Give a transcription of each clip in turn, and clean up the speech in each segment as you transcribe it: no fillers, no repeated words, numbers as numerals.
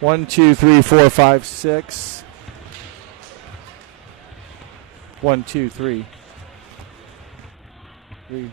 1, 2, 3, 4, 5, 6. 1, 2, 3. 3.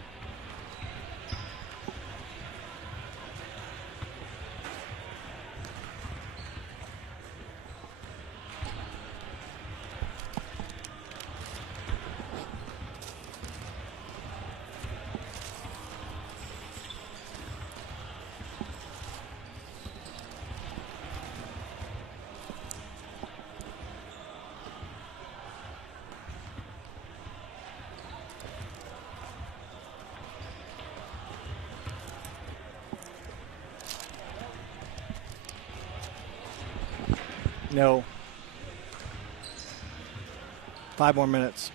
No. 5 more minutes.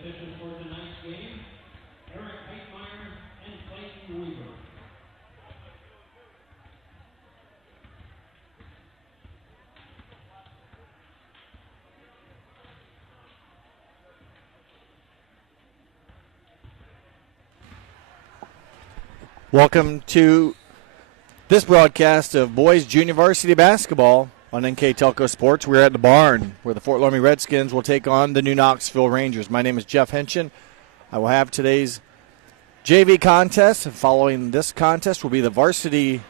officials for tonight's game, Eric Heitmeyer and Clayton Weaver. Welcome to this broadcast of boys junior varsity basketball on NK Telco Sports. We're at the barn where the Fort Loramie Redskins will take on the New Knoxville Rangers. My name is Jeff Henshin. I will have today's JV contest. Following this contest will be the varsity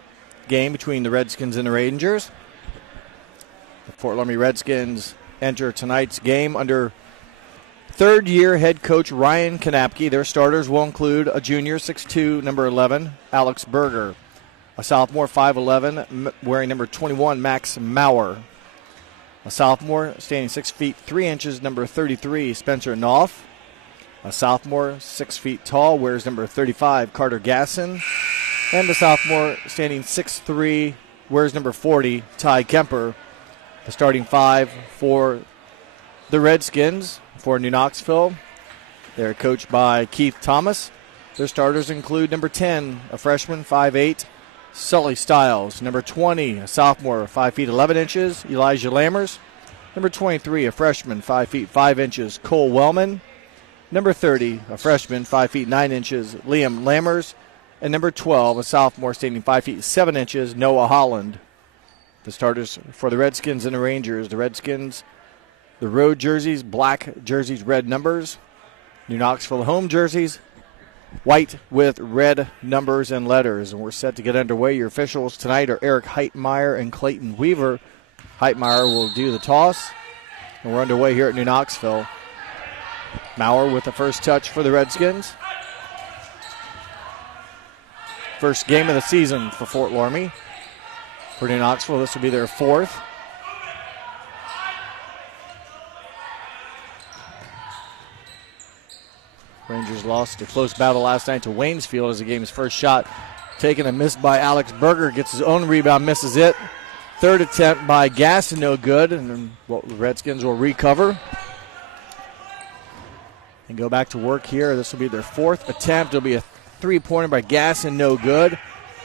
game between the Redskins and the Rangers. The Fort Loramie Redskins enter tonight's game under third-year head coach Ryan Kanapke. Their starters will include a junior, 6'2", number 11, Alex Berger. A sophomore, 5'11", wearing number 21, Max Maurer. A sophomore, standing 6 feet 3 inches, number 33, Spencer Knopf. A sophomore, 6 feet tall, wears number 35, Carter Gasson. And a sophomore, standing 6'3", wears number 40, Ty Kemper. The starting five for the Redskins for New Knoxville. They're coached by Keith Thomas. Their starters include number 10, a freshman, 5'8", Sully Stiles. Number 20, a sophomore, 5 feet 11 inches, Elijah Lammers. Number 23, a freshman, 5 feet 5 inches, Cole Wellman. Number 30, a freshman, 5 feet 9 inches, Liam Lammers. And number 12, a sophomore, standing 5 feet 7 inches, Noah Holland. The starters for the Redskins and the Rangers. The Redskins, the road jerseys, black jerseys, red numbers. New Knoxville home jerseys, white with red numbers and letters. And we're set to get underway. Your officials tonight are Eric Heitmeyer and Clayton Weaver. Heitmeyer will do the toss. And we're underway here at New Knoxville. Maurer with the first touch for the Redskins. First game of the season for Fort Loramie. For New Knoxville, this will be their fourth. Rangers lost a close battle last night to Waynesfield as the game's first shot taken and missed by Alex Berger. Gets his own rebound, misses it. Third attempt by Gasson, no good. And then the Redskins will recover and go back to work here. This will be their fourth attempt. It'll be a three-pointer by Gasson, no good.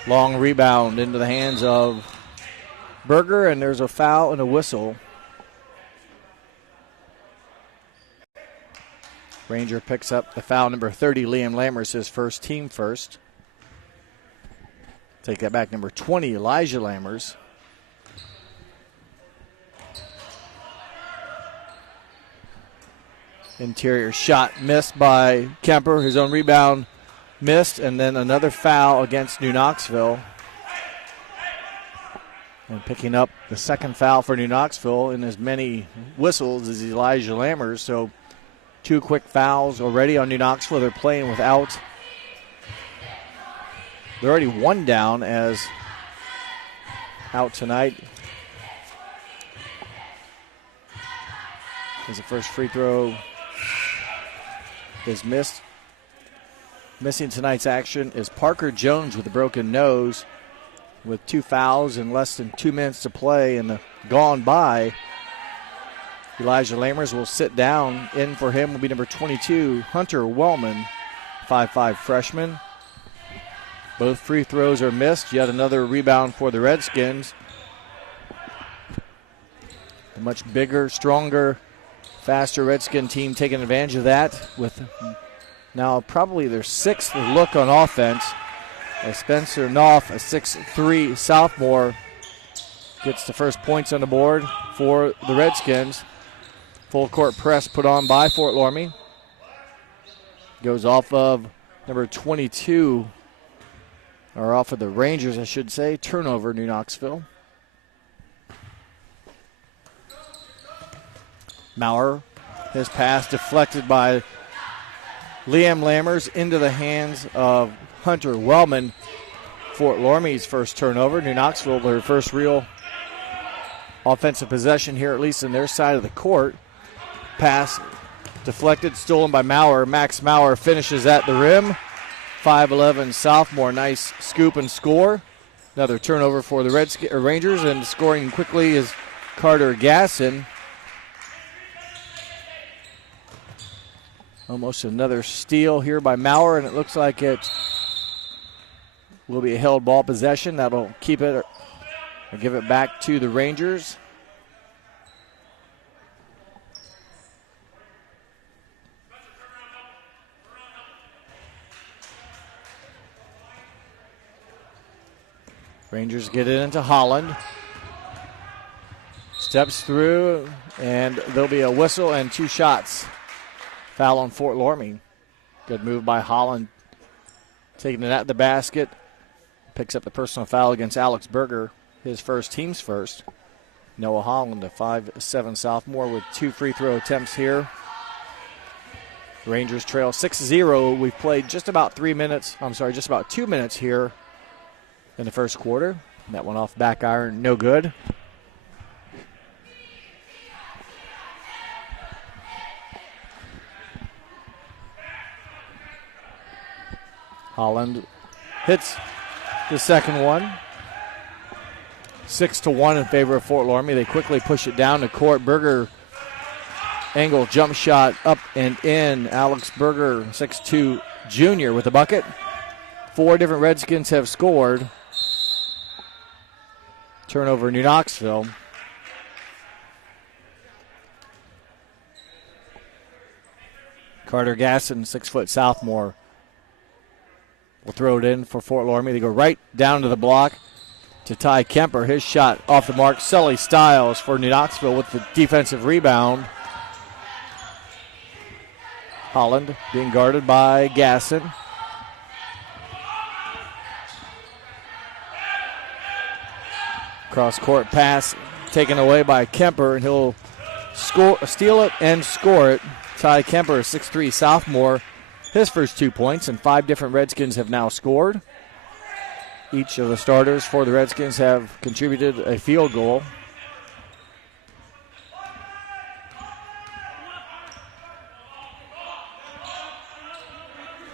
Long rebound into the hands of Berger, and there's a foul and a whistle. Ranger picks up the foul, number 30, Liam Lammers, his first, team first. Take that back, number 20, Elijah Lammers. Interior shot missed by Kemper. His own rebound missed, and then another foul against New Knoxville. And picking up the second foul for New Knoxville in as many whistles as Elijah Lammers. So 2 quick fouls already on New Knoxville. They're playing without. They're already one down as out tonight. As the first free throw is missed. Missing tonight's action is Parker Jones with a broken nose. With 2 fouls and less than 2 minutes to play and gone by, Elijah Lammers will sit down. In for him will be number 22, Hunter Wellman, 5'5" freshman. Both free throws are missed. Yet another rebound for the Redskins. A much bigger, stronger, faster Redskin team taking advantage of that with now probably their 6th look on offense. As Spencer Knopf, a 6'3" sophomore, gets the first points on the board for the Redskins. Full court press put on by Fort Loramie. Goes off of number 22, or off of the Rangers, I should say. Turnover, New Knoxville. Maurer, his pass deflected by Liam Lammers into the hands of Hunter Wellman. Fort Loramie's first turnover. New Knoxville, their first real offensive possession here, at least in their side of the court. Pass deflected, stolen by Maurer. Max Maurer finishes at the rim. 5'11" sophomore, nice scoop and score. Another turnover for the Rangers, and scoring quickly is Carter Gasson. Almost another steal here by Maurer, and it looks like it will be a held ball possession. That'll keep it or give it back to the Rangers. Rangers get it into Holland. Steps through, and there'll be a whistle and 2 shots. Foul on Fort Loramie. Good move by Holland. Taking it at the basket. Picks up the personal foul against Alex Berger, his first, team's first. Noah Holland, a 5'7" sophomore with 2 free throw attempts here. Rangers trail 6-0. We've played just about 2 minutes here in the first quarter. That one off back iron, no good. Holland hits the second one. 6-1 in favor of Fort Loramie. They quickly push it down the court. Berger, angle jump shot up and in. Alex Berger, 6'2" junior with a bucket. 4 different Redskins have scored. Turnover, New Knoxville. Carter Gasson, 6' sophomore, will throw it in for Fort Loramie. They go right down to the block to Ty Kemper. His shot off the mark. Sully Stiles for New Knoxville with the defensive rebound. Holland being guarded by Gasson. Cross-court pass taken away by Kemper, and he'll steal it and score it. Ty Kemper, 6'3" sophomore, his first 2 points, and 5 different Redskins have now scored. Each of the starters for the Redskins have contributed a field goal.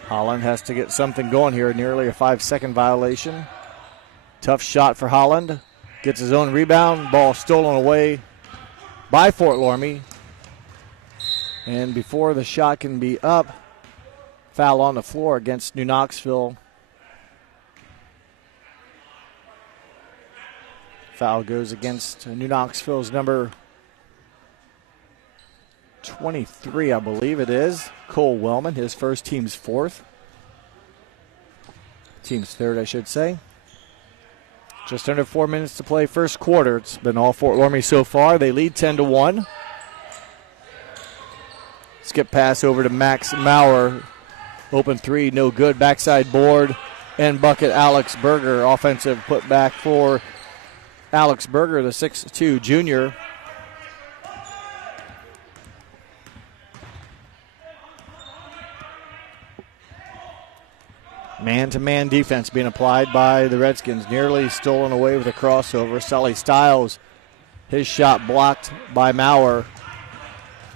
Holland has to get something going here, nearly a 5-second violation. Tough shot for Holland. Gets his own rebound. Ball stolen away by Fort Loramie. And before the shot can be up, foul on the floor against New Knoxville. Foul goes against New Knoxville's number 23, I believe it is. Cole Wellman, his first, team's 4th. Team's 3rd, I should say. Just under 4 minutes to play first quarter. It's been all Fort Loramie so far. They lead 10-1. Skip pass over to Max Maurer. Open 3, no good. Backside board and bucket. Alex Berger. Offensive putback for Alex Berger, the 6'2" junior. Man-to-man defense being applied by the Redskins. Nearly stolen away with a crossover. Sully Stiles, his shot blocked by Maurer.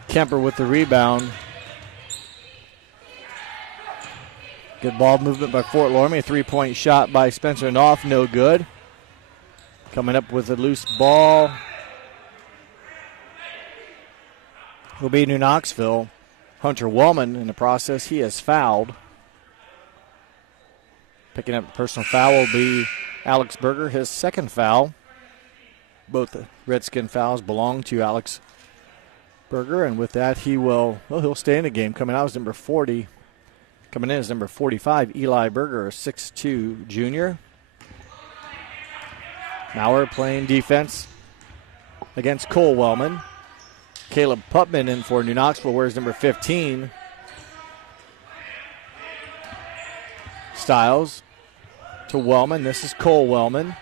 Kemper with the rebound. Good ball movement by Fort Loramie. A 3-point shot by Spencer Knopf, no good. Coming up with a loose ball will be New Knoxville. Hunter Wellman in the process. He has fouled. Picking up a personal foul will be Alex Berger, his 2nd foul. Both the Redskin fouls belong to Alex Berger, and with that he'll stay in the game. Coming out is number 40. Coming in is number 45, Eli Berger, a 6'2" junior. Maurer playing defense against Cole Wellman. Caleb Putman in for New Knoxville, wears number 15. Stiles to Wellman. This is Cole Wellman.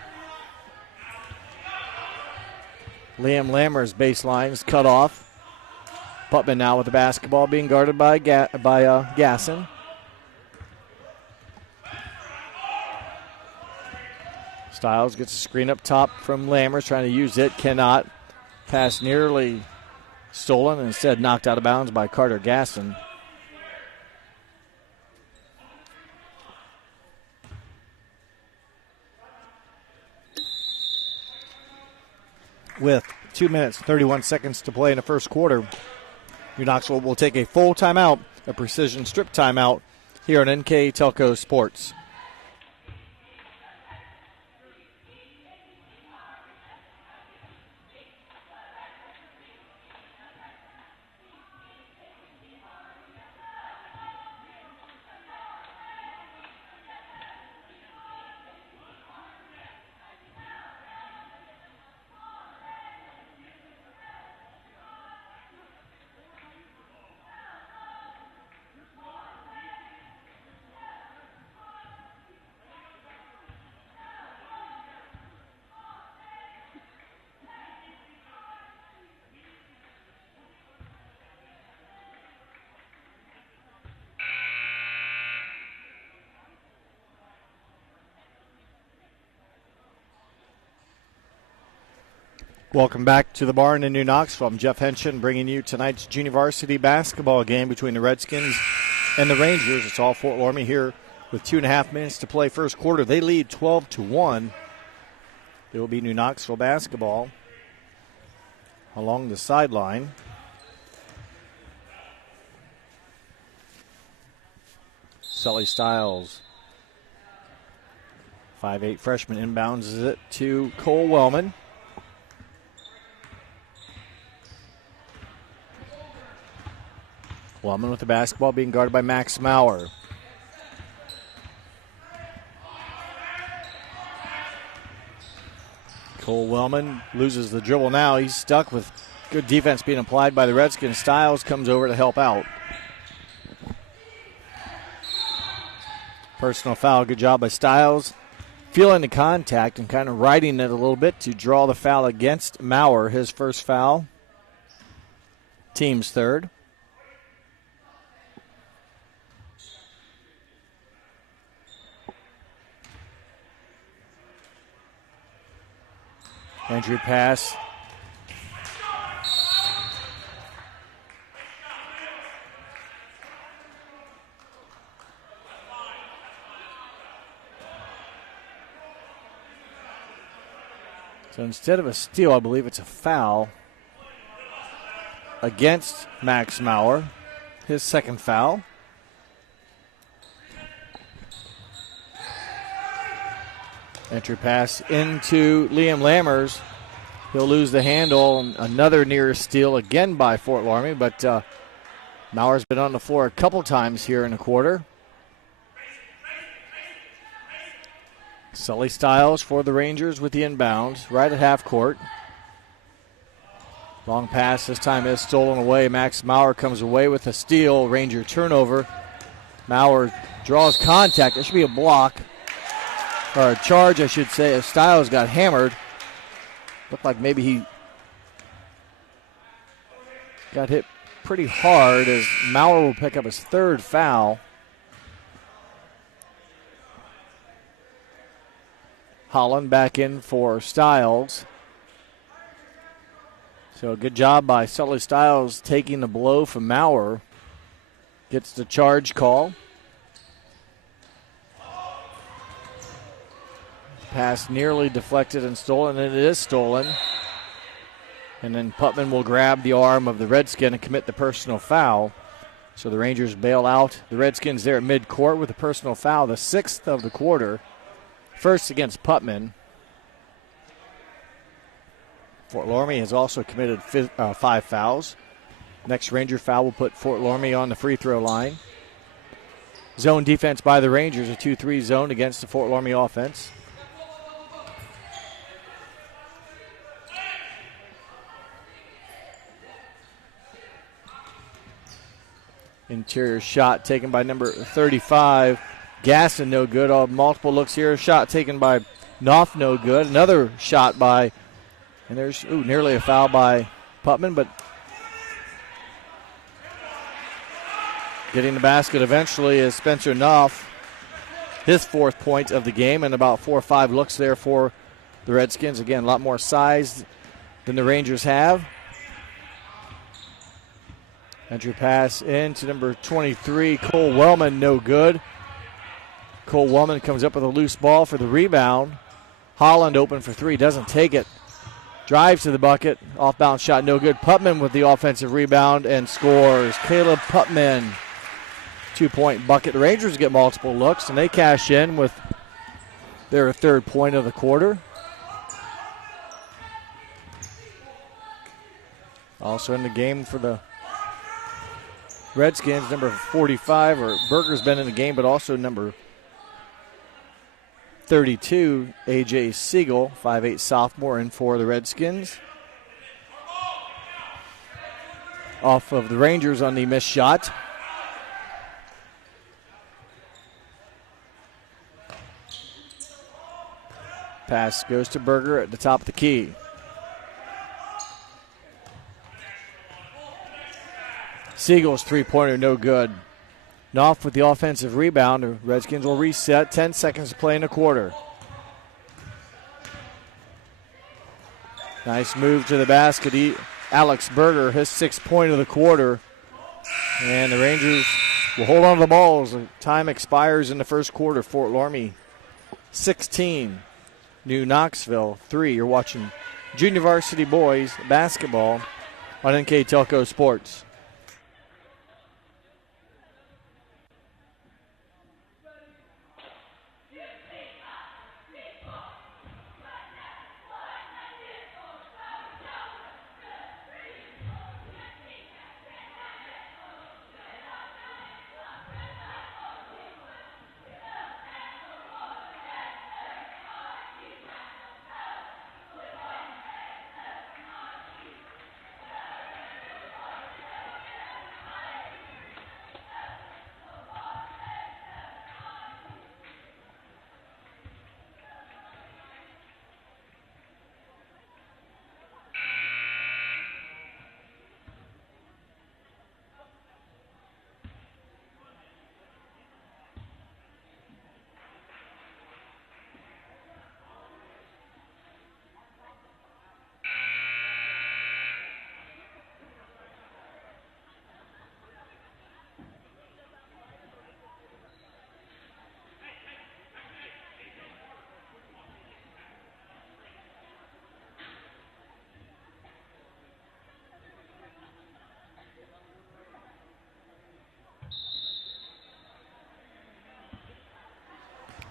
Liam Lammer's baseline is cut off. Putman now with the basketball, being guarded by Gasson. Stiles gets a screen up top from Lammers, trying to use it, cannot. Pass nearly stolen, and instead knocked out of bounds by Carter Gasson. With 2 minutes, 31 seconds to play in the first quarter, New Knoxville will take a full timeout. a precision strip timeout here on NK Telco Sports. Welcome back to the barn in New Knoxville. I'm Jeff Henshin bringing you tonight's junior varsity basketball game between the Redskins and the Rangers. It's all Fort Loramie here with 2.5 minutes to play first quarter. They lead 12-1. It will be New Knoxville basketball along the sideline. Sully Stiles, 5'8" freshman, inbounds it to Cole Wellman. Wellman with the basketball being guarded by Max Maurer. Cole Wellman loses the dribble now. He's stuck with good defense being applied by the Redskins. Stiles comes over to help out. Personal foul, good job by Stiles. Feeling the contact and kind of riding it a little bit to draw the foul against Maurer. His first foul. Team's third. Entry pass. So instead of a steal, I believe it's a foul against Max Maurer. His second foul. Entry pass into Liam Lammers. He'll lose the handle. Another near steal again by Fort Loramie, but Maurer's been on the floor a couple times here in the quarter. Sully Stiles for the Rangers with the inbounds right at half court. Long pass this time is stolen away. Max Maurer comes away with a steal. Ranger turnover. Maurer draws contact. There should be a block. Or a charge, I should say, as Stiles got hammered. Looked like maybe he got hit pretty hard as Maurer will pick up his third foul. Holland back in for Stiles. So good job by Sully Stiles taking the blow from Maurer. Gets the charge call. Pass nearly deflected and stolen, and it is stolen. And then Putman will grab the arm of the Redskin and commit the personal foul. So the Rangers bail out the Redskins there at midcourt with a personal foul, the sixth of the quarter. First against Putman. Fort Loramie has also committed 5 fouls. Next Ranger foul will put Fort Loramie on the free throw line. Zone defense by the Rangers, a 2-3 zone against the Fort Loramie offense. Interior shot taken by number 35. Gasson, no good. Multiple looks here. Shot taken by Knopf, no good. Another shot by, and there's nearly a foul by Putman, but getting the basket eventually is Spencer Knopf. His 4th point of the game, and about 4 or 5 looks there for the Redskins. Again, a lot more size than the Rangers have. Entry pass into number 23, Cole Wellman, no good. Cole Wellman comes up with a loose ball for the rebound. Holland open for 3, doesn't take it. Drives to the bucket, off-balance shot, no good. Putman with the offensive rebound and scores. Caleb Putman 2-point bucket. The Rangers get multiple looks, and they cash in with their third point of the quarter. Also in the game for the Redskins, number 45, or Berger's been in the game, but also number 32, A.J. Siegel, 5'8" sophomore, in for the Redskins. Off of the Rangers on the missed shot. Pass goes to Berger at the top of the key. Siegel's three-pointer, no good. Knopf with the offensive rebound. The Redskins will reset. 10 seconds to play in the quarter. Nice move to the basket. Alex Berger, his 6th point of the quarter. And the Rangers will hold on to the ball as the time expires in the first quarter. Fort Loramie 16, New Knoxville 3. You're watching Junior Varsity Boys basketball on NK Telco Sports.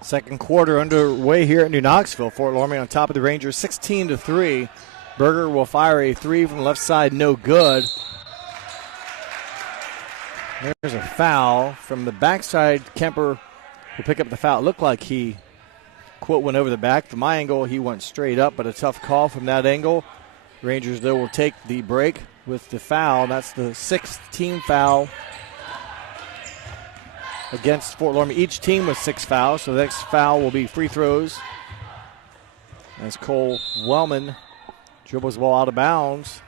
Second quarter underway here at New Knoxville. Fort Loramie on top of the Rangers, 16-3. Berger will fire a three from the left side, no good. There's a foul from the backside. Kemper will pick up the foul. It looked like he, quote, went over the back. From my angle, he went straight up, but a tough call from that angle. Rangers, though, will take the break with the foul. That's the 6th team foul against Fort Loramie. Each team with 6 fouls, so the next foul will be free throws as Cole Wellman dribbles the ball out of bounds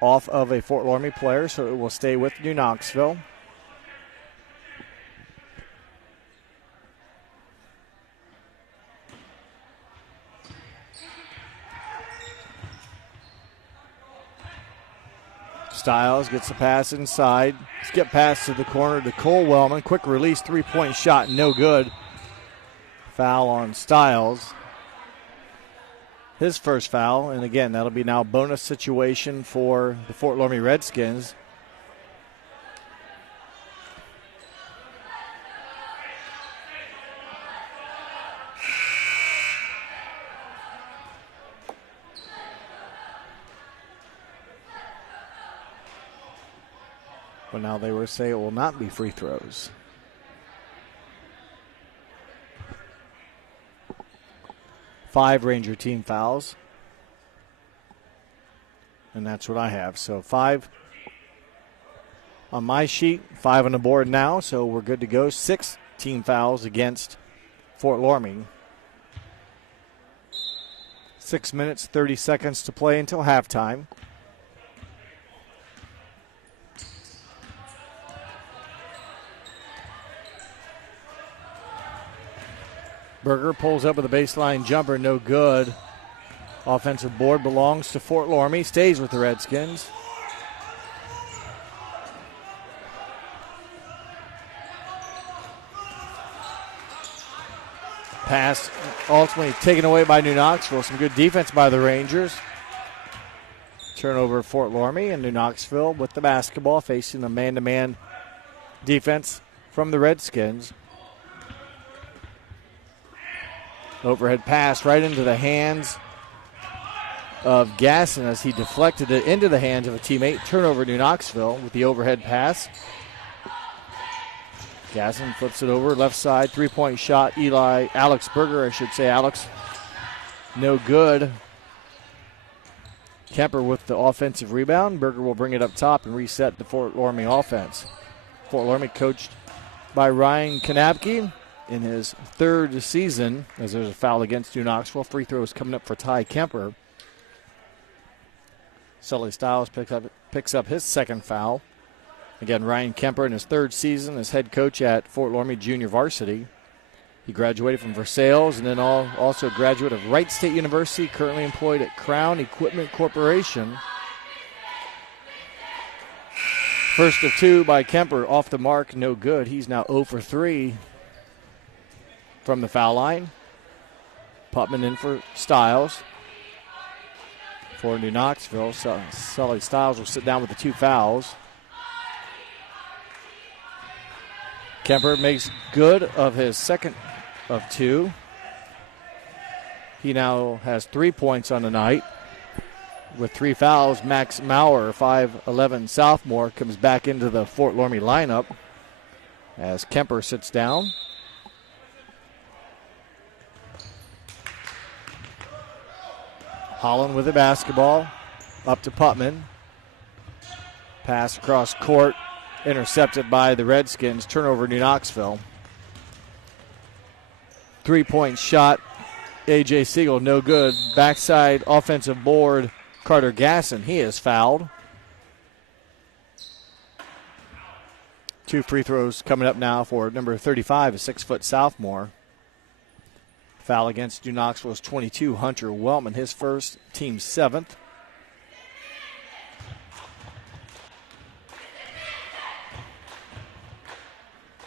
off of a Fort Loramie player, so it will stay with New Knoxville. Stiles gets the pass inside. Skip pass to the corner to Cole Wellman. Quick release, three-point shot, no good. Foul on Stiles. His first foul, and again, that'll be now a bonus situation for the Fort Loramie Redskins. But now they will say it will not be free throws. Five Ranger team fouls. And that's what I have. So 5 on my sheet, 5 on the board now, so we're good to go. 6 team fouls against Fort Loramie. 6 minutes, 30 seconds to play until halftime. Berger pulls up with a baseline jumper, no good. Offensive board belongs to Fort Loramie, stays with the Redskins. Pass ultimately taken away by New Knoxville. Some good defense by the Rangers. Turnover Fort Loramie, and New Knoxville with the basketball, facing a man-to-man defense from the Redskins. Overhead pass right into the hands of Gasson as he deflected it into the hands of a teammate. Turnover New Knoxville with the overhead pass. Gasson flips it over, left side, three-point shot. Alex Berger, I should say. Alex, no good. Kemper with the offensive rebound. Berger will bring it up top and reset the Fort Loramie offense. Fort Loramie coached by Ryan Kanapke in his third season, as there's a foul against New Knoxville. Free throws coming up for Ty Kemper. Sully Stiles picks up his second foul. Again, Ryan Kemper in his third season as head coach at Fort Loramie Junior Varsity. He graduated from Versailles and then also a graduate of Wright State University, currently employed at Crown Equipment Corporation. First of two by Kemper, off the mark, no good. He's now 0 for 3 from the foul line. Putman in for Stiles. For New Knoxville, Sully Stiles will sit down with the 2 fouls. Kemper makes good of his second of 2. He now has 3 points on the night. With 3 fouls, Max Maurer, 5'11" sophomore, comes back into the Fort Loramie lineup as Kemper sits down. Holland with the basketball, up to Putman. Pass across court, intercepted by the Redskins. Turnover New Knoxville. 3-point shot, A.J. Siegel, no good. Backside offensive board, Carter Gasson, he is fouled. 2 free throws coming up now for number 35, a 6-foot sophomore. Foul against New Knoxville's 22, Hunter Wellman, his first, team 7th.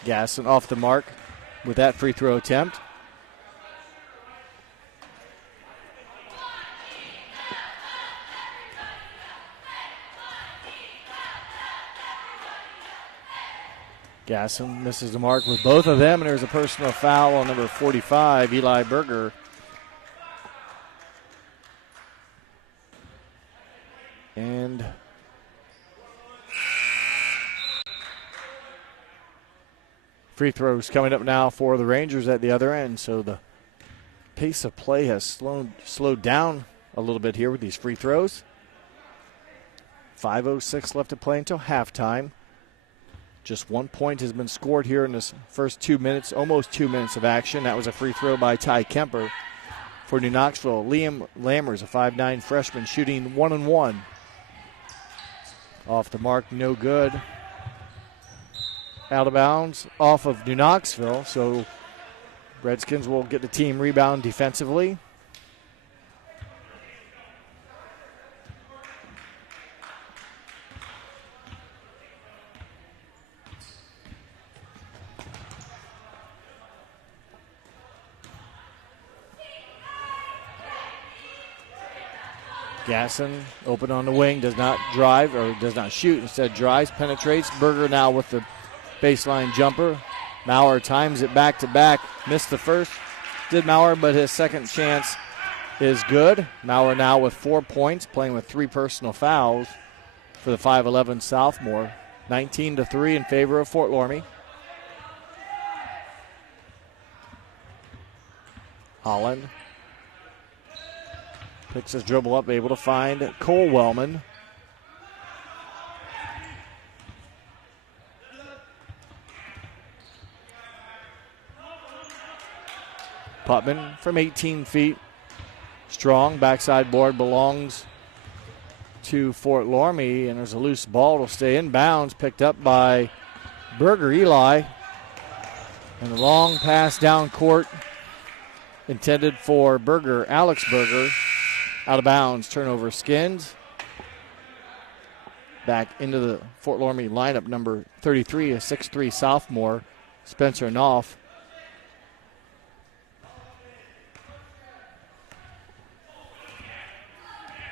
Gasson off the mark with that free throw attempt. Gasson misses the mark with both of them, and there's a personal foul on number 45, Eli Berger. And free throws coming up now for the Rangers at the other end, so the pace of play has slowed down a little bit here with these free throws. 5:06 left to play until halftime. Just 1 point has been scored here in this first 2 minutes, almost 2 minutes of action. That was a free throw by Ty Kemper. For New Knoxville, Liam Lammers, a 5'9" freshman, shooting 1-1. Off the mark, no good. Out of bounds, off of New Knoxville, so Redskins will get the team rebound defensively. Gasson open on the wing, does not drive or does not shoot, instead drives, penetrates. Berger now with the baseline jumper. Maurer times it back to back. Missed the first, did Maurer, but his second chance is good. Maurer now with 4 points, playing with 3 personal fouls for the 5'11" sophomore. 19-3 in favor of Fort Loramie. Holland picks his dribble up, able to find Cole Wellman. Putman from 18 feet. Strong backside board belongs to Fort Loramie, and there's a loose ball. It'll stay in bounds, picked up by Berger Eli. And a long pass down court intended for Berger, Alex Berger. Out of bounds, turnover Skins. Back into the Fort Loramie lineup, number 33, a 6'3" sophomore, Spencer Knopf.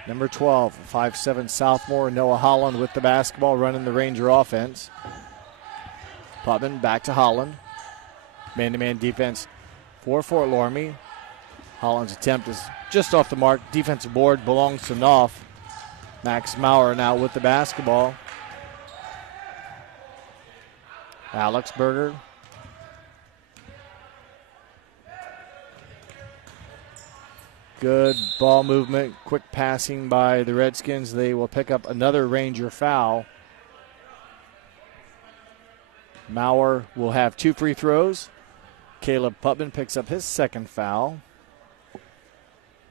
Number 12, 5'7" sophomore, Noah Holland with the basketball, running the Ranger offense. Putman back to Holland. Man-to-man defense for Fort Loramie. Holland's attempt is just off the mark. Defensive board belongs to Knopf. Max Maurer now with the basketball. Alex Berger. Good ball movement, quick passing by the Redskins. They will pick up another Ranger foul. Maurer will have 2 free throws. Caleb Putman picks up his second foul.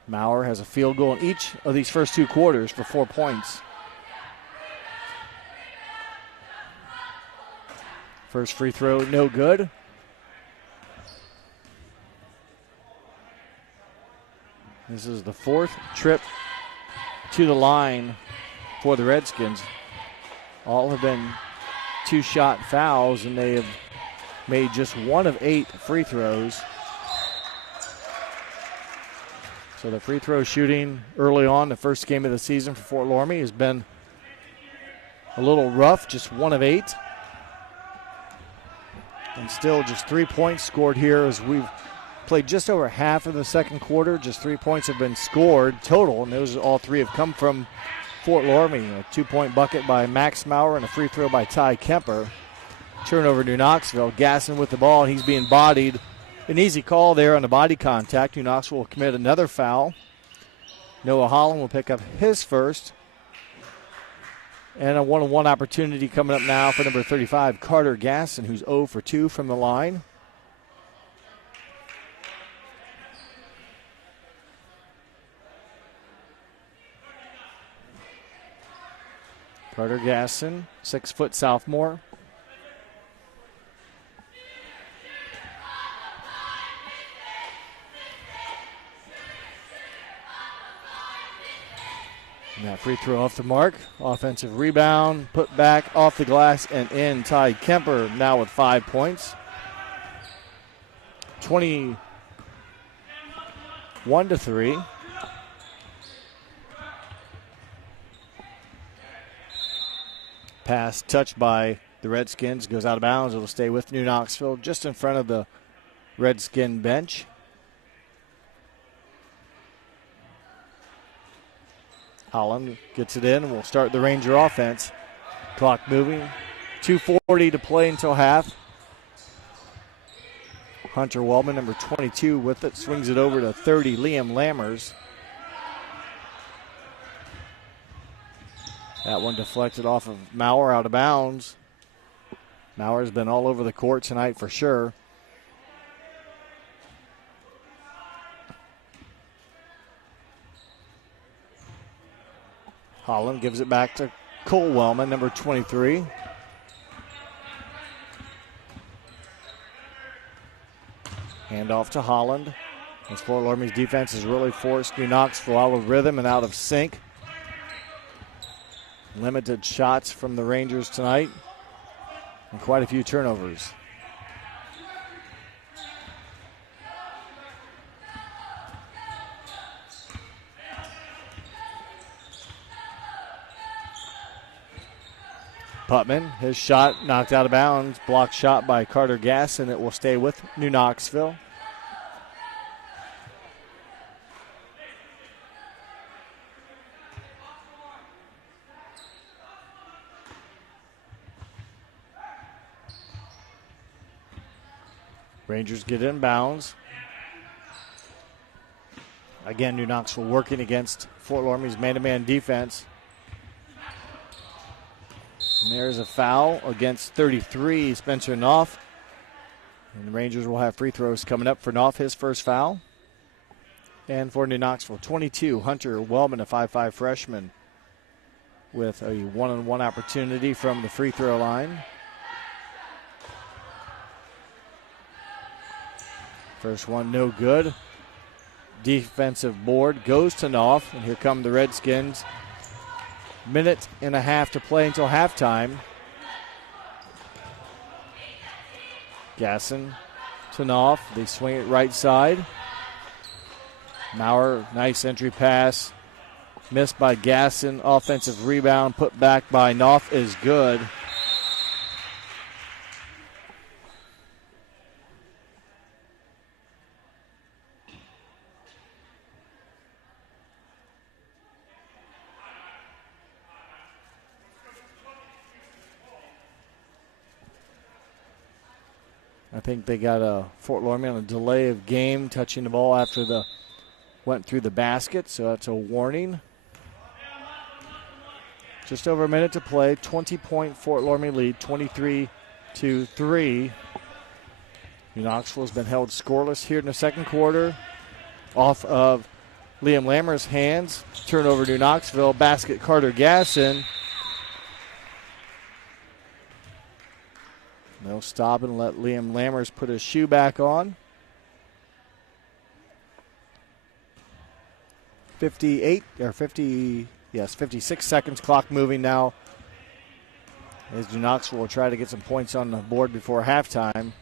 Maurer has a field goal in each of these first 2 quarters for 4 points. First free throw, no good. This is the 4th trip to the line for the Redskins. All have been 2-shot fouls, and they have made just 1 of 8 free throws. So the free throw shooting early on, the first game of the season for Fort Loramie, has been a little rough, just 1 of 8. And still just 3 points scored here as we've played just over half of the second quarter. Just 3 points have been scored total, and those all 3 have come from Fort Loramie. A 2-point bucket by Max Maurer and a free throw by Ty Kemper. Turnover to Knoxville. Gasson with the ball, and he's being bodied. An easy call there on the body contact. New Knoxville will commit another foul. Noah Holland will pick up his first. And a 1-on-1 opportunity coming up now for number 35, Carter Gasson, who's 0 for 2 from the line. Carter Gasson, 6-foot sophomore. And that free throw off the mark. Offensive rebound, put back off the glass and in. Ty Kemper now with 5 points. 21-3. Pass touched by the Redskins, goes out of bounds. It'll stay with New Knoxville just in front of the Redskin bench. Holland gets it in and will start the Ranger offense. Clock moving. 2:40 to play until half. Hunter Wellman, number 22, with it. Swings it over to 30, Liam Lammers. That one deflected off of Maurer out of bounds. Maurer's been all over the court tonight for sure. Holland gives it back to Cole Wellman, number 23. Handoff to Holland. As Fort Loramie's defense has really forced New Knoxville out of rhythm and out of sync. Limited shots from the Rangers tonight. And quite a few turnovers. Putman, his shot knocked out of bounds. Blocked shot by Carter Gasson. It will stay with New Knoxville. Rangers get inbounds. Again, New Knoxville working against Fort Loramie's man-to-man defense. And there's a foul against 33, Spencer Knopf. And the Rangers will have free throws coming up for Knopf, his first foul. And for New Knoxville, 22, Hunter Wellman, a 5'5 freshman, with a one-on-one opportunity from the free throw line. First one, no good. Defensive board goes to Knopf, and here come the Redskins. Minute and a half to play until halftime. Gasson to Knopf. They swing it right side. Maurer, nice entry pass. Missed by Gasson. Offensive rebound put back by Knopf is good. I think they got a Fort Loramie on a delay of game, touching the ball after the went through the basket, so that's a warning. Just over a minute to play. 20-point Fort Loramie lead, 23-3. New Knoxville's been held scoreless here in the second quarter. Off of Liam Lammer's hands. Turnover New Knoxville. Basket Carter Gasson. They'll stop and let Liam Lammers put his shoe back on. 56 seconds, clock moving now. As New Knoxville will try to get some points on the board before halftime.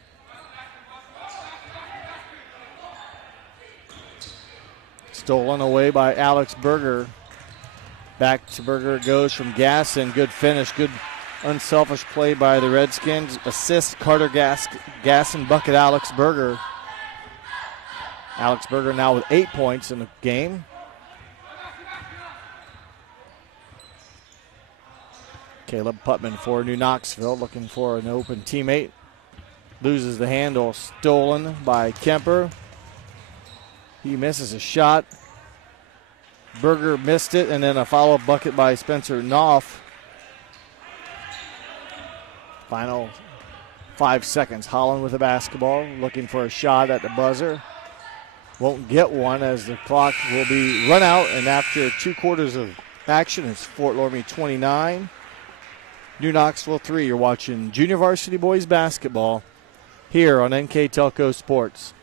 Stolen away by Alex Berger. Back to Berger it goes from Gasson. Good finish, good unselfish play by the Redskins. Assist Carter Gasson, bucket Alex Berger. Alex Berger now with 8 points in the game. Caleb Putman for New Knoxville, looking for an open teammate. Loses the handle, stolen by Kemper. He misses a shot. Berger missed it, and then a follow-up bucket by Spencer Knopf. Final 5 seconds. Holland with the basketball, looking for a shot at the buzzer. Won't get one as the clock will be run out, and after 2 quarters of action, it's Fort Loramie 29, New Knoxville 3. You're watching Junior Varsity Boys basketball here on NK Telco Sports.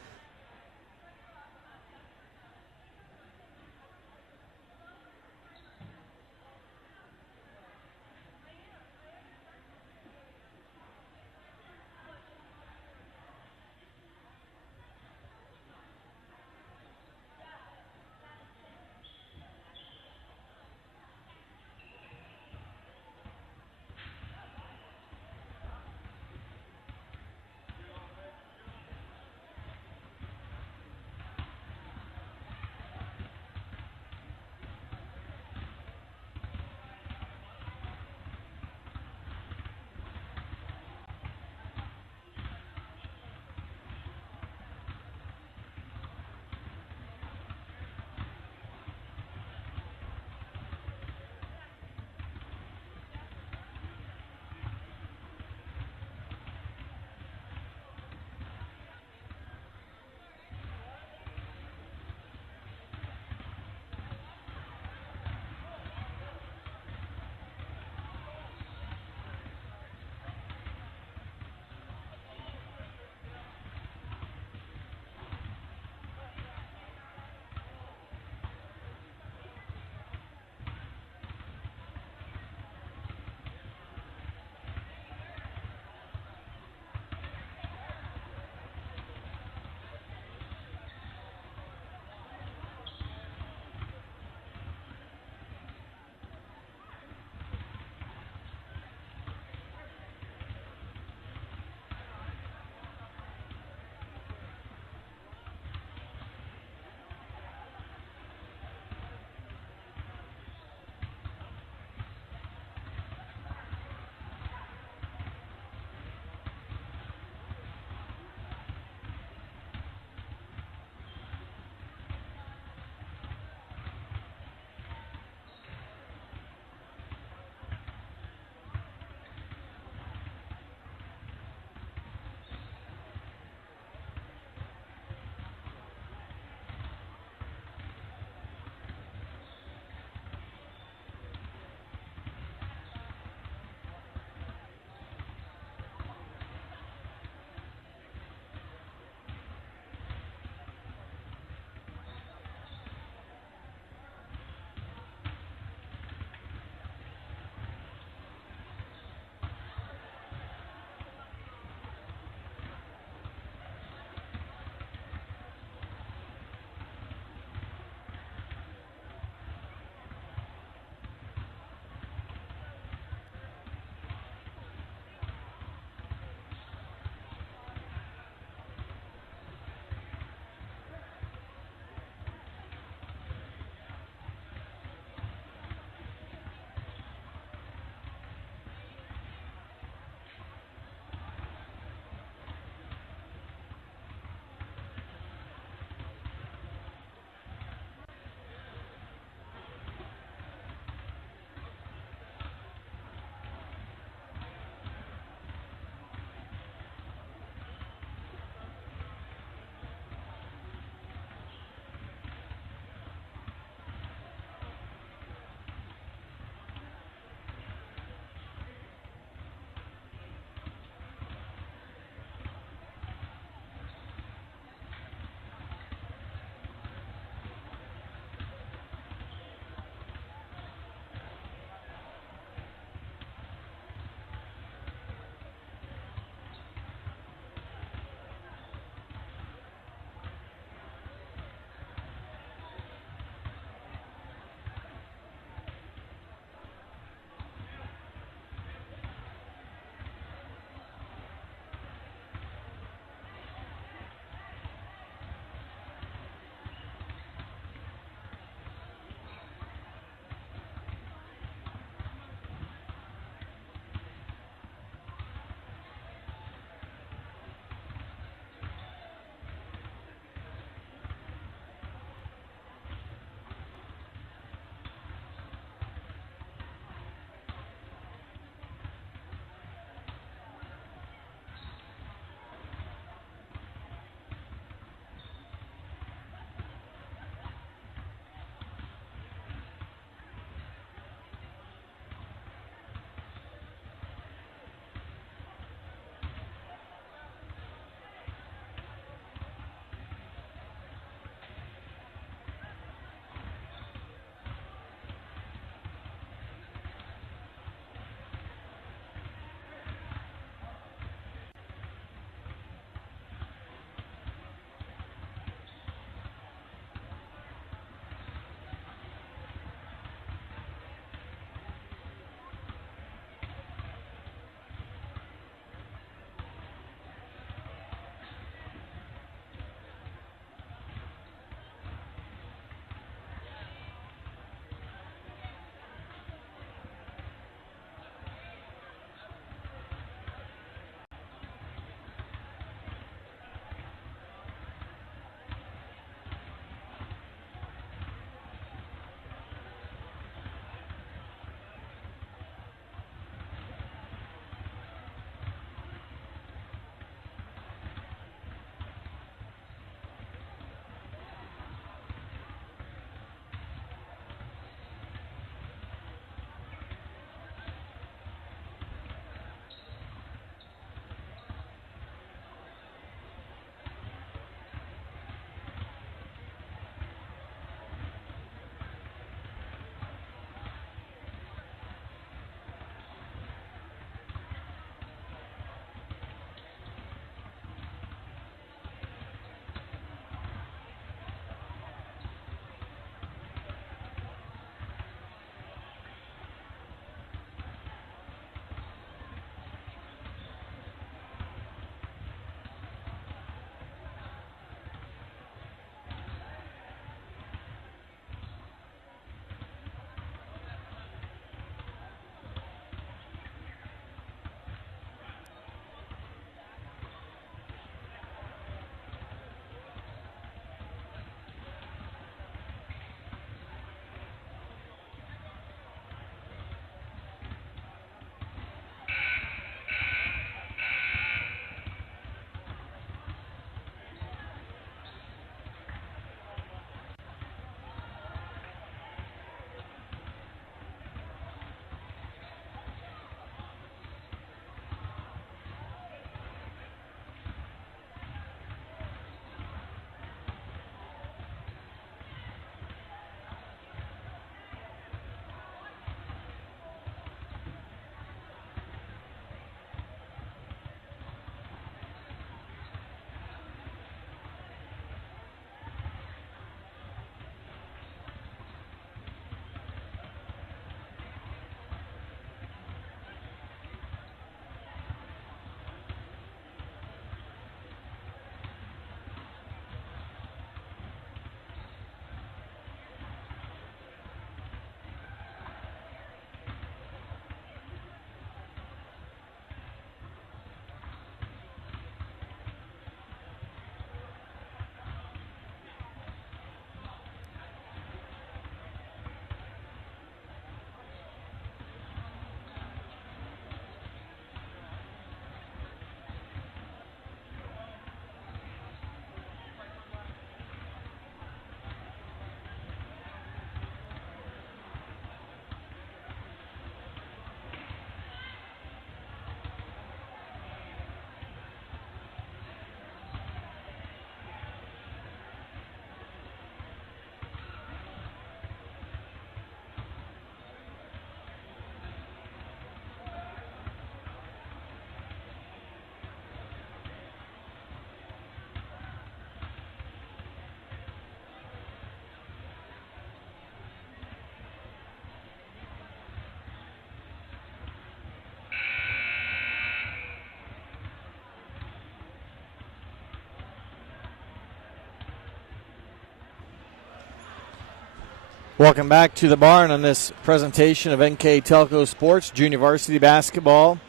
Welcome back to the barn on this presentation of NK Telco Sports Junior Varsity Basketball.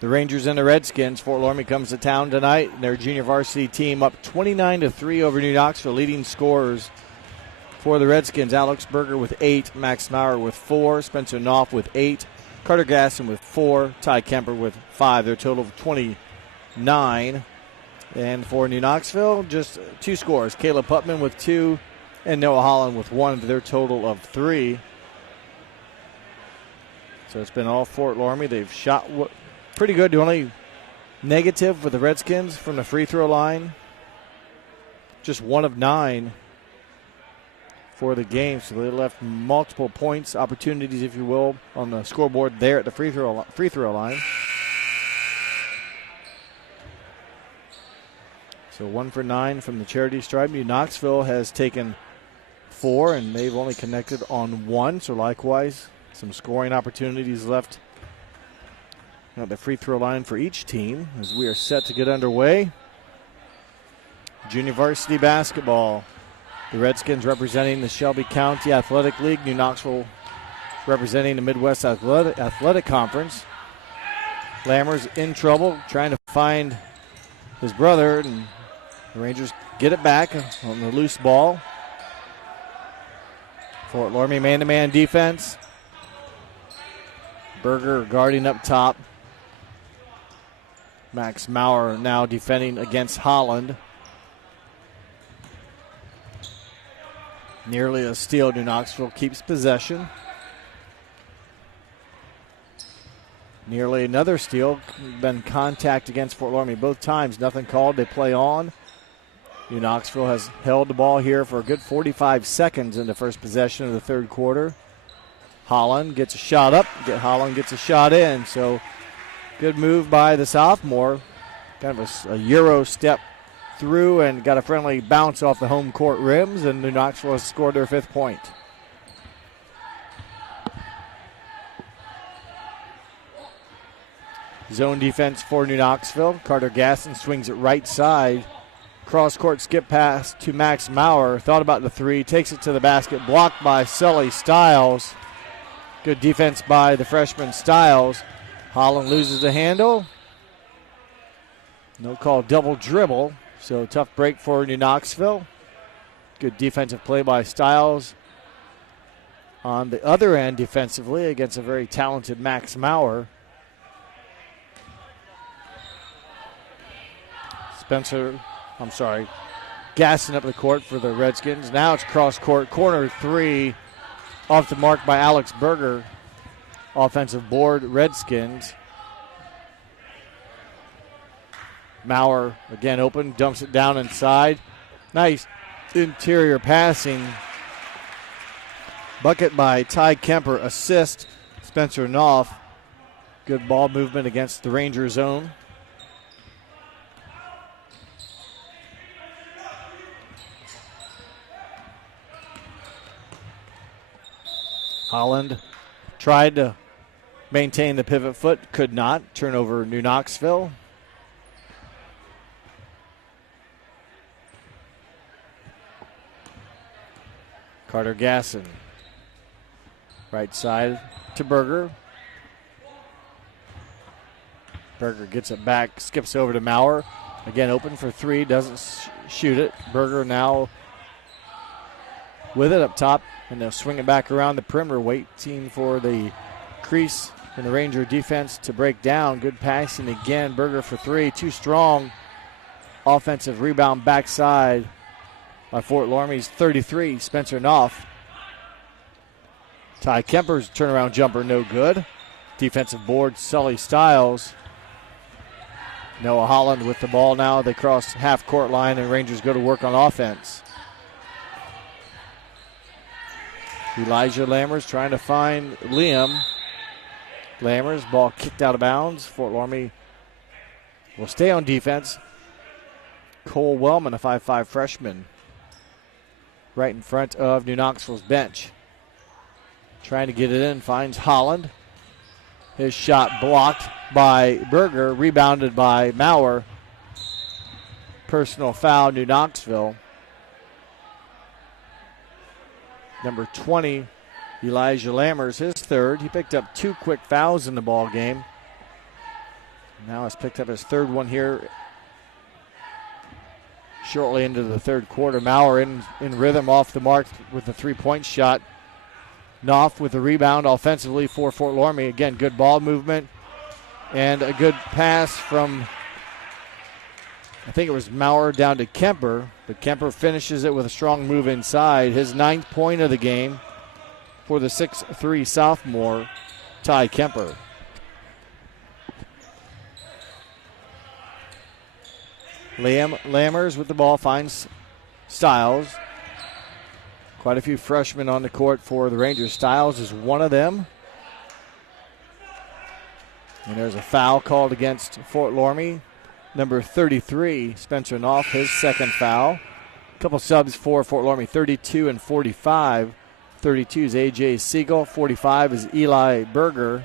The Rangers and the Redskins. Fort Loramie comes to town tonight. Their junior varsity team up 29-3 over New Knoxville. Leading scorers for the Redskins: Alex Berger with 8, Max Maurer with 4, Spencer Knopf with 8, Carter Gasson with 4, Ty Kemper with 5. Their total of 29. And for New Knoxville, just 2 scores: Caleb Putman with 2 and Noah Holland with 1 to their total of 3. So it's been all Fort Loramie. They've shot pretty good. The only negative for the Redskins from the free throw line, just 1 of 9 for the game. So they left multiple points, opportunities, if you will, on the scoreboard there at the free throw line. So 1 for 9 from the charity stripe. New Knoxville has taken 4, and they've only connected on 1. So likewise, some scoring opportunities left at the free throw line for each team as we are set to get underway. Junior varsity basketball. The Redskins representing the Shelby County Athletic League. New Knoxville representing the Midwest Athletic Conference. Lammers in trouble, trying to find his brother, and the Rangers get it back on the loose ball. Fort Loramie man-to-man defense. Berger guarding up top. Max Maurer now defending against Holland. Nearly a steal. New Knoxville keeps possession. Nearly another steal. Been contact against Fort Loramie both times. Nothing called. They play on. New Knoxville has held the ball here for a good 45 seconds in the first possession of the third quarter. Holland gets a shot up. Holland gets a shot in. So good move by the sophomore. Kind of a Euro step through and got a friendly bounce off the home court rims, and New Knoxville has scored their 5th point. Zone defense for New Knoxville. Carter Gasson swings it right side. Cross-court skip pass to Max Maurer. Thought about the 3. Takes it to the basket. Blocked by Sully Stiles. Good defense by the freshman Stiles. Holland loses the handle. No call, double dribble. So tough break for New Knoxville. Good defensive play by Stiles on the other end defensively against a very talented Max Maurer. Gasson up the court for the Redskins. Now it's cross-court, corner 3, off the mark by Alex Berger. Offensive board, Redskins. Maurer again open, dumps it down inside. Nice interior passing. Bucket by Ty Kemper, assist Spencer Knopf. Good ball movement against the Ranger zone. Holland tried to maintain the pivot foot, could not. Turnover New Knoxville. Carter Gasson. Right side to Berger. Berger gets it back, skips over to Maurer. Again open for 3, doesn't shoot it. Berger now with it up top, and they'll swing it back around the perimeter, waiting for the crease in the Ranger defense to break down. Good passing again. Berger for 3, too strong. Offensive rebound backside by Fort Loramie's 33, Spencer Knopf. Ty Kemper's turnaround jumper, no good. Defensive board, Sully Stiles. Noah Holland with the ball now. They cross half-court line, and Rangers go to work on offense. Elijah Lammers trying to find Liam. Lammers, ball kicked out of bounds. Fort Loramie will stay on defense. Cole Wellman, a 5'5 freshman, right in front of New Knoxville's bench. Trying to get it in, finds Holland. His shot blocked by Berger, rebounded by Maurer. Personal foul, New Knoxville. Number 20, Elijah Lammers, his third. He picked up 2 quick fouls in the ball game. Now has picked up his third one here shortly into the third quarter. Maurer in rhythm off the mark with the 3-point shot. Knopf with the rebound offensively for Fort Loramie. Again, good ball movement and a good pass from, I think it was Maurer down to Kemper, but Kemper finishes it with a strong move inside. His 9th point of the game for the 6'3 sophomore, Ty Kemper. Lammers with the ball finds Stiles. Quite a few freshmen on the court for the Rangers. Stiles is one of them. And there's a foul called against Fort Loramie. Number 33, Spencer Knopf, his second foul. A couple subs for Fort Loramie, 32 and 45. 32 is A.J. Siegel. 45 is Eli Berger.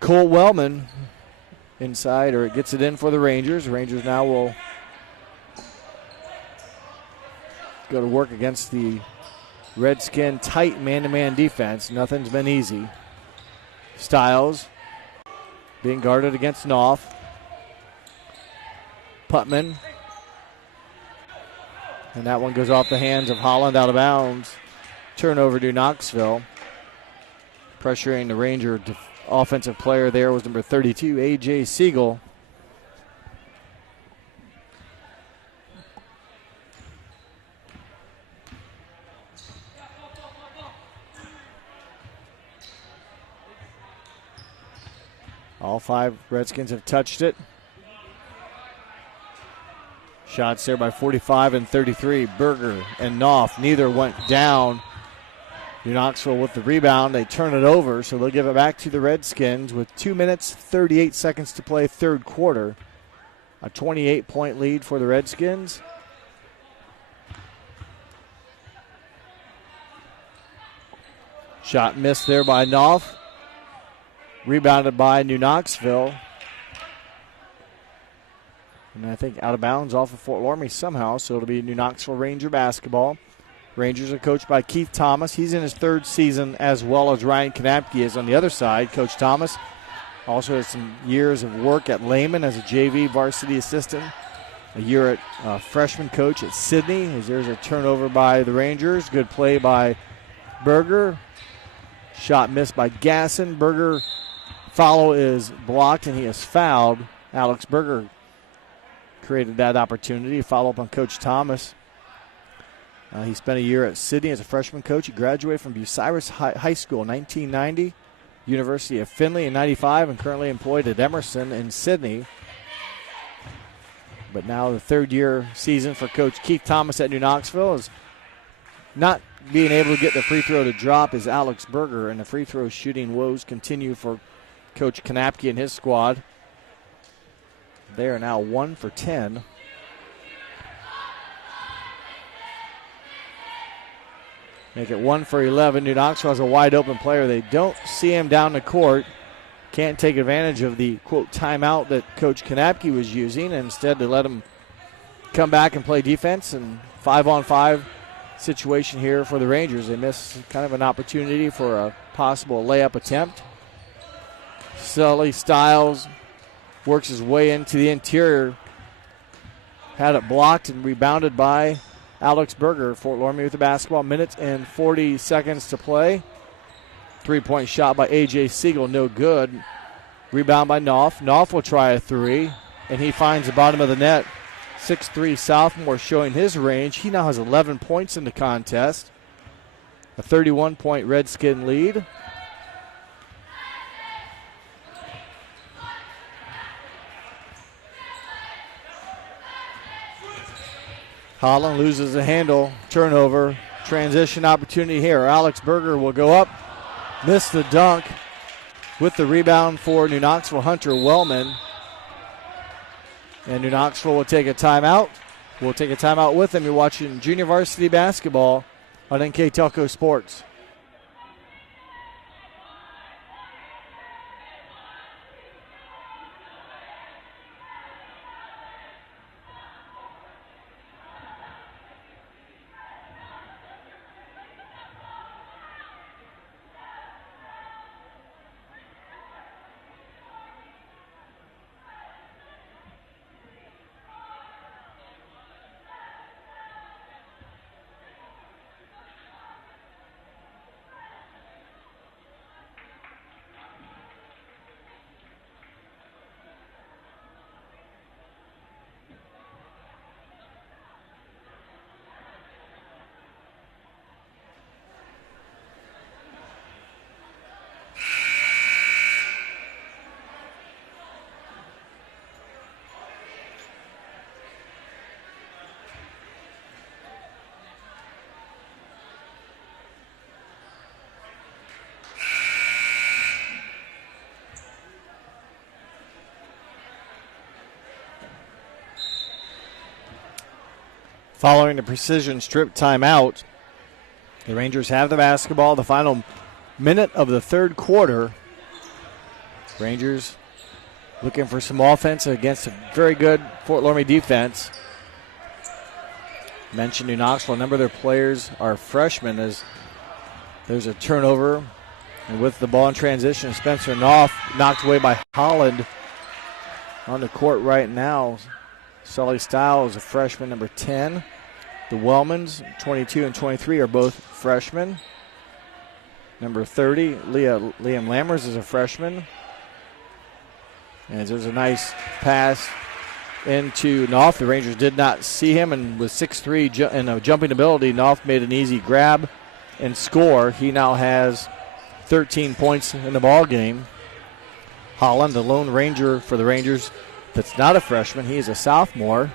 Cole Wellman inside, or it gets it in for the Rangers. Rangers now will go to work against the Redskin tight man-to-man defense. Nothing's been easy. Stiles being guarded against Knopf. Putman. And that one goes off the hands of Holland, out of bounds. Turnover to Knoxville. Pressuring the Ranger offensive player there was number 32, A.J. Siegel. All 5 Redskins have touched it. Shots there by 45 and 33. Berger and Knopf, neither went down. New Knoxville with the rebound. They turn it over, so they'll give it back to the Redskins with 2 minutes, 38 seconds to play third quarter. A 28-point lead for the Redskins. Shot missed there by Knopf. Rebounded by New Knoxville. And I think out of bounds off of Fort Loramie somehow, so it'll be New Knoxville Ranger basketball. Rangers are coached by Keith Thomas. He's in his 3rd season, as well as Ryan Knapke is on the other side. Coach Thomas also has some years of work at Lehman as a JV varsity assistant. A year at freshman coach at Sydney. As there's a turnover by the Rangers. Good play by Berger. Shot missed by Gasson. Berger follow is blocked, and he is fouled. Alex Berger created that opportunity. Follow up on Coach Thomas. He spent a year at Sydney as a freshman coach. He graduated from Bucyrus High School in 1990, University of Findlay in 95, and currently employed at Emerson in Sydney. But now the 3rd-year season for Coach Keith Thomas at New Knoxville is not being able to get the free throw to drop is Alex Berger, and the free throw shooting woes continue for Coach Knapke and his squad. They are now 1 for 10. Make it 1 for 11. New Knoxville has a wide open player. They don't see him down the court. Can't take advantage of the, quote, timeout that Coach Knapke was using. And instead, they let him come back and play defense. And 5-on-5 situation here for the Rangers. They miss kind of an opportunity for a possible layup attempt. Sully Stiles works his way into the interior. Had it blocked and rebounded by Alex Berger. Fort Loramie with the basketball. Minutes and 40 seconds to play. 3-point shot by A.J. Siegel, no good. Rebound by Knopf. Knopf will try a 3, and he finds the bottom of the net. 6'3 sophomore showing his range. He now has 11 points in the contest. A 31-point Redskin lead. Holland loses the handle. Turnover. Transition opportunity here. Alex Berger will go up. Miss the dunk. With the rebound for New Knoxville, Hunter Wellman. And New Knoxville will take a timeout. We'll take a timeout with them. You're watching junior varsity basketball on NK Telco Sports. Following the precision strip timeout, the Rangers have the basketball. The final minute of the third quarter. Rangers looking for some offense against a very good Fort Loramie defense. Mentioned New Knoxville, a number of their players are freshmen as there's a turnover. And with the ball in transition, Spencer Knopf knocked away by Holland on the court right now. Sully Stiles, a freshman, number 10. The Wellmans, 22 and 23, are both freshmen. Number 30, Liam Lammers is a freshman. And there's a nice pass into Knopf. The Rangers did not see him, and with 6'3" and a jumping ability, Knopf made an easy grab and score. He now has 13 points in the ball game. Holland, the lone Ranger for the Rangers, that's not a freshman. He is a sophomore.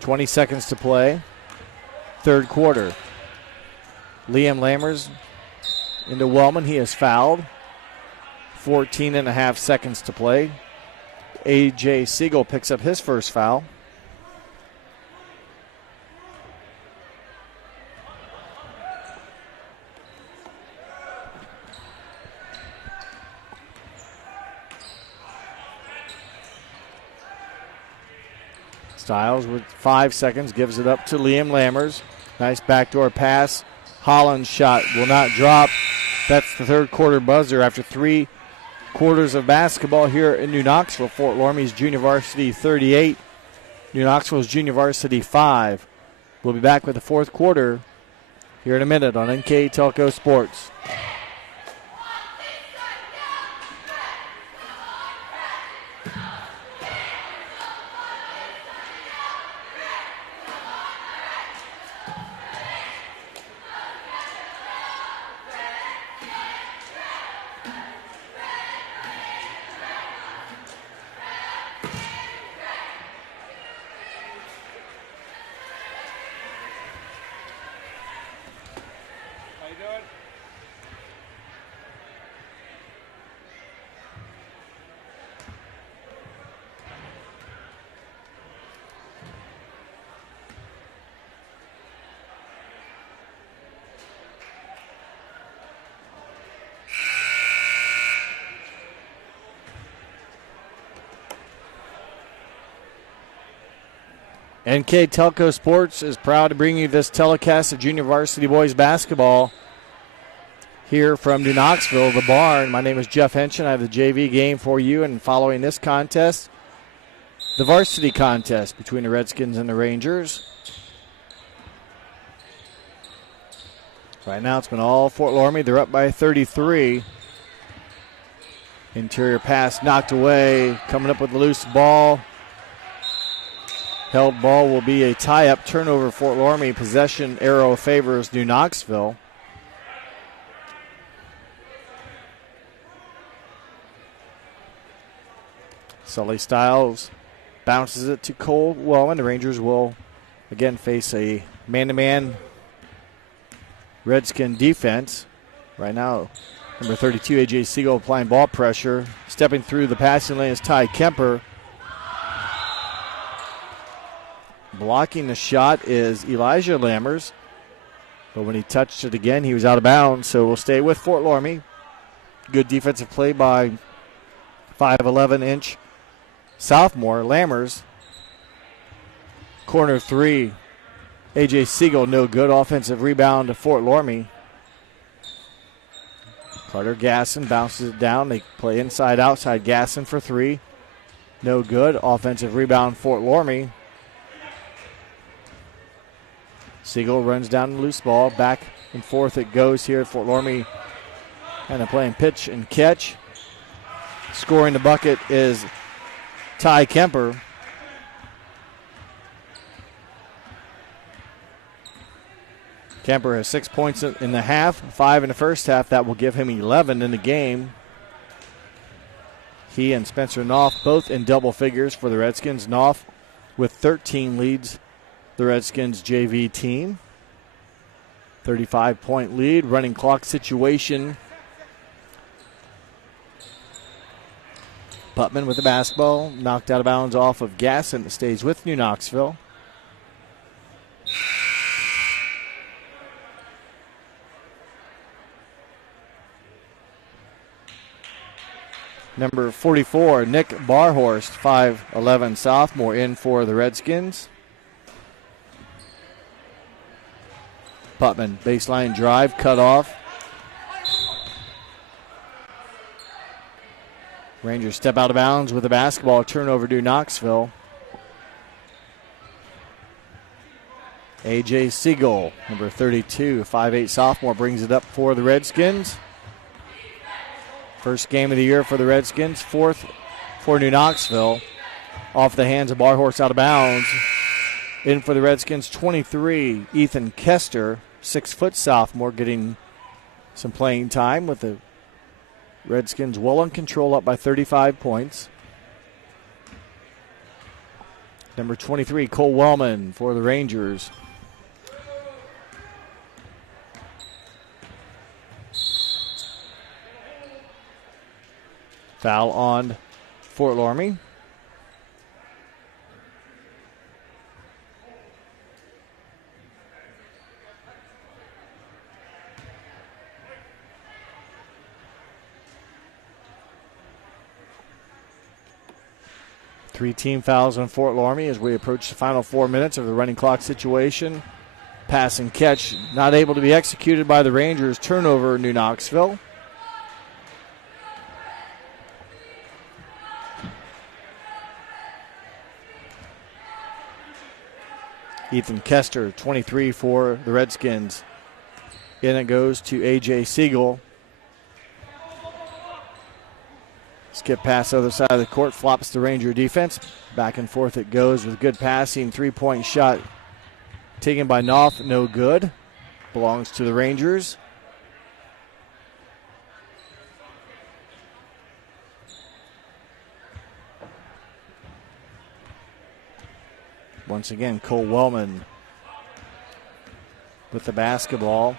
20 seconds to play. Third quarter. Liam Lammers into Wellman. He is fouled. 14 and a half seconds to play. A.J. Siegel picks up his first foul. Stiles with 5 seconds gives it up to Liam Lammers. Nice backdoor pass. Holland's shot will not drop. That's the third quarter buzzer after 3 quarters of basketball here in New Knoxville. Fort Loramie's junior varsity 38. New Knoxville's junior varsity 5. We'll be back with the fourth quarter here in a minute on NK Telco Sports. NK Telco Sports is proud to bring you this telecast of junior varsity boys basketball here from New Knoxville, the barn. My name is Jeff Henshin. I have the JV game for you, and following this contest, the varsity contest between the Redskins and the Rangers. Right now it's been all Fort Loramie. They're up by 33. Interior pass knocked away. Coming up with the loose ball. Held ball will be a tie-up turnover. Fort Loramie. Possession arrow favors New Knoxville. Sully Stiles bounces it to Cole Wellman. The Rangers will again face a man-to-man Redskin defense. Right now, number 32, A.J. Siegel applying ball pressure. Stepping through the passing lane is Ty Kemper. Blocking the shot is Elijah Lammers. But when he touched it again, he was out of bounds, so we'll stay with Fort Loramie. Good defensive play by 5'11" sophomore Lammers. Corner three. A.J. Siegel, no good. Offensive rebound to Fort Loramie. Carter Gasson bounces it down. They play inside, outside. Gasson for three. No good. Offensive rebound, Fort Loramie. Siegel runs down the loose ball. Back and forth it goes here. Fort Loramie kind of playing pitch and catch. Scoring the bucket is Ty Kemper. Kemper has 6 points in the half, 5 in the first half. That will give him 11 in the game. He and Spencer Knopf both in double figures for the Redskins. Knopf with 13 leads the Redskins JV team. 35-point lead, running clock situation. Putman with the basketball, knocked out of bounds off of Gasson. It stays with New Knoxville. Number 44, Nick Barhorst, 5'11" sophomore, in for the Redskins. Putman, baseline drive, cut off. Rangers step out of bounds with the basketball, turnover to Knoxville. A.J. Siegel, number 32, 5'8" sophomore, brings it up for the Redskins. First game of the year for the Redskins, fourth for New Knoxville. Off the hands of Barhorst, out of bounds. In for the Redskins, 23, Ethan Kester, 6' sophomore, getting some playing time with the Redskins well in control, up by 35 points. Number 23, Cole Wellman for the Rangers. Foul on Fort Loramie. Three team fouls on Fort Loramie as we approach the final 4 minutes of the running clock situation. Pass and catch not able to be executed by the Rangers. Turnover, New Knoxville. Ethan Kester, 23 for the Redskins. In it goes to A.J. Siegel. Skip pass other side of the court, flops the Ranger defense. Back and forth it goes with good passing. 3-point shot taken by Knopf, no good. Belongs to the Rangers. Once again, Cole Wellman with the basketball.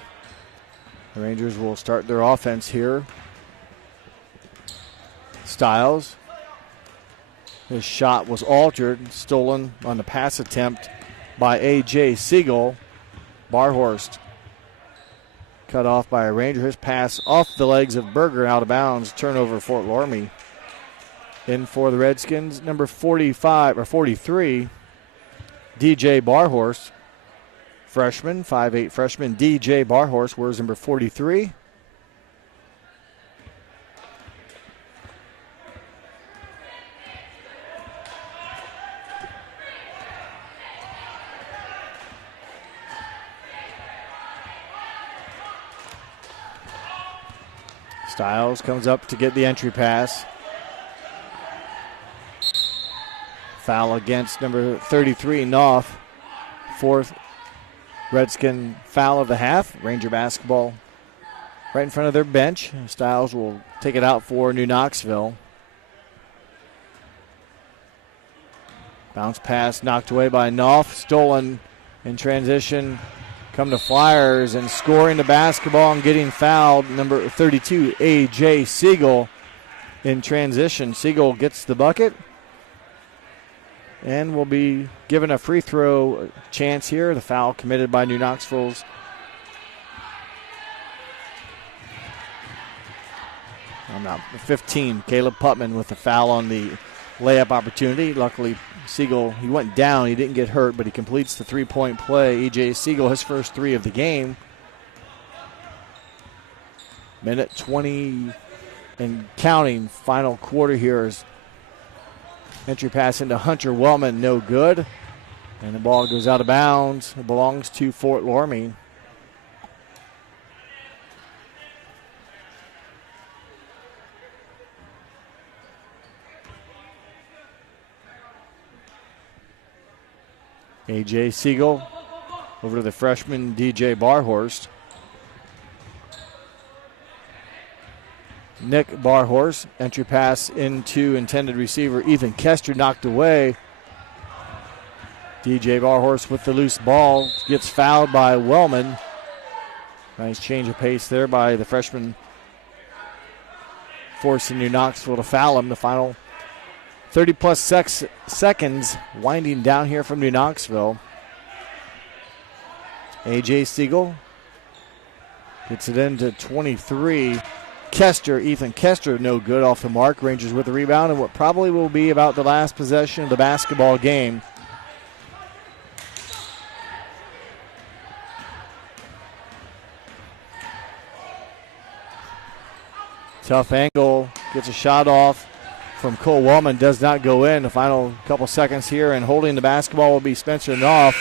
The Rangers will start their offense here. Stiles. His shot was altered, stolen on the pass attempt by A.J. Siegel. Barhorst cut off by a Ranger. His pass off the legs of Berger, out of bounds. Turnover, Fort Loramie. In for the Redskins, number 43, DJ Barhorst. Freshman, 5'8" freshman. DJ Barhorst wears number 43. Stiles comes up to get the entry pass. Foul against number 33, Knopf. Fourth Redskin foul of the half. Ranger basketball right in front of their bench. Stiles will take it out for New Knoxville. Bounce pass knocked away by Knopf. Stolen in transition. Come to Flyers and scoring the basketball and getting fouled. Number 32, A.J. Siegel in transition. Siegel gets the bucket and will be given a free throw chance here. The foul committed by New Knoxville's not 15. Caleb Putman with the foul on the layup opportunity. Luckily, Siegel, he went down. He didn't get hurt, but he completes the three-point play. E.J. Siegel, his first three of the game. Minute 20 and counting. Final quarter here is entry pass into Hunter Wellman, no good. And the ball goes out of bounds. It belongs to Fort Loramie. A.J. Siegel over to the freshman DJ Barhorst. Nick Barhorst, entry pass into intended receiver Ethan Kester, knocked away. DJ Barhorst with the loose ball, gets fouled by Wellman. Nice change of pace there by the freshman, forcing New Knoxville to foul him. The final 30-plus seconds winding down here from New Knoxville. A.J. Siegel gets it into 23. Ethan Kester, no good off the mark. Rangers with the rebound and what probably will be about the last possession of the basketball game. Tough angle, gets a shot off from Cole Wellman, does not go in. The final couple seconds here, and holding the basketball will be Spencer Knopf.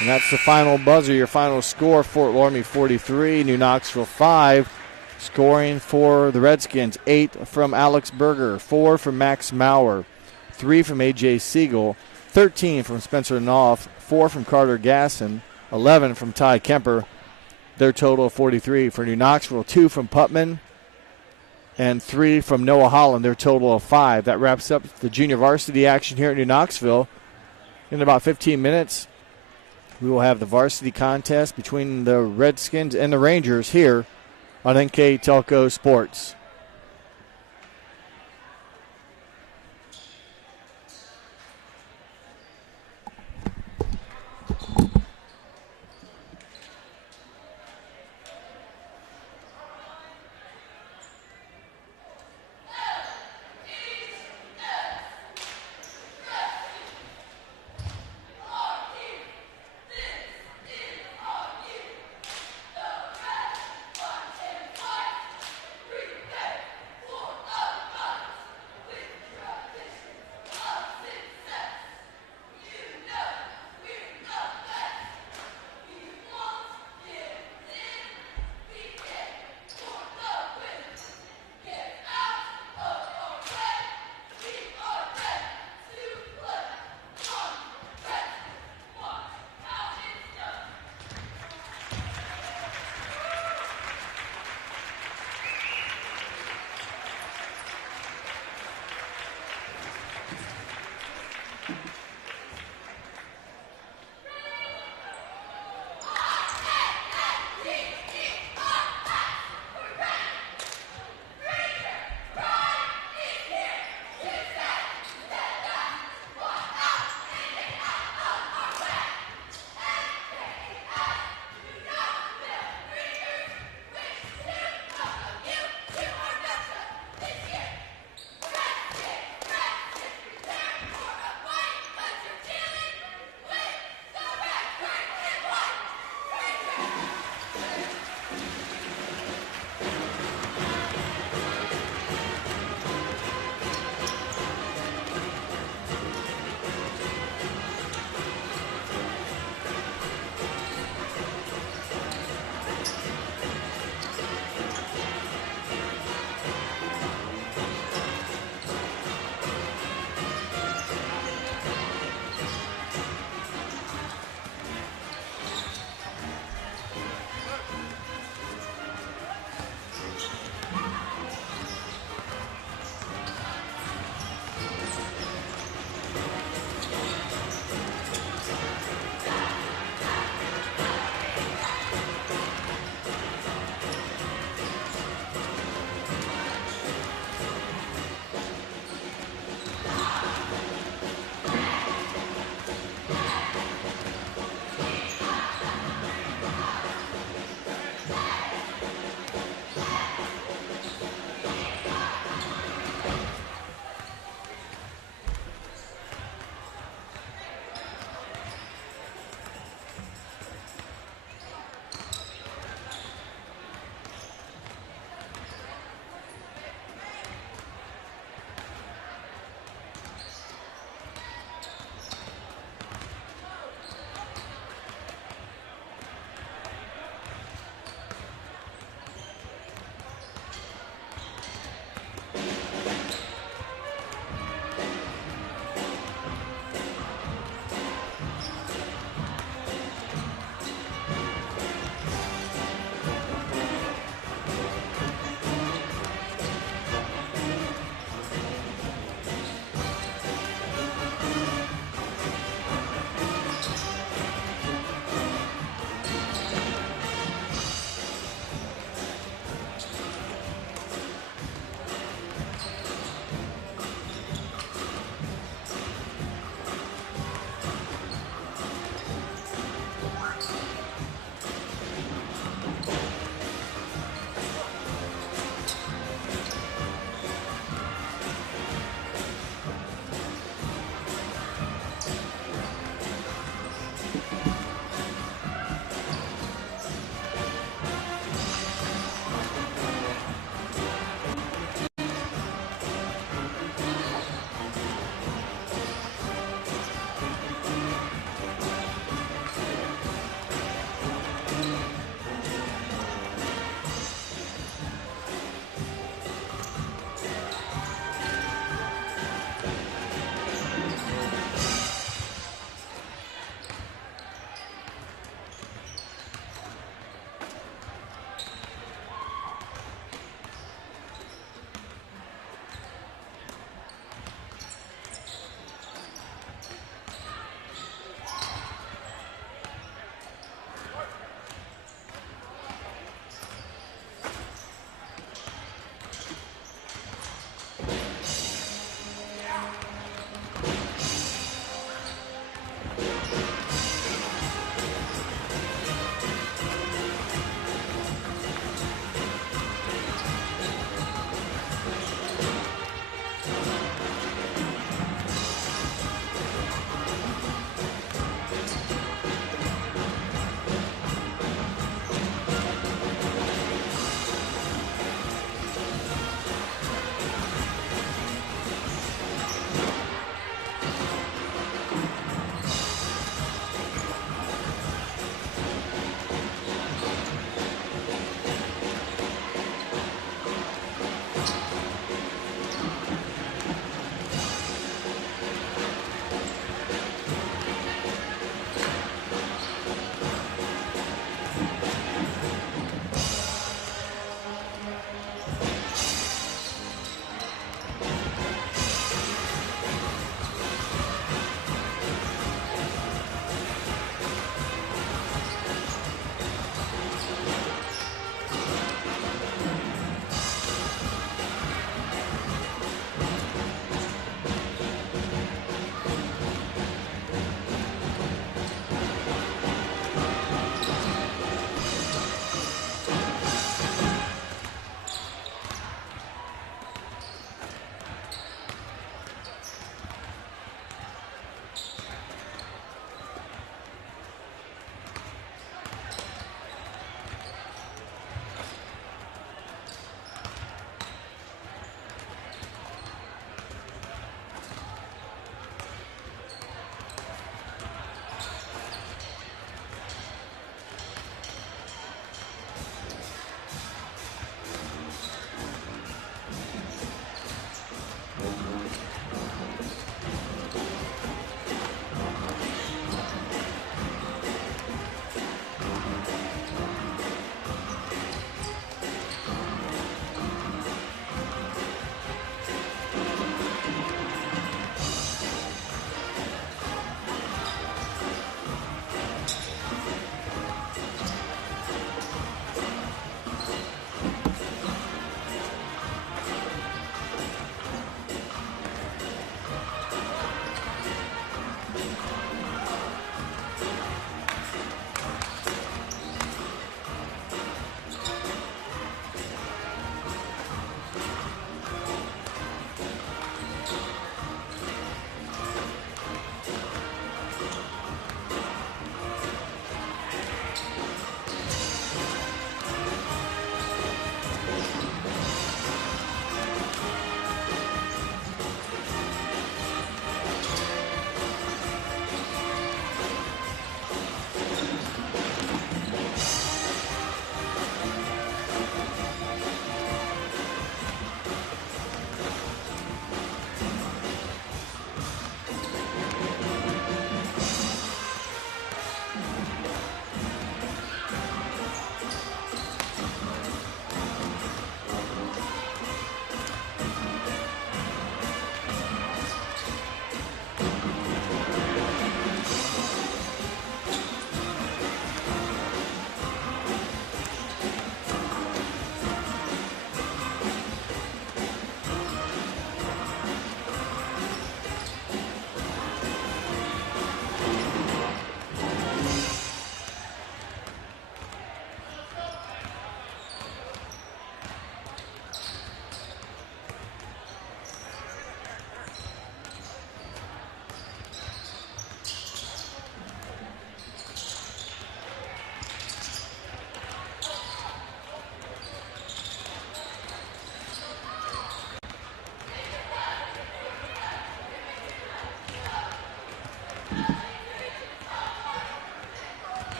And that's the final buzzer, your final score. Fort Loramie 43, New Knoxville 5. Scoring for the Redskins, 8 from Alex Berger, 4 from Max Maurer, 3 from A.J. Siegel, 13 from Spencer Knopf, 4 from Carter Gasson, 11 from Ty Kemper. Their total of 43 for New Knoxville, 2 from Putman, and 3 from Noah Holland, their total of 5. That wraps up the junior varsity action here at New Knoxville. In about 15 minutes, we will have the varsity contest between the Redskins and the Rangers here on NK Telco Sports.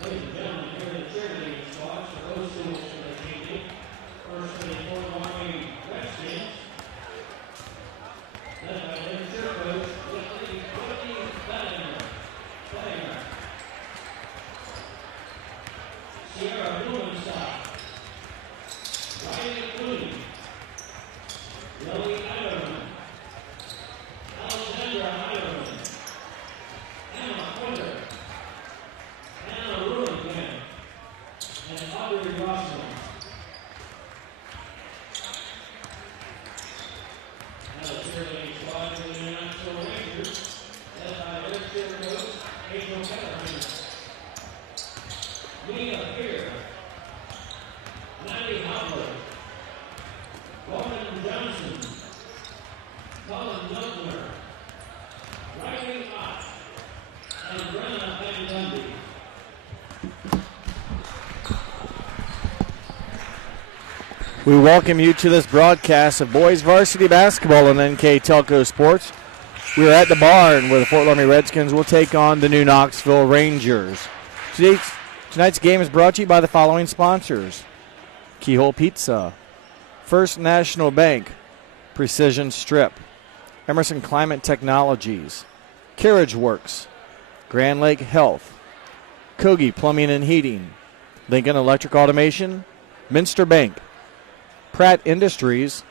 Ladies and gentlemen, here are the cheerleading squads for those schools for the evening. First for the Fort Loramie Redskins. Led by their cheer coach, Whitley Bellinger. Sierra Blumenstock. Riley Clooney. Lily Iderman. Alexandra Iderman. Emma Pointer. Anna Rubenkamp. And Audrey Rossman. Now the cheerleading squad for the New Knoxville Rangers, led by their cheer coach, April Kellerman. Mia Fear. Maddie Howler. Lauren Johnson. Colin Miltner. Riley Ott. And Brenna Van Gundy. We welcome you to this broadcast of boys varsity basketball on NK Telco Sports. We are at the barn where the Fort Loramie Redskins will take on the New Knoxville Rangers. Tonight's game is brought to you by the following sponsors: Keyhole Pizza, First National Bank, Precision Strip, Emerson Climate Technologies, Carriage Works, Grand Lake Health, Kogi Plumbing and Heating, Lincoln Electric Automation, Minster Bank, Pratt Industries,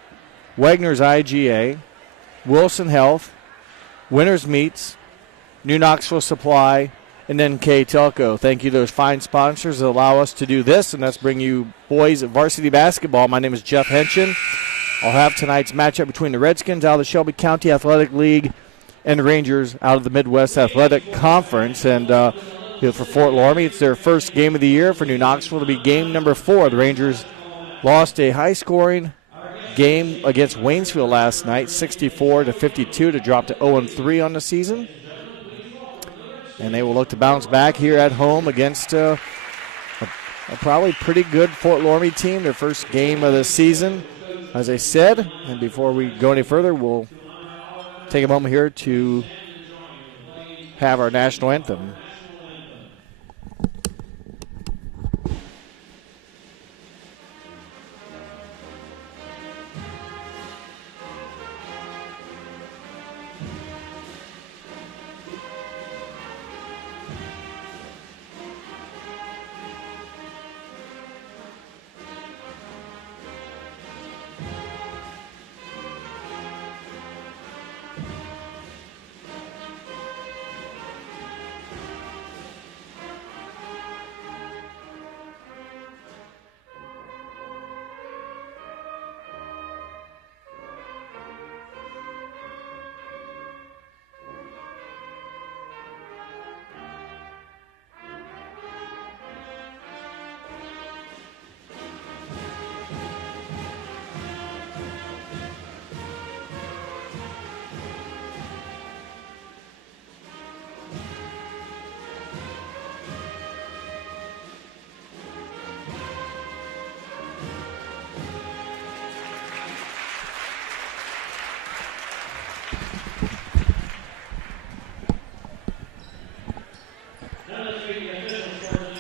Wagner's IGA, Wilson Health, Winners Meats, New Knoxville Supply, and NK Telco. Thank you to those fine sponsors that allow us to do this, and that's bring you boys varsity basketball. My name is Jeff Henshin. I'll have tonight's matchup between the Redskins out of the Shelby County Athletic League and the Rangers out of the Midwest Athletic Conference. And for Fort Loramie, it's their first game of the year. For New Knoxville to be game number 4. The Rangers lost a high-scoring game against Waynesville last night, 64-52, to drop to 0-3 on the season. And they will look to bounce back here at home against a probably pretty good Fort Loramie team, their first game of the season, as I said. And before we go any further, we'll take a moment here to have our national anthem.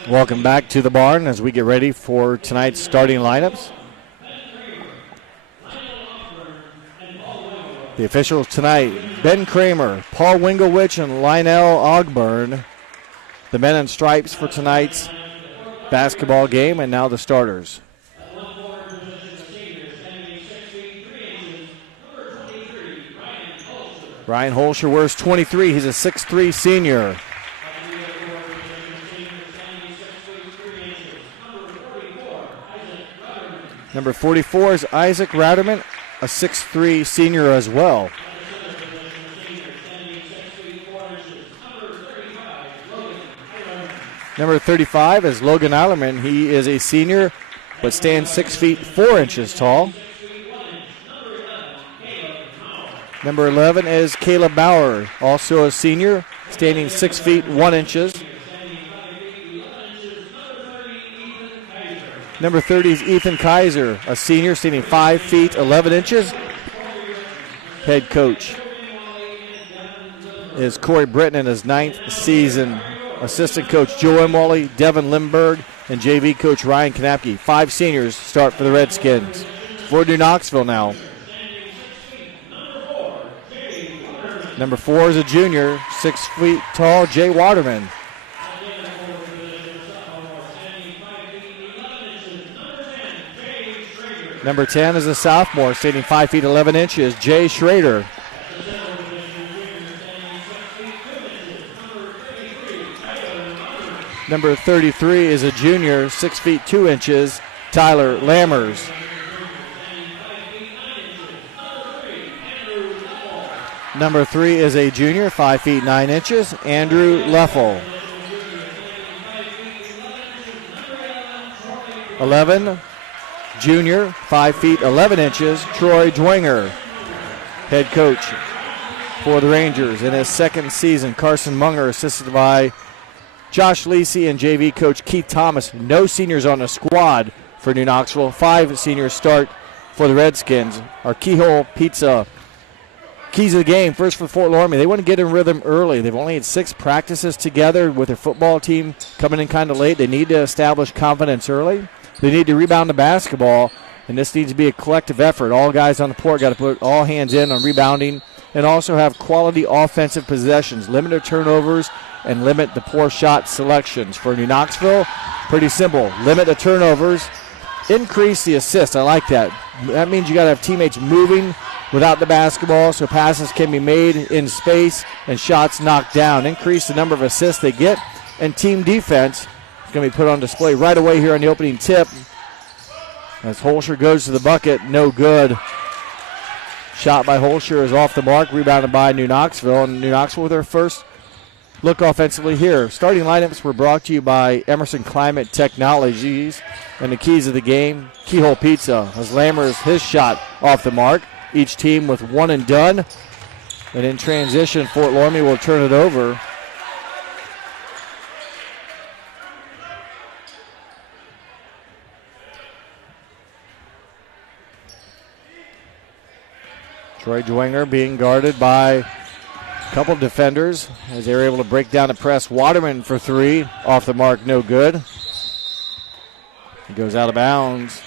Welcome back to the barn as we get ready for tonight's starting lineups. The officials tonight: Ben Kramer, Paul Winglewich, and Lionel Ogburn. The men in stripes for tonight's basketball game, and now the starters. Ryan Holscher wears 23. He's a 6'3 senior. Number 44 is Isaac Ratterman, a 6'3 senior as well. Number 35 is Logan Eilerman. He is a senior, but stands 6 feet 4 inches tall. Number 11 is Caleb Bauer, also a senior, standing 6 feet 1 inches. Number 30 is Ethan Kaiser, a senior, standing 5 feet 11 inches. Head coach is Corey Britton in his 9th season. Assistant coach Joe Emwally, Devin Lindberg, and JV coach Ryan Knapke. 5 seniors start for the Redskins. For New Knoxville now. Number 4 is a junior, 6 feet tall, Jay Waterman. Number 10 is a sophomore, standing 5 feet 11 inches, Jay Schrader. Number 33 is a junior, 6 feet 2 inches, Tyler Lammers. Number 3 is a junior, 5 feet 9 inches, Andrew Leffel. 11, junior, 5 feet 11 inches, Troy Dwenger. Head coach for the Rangers in his 2nd season, Carson Munger, assisted by Josh Lisi and JV coach Keith Thomas. No seniors on the squad for New Knoxville. 5 seniors start for the Redskins. Our Keyhole Pizza keys of the game. First for Fort Loramie. They want to get in rhythm early. They've only had 6 practices together with their football team coming in kind of late. They need to establish confidence early. They need to rebound the basketball, and this needs to be a collective effort. All guys on the court got to put all hands in on rebounding and also have quality offensive possessions, limit their turnovers, and limit the poor shot selections. For New Knoxville, pretty simple. Limit the turnovers, increase the assists. I like that. That means you got to have teammates moving without the basketball so passes can be made in space and shots knocked down. Increase the number of assists they get, and team defense is going to be put on display right away here on the opening tip. As Holscher goes to the bucket, no good. Shot by Holscher is off the mark, rebounded by New Knoxville, and New Knoxville with their first look offensively here. Starting lineups were brought to you by Emerson Climate Technologies, and the keys of the game, Keyhole Pizza. As Lammers, his shot off the mark. Each team with one and done. And in transition, Fort Loramie will turn it over. Troy Dwenger being guarded by a couple defenders as they were able to break down the press. Waterman for 3, off the mark, no good. He goes out of bounds.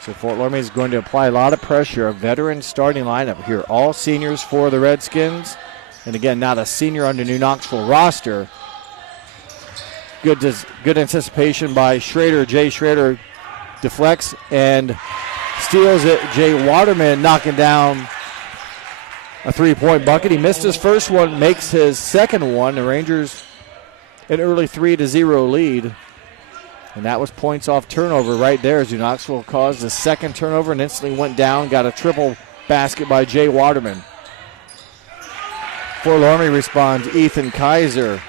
So Fort Loramie is going to apply a lot of pressure. A veteran starting lineup here. All seniors for the Redskins. And again, not a senior on the New Knoxville roster. Good anticipation by Schrader. Jay Schrader deflects and steals it. Jay Waterman knocking down a 3-point bucket. He missed his first one, makes his second one. The Rangers an early 3-0 lead. And that was points off turnover right there as New Knoxville caused the second turnover and instantly went down. Got a triple basket by Jay Waterman. Fort Loramie responds. Ethan Kaiser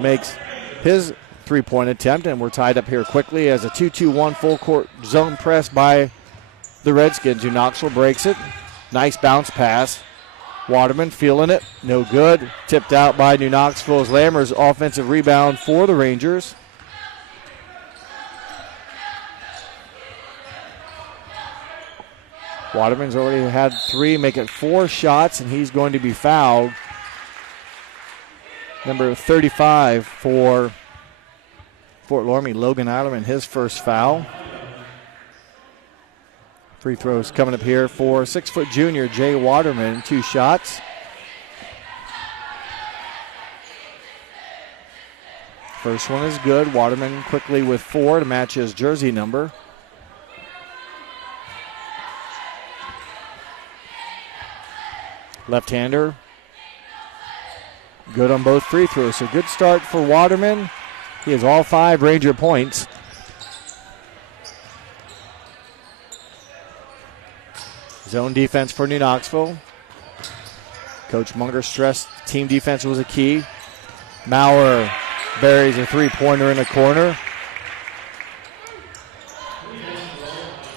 makes his 3-point attempt, and we're tied up here quickly as a 2-2-1 full court zone press by the Redskins. New Knoxville breaks it. Nice bounce pass. Waterman feeling it. No good. Tipped out by New Knoxville's Lammers. Offensive rebound for the Rangers. Waterman's already had 3, make it 4 shots, and he's going to be fouled. Number 35 for Fort Loramie, Logan Eilerman, his first foul. Free throws coming up here for 6-foot junior Jay Waterman. 2 shots. First one is good. Waterman quickly with 4 to match his jersey number. Left-hander. Good on both free throws. So good start for Waterman. He has all 5 Ranger points. Zone defense for New Knoxville. Coach Munger stressed team defense was a key. Maurer buries a 3-pointer in the corner.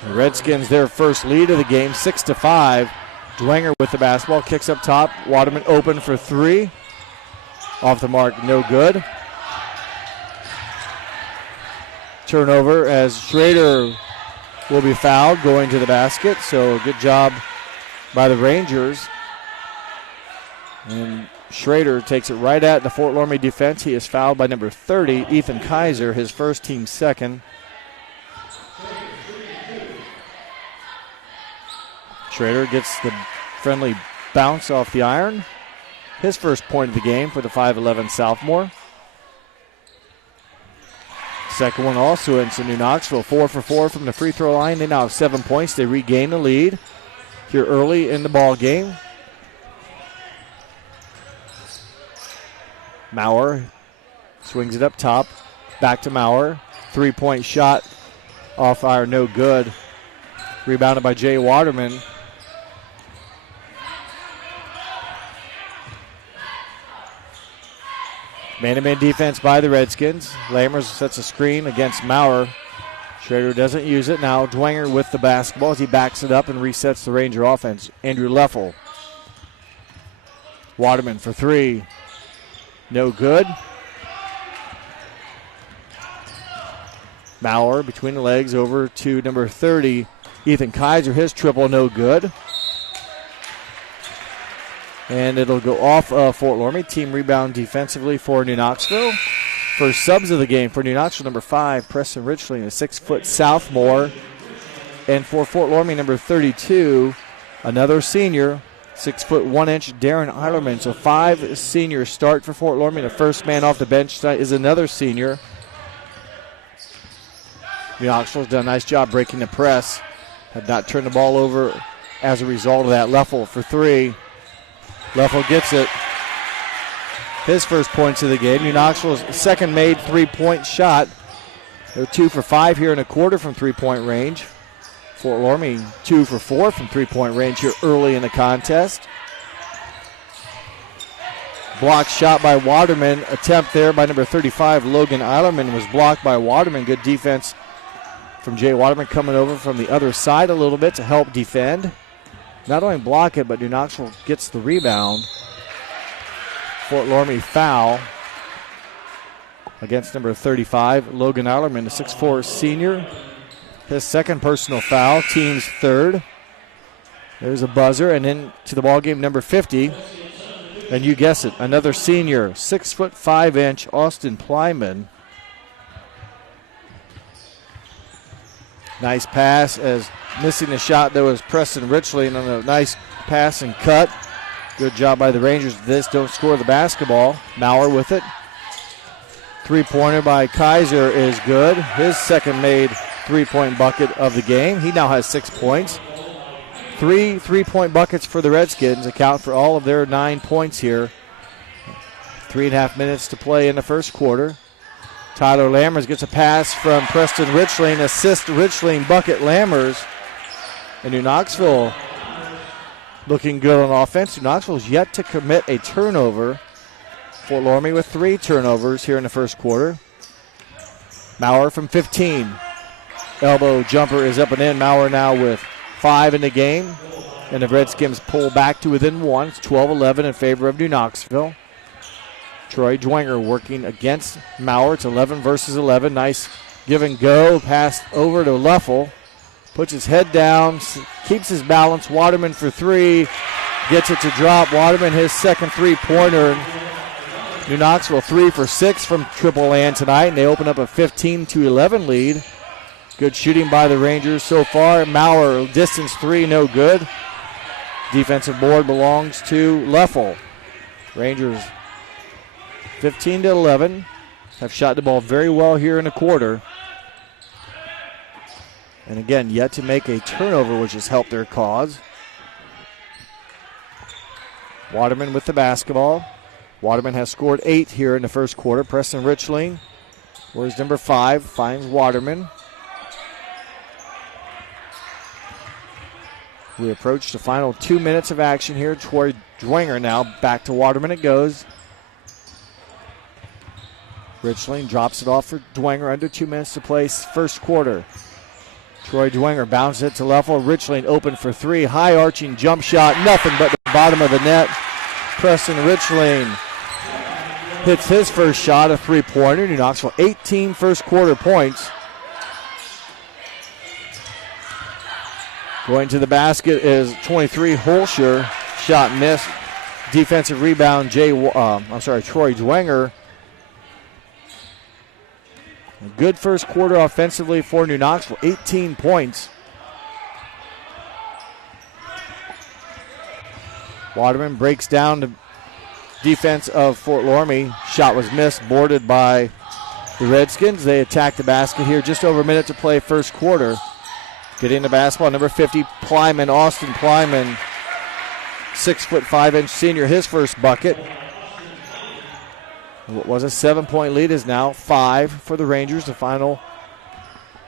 The Redskins their first lead of the game, 6-5. Dwenger with the basketball, kicks up top. Waterman open for 3. Off the mark, no good. Turnover as Schrader will be fouled going to the basket. So good job by the Rangers. And Schrader takes it right at the Fort Loramie defense. He is fouled by number 30, Ethan Kaiser, his first, team second. Schrader gets the friendly bounce off the iron. His first point of the game for the 5'11 sophomore. Second one also into New Knoxville. 4 for 4 from the free throw line. They now have 7 points. They regain the lead here early in the ball game. Maurer swings it up top. Back to Maurer. 3-point shot off iron, no good. Rebounded by Jay Waterman. Man-to-man defense by the Redskins. Lammers sets a screen against Maurer. Schrader doesn't use it. Now Dwenger with the basketball as he backs it up and resets the Ranger offense. Andrew Leffel. Waterman for three. No good. Maurer between the legs over to number 30. Ethan Kaiser, his triple, no good. And it'll go off of Fort Loramie. Team rebound defensively for New Knoxville. First subs of the game for New Knoxville, number 5, Preston Richling, a 6-foot sophomore. And for Fort Loramie, number 32, another senior, 6' 1 inch, Darren Eilerman. So 5 seniors start for Fort Loramie. The first man off the bench is another senior. New Knoxville's done a nice job breaking the press. Had not turned the ball over as a result of that. Leffel for three. Leffel gets it. His first points of the game. New Knoxville's second made 3-point shot. They're 2 for 5 here in a quarter from 3-point range. Fort Loramie 2 for 4 from 3-point range here early in the contest. Blocked shot by Waterman. Attempt there by number 35, Logan Eilerman, was blocked by Waterman. Good defense from Jay Waterman coming over from the other side a little bit to help defend. Not only block it, but New Knoxville gets the rebound. Fort Loramie foul against number 35, Logan Eilerman, the 6'4 senior. His second personal foul, team's third. There's a buzzer, and then to the ball game, number 50. And you guess it, another senior, 6' 5 inch, Austin Plyman. Nice pass as missing the shot. There was Preston Richling on a nice pass and cut. Good job by the Rangers. This don't score the basketball. Maurer with it. 3-pointer by Kaiser is good. His second made 3-point bucket of the game. He now has 6 points. 3 3-point buckets for the Redskins account for all of their 9 points here. 3.5 minutes to play in the first quarter. Tyler Lammers gets a pass from Preston Richling. Assist Richling, bucket Lammers. And New Knoxville looking good on offense. New Knoxville's yet to commit a turnover. Fort Loramie with 3 turnovers here in the first quarter. Maurer from 15. Elbow jumper is up and in. Maurer now with 5 in the game. And the Redskins pull back to within 1. It's 12-11 in favor of New Knoxville. Troy Dwenger working against Maurer. It's 11 versus 11. Nice give and go. Pass over to Leffel. Puts his head down. Keeps his balance. Waterman for 3. Gets it to drop. Waterman his second 3-pointer. New Knoxville 3 for 6 from Triple Land tonight. And they open up a 15-11 lead. Good shooting by the Rangers so far. Maurer distance 3, no good. Defensive board belongs to Leffel. Rangers 15-11. Have shot the ball very well here in the quarter. And again, yet to make a turnover, which has helped their cause. Waterman with the basketball. Waterman has scored 8 here in the first quarter. Preston Richling, where's number 5, finds Waterman. We approach the final 2 minutes of action here. Troy Dwenger now back to Waterman it goes. Richling drops it off for Dwenger. Under 2 minutes to play first quarter. Troy Dwenger bounces it to Leffel. Richling open for 3. High arching jump shot. Nothing but the bottom of the net. Preston Richling hits his first shot, a three-pointer. New Knoxville 18 first quarter points. Going to the basket is 23 Holscher. Shot missed. Defensive rebound, Troy Dwenger. A good first quarter offensively for New Knoxville, 18 points. Waterman breaks down the defense of Fort Loramie. Shot was missed, boarded by the Redskins. They attack the basket here, just over a minute to play first quarter. Getting the basketball, number 50, Plyman, Austin Plyman, 6'5" senior, his first bucket. What was a 7-point lead is now 5 for the Rangers. The final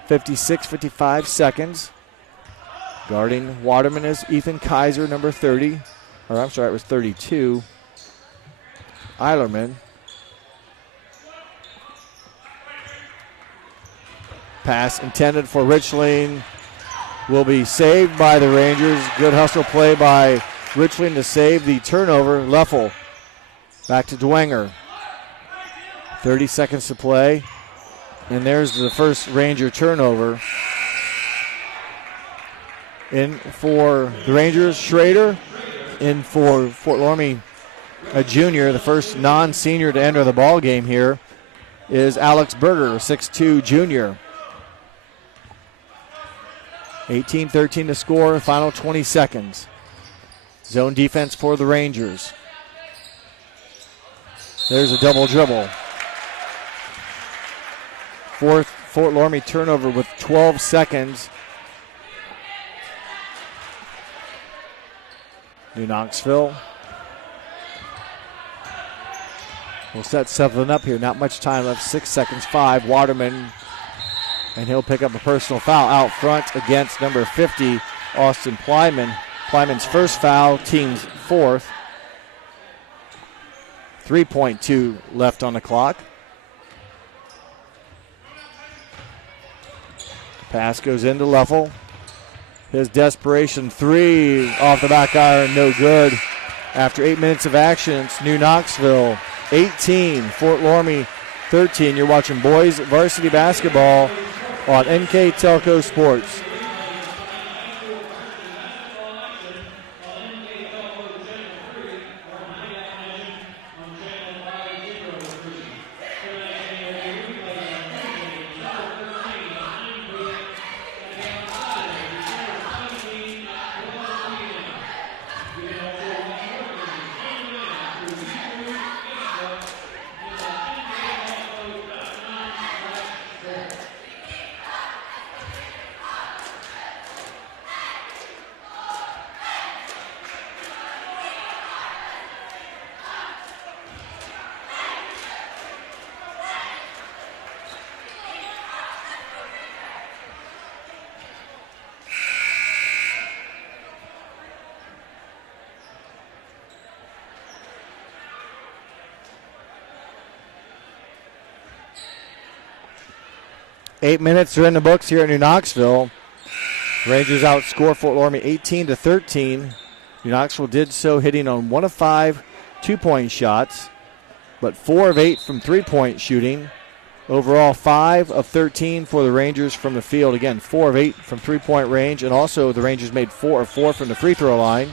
55 seconds. Guarding Waterman is Ethan Kaiser, number 30. Or I'm sorry, it was 32. Eilerman. Pass intended for Richling will be saved by the Rangers. Good hustle play by Richling to save the turnover. Leffel back to Dwenger. 30 seconds to play. And there's the first Ranger turnover. In for the Rangers, Schrader. In for Fort Loramie, a junior, the first non-senior to enter the ball game here is Alex Berger, 6'2" junior. 18-13 to score, final 20 seconds. Zone defense for the Rangers. There's a double dribble. Fourth Fort Loramie turnover with 12 seconds. New Knoxville will set something up here. Not much time left. 6 seconds. 5. Waterman. And he'll pick up a personal foul out front against number 50, Austin Plyman. Plyman's first foul, team's fourth. 3.2 left on the clock. Pass goes into Leffel. His desperation three off the back iron, no good. After 8 minutes of action, it's New Knoxville 18, Fort Loramie 13. You're watching boys varsity basketball on NK Telco Sports. Eight minutes are in the books here at New Knoxville. Rangers outscore Fort Loramie 18-13. New Knoxville did so hitting on 1 of 5 two-point shots, but 4 of 8 from three-point shooting. Overall, 5 of 13 for the Rangers from the field. Again, 4 of 8 from three-point range, and also the Rangers made 4 of 4 from the free throw line.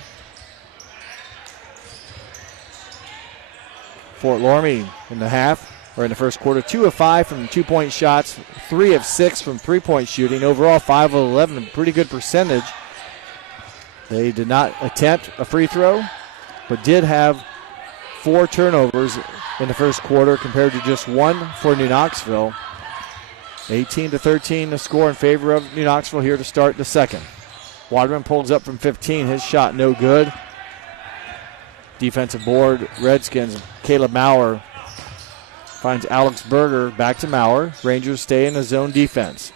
Fort Loramie in the half, or in the first quarter, 2 of 5 from two-point shots, 3 of 6 from three-point shooting. Overall, 5 of 11, a pretty good percentage. They did not attempt a free throw, but did have 4 turnovers in the first quarter compared to just 1 for New Knoxville. 18-13 the score in favor of New Knoxville here to start the second. Waterman pulls up from 15. His shot no good. Defensive board, Redskins. Caleb Maurer finds Alex Berger, back to Maurer. Rangers stay in the zone defense.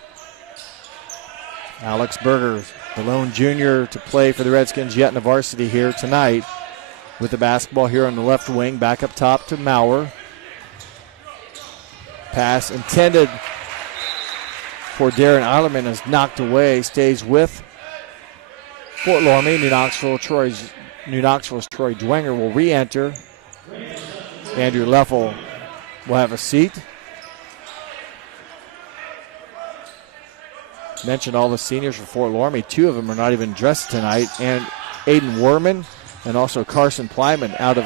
Alex Berger, the lone junior to play for the Redskins yet in the varsity here tonight. With the basketball here on the left wing, back up top to Maurer. Pass intended for Darren Eilerman is knocked away, stays with Fort Loramie. New Knoxville's Troy Dwenger will re-enter. Andrew Leffel will have a seat. Mentioned all the seniors for Fort Loramie. 2 of them are not even dressed tonight. And Aiden Werman and also Carson Plyman out of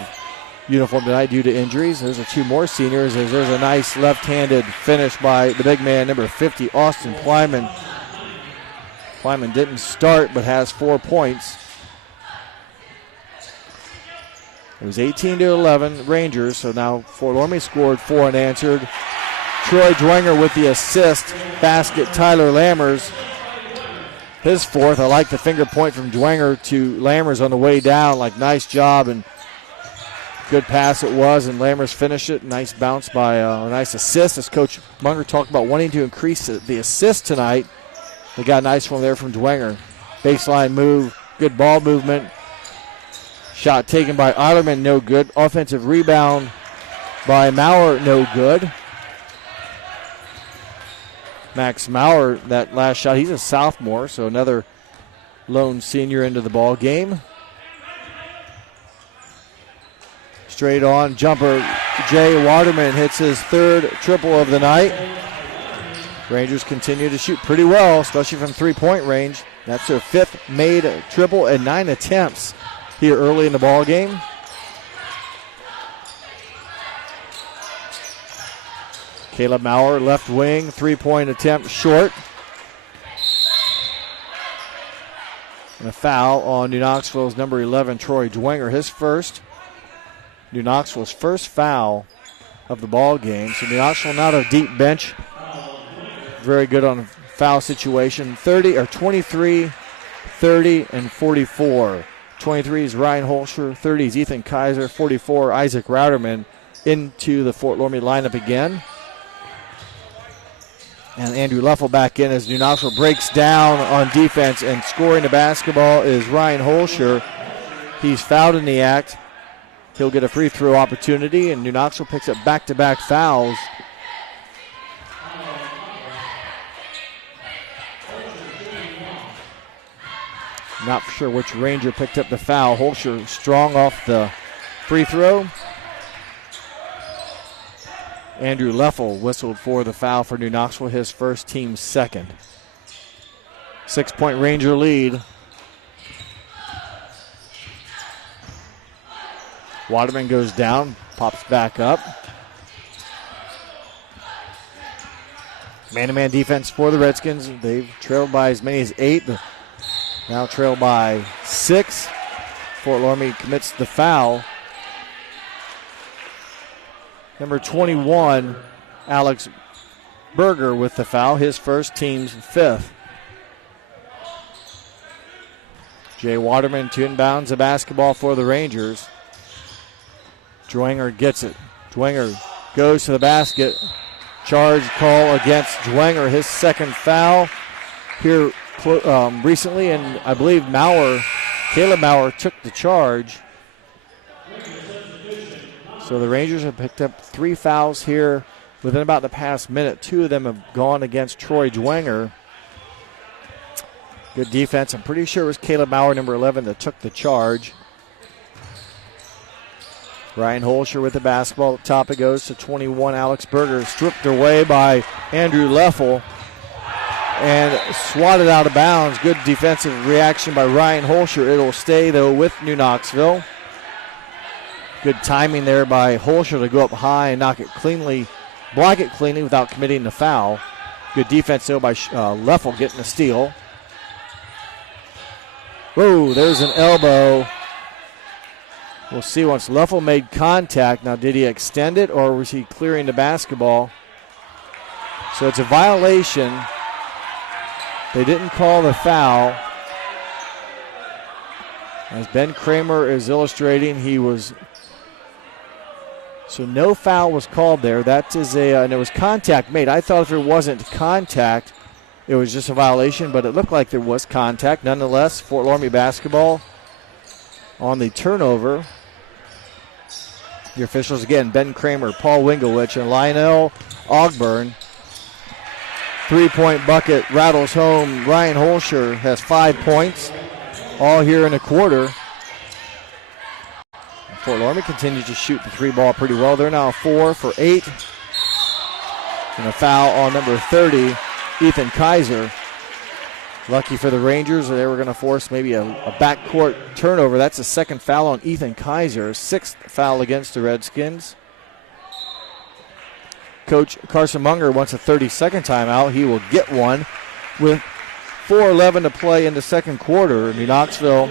uniform tonight due to injuries. Those are 2 more seniors. There's a nice left-handed finish by the big man, number 50, Austin Plyman. Plyman didn't start but has 4 points. It was 18-11 Rangers, so now Fort Loramie scored 4 unanswered. Troy Dwenger with the assist. Basket, Tyler Lammers. His 4th. I like the finger point from Dwenger to Lammers on the way down. Like, nice job and good pass it was, and Lammers finished it. Nice bounce by a nice assist. As Coach Munger talked about wanting to increase the assist tonight. They got a nice one there from Dwenger. Baseline move, good ball movement. Shot taken by Otterman, no good. Offensive rebound by Maurer, no good. Max Maurer, that last shot, he's a sophomore, so another lone senior into the ball game. Straight on jumper, Jay Waterman hits his 3rd triple of the night. Rangers continue to shoot pretty well, especially from 3-point range. That's their 5th made triple and 9 attempts here early in the ball game. Caleb Maurer, left wing, 3-point attempt short. And a foul on New Knoxville's number 11, Troy Dwenger, his first. New Knoxville's first foul of the ball game. So New Knoxville not a deep bench. Very good on foul situation. 23, 30, and 44. 23 is Ryan Holscher, 30 is Ethan Kaiser, 44 Isaac Rauterman into the Fort Loramie lineup again. And Andrew Leffel back in as New Knoxville breaks down on defense, and scoring the basketball is Ryan Holscher. He's fouled in the act. He'll get a free throw opportunity, and New Knoxville picks up back-to-back fouls. Not sure which Ranger picked up the foul. Holscher strong off the free throw. Andrew Leffel whistled for the foul for New Knoxville, his first, team's 2nd. 6-point Ranger lead. Waterman goes down, pops back up. Man-to-man defense for the Redskins. They've trailed by as many as 8. Now trailed by 6. Fort Loramie commits the foul. Number 21, Alex Berger with the foul, his first, team's 5th. Jay Waterman to inbounds the basketball for the Rangers. Dwenger gets it. Dwenger goes to the basket. Charge call against Dwenger, his 2nd foul here recently, and I believe Caleb Maurer took the charge. So the Rangers have picked up 3 fouls here within about the past minute. 2 of them have gone against Troy Dwenger. Good defense. I'm pretty sure it was Caleb Maurer, number 11, that took the charge. Ryan Holscher with the basketball. Top it goes to 21, Alex Berger. Stripped away by Andrew Leffel and swatted out of bounds. Good defensive reaction by Ryan Holscher. It'll stay, though, with New Knoxville. Good timing there by Holscher to go up high and block it cleanly without committing the foul. Good defense, though, by Leffel getting a steal. Whoa, there's an elbow. We'll see once Leffel made contact. Now, did he extend it or was he clearing the basketball? So it's a violation. They didn't call the foul. As Ben Kramer is illustrating, so no foul was called there. That is and it was contact made. I thought if it wasn't contact, it was just a violation, but it looked like there was contact. Nonetheless, Fort Loramie basketball on the turnover. The officials again, Ben Kramer, Paul Winglewich, and Lionel Ogburn. 3-point bucket rattles home. Ryan Holscher has 5 points, all here in a quarter. Fort Loramie continues to shoot the three ball pretty well. They're now 4 for 8. And a foul on number 30, Ethan Kaiser. Lucky for the Rangers, they were going to force maybe a backcourt turnover. That's the second foul on Ethan Kaiser, 6th foul against the Redskins. Coach Carson Munger wants a 30-second timeout. He will get one with 4:11 to play in the second quarter. New Knoxville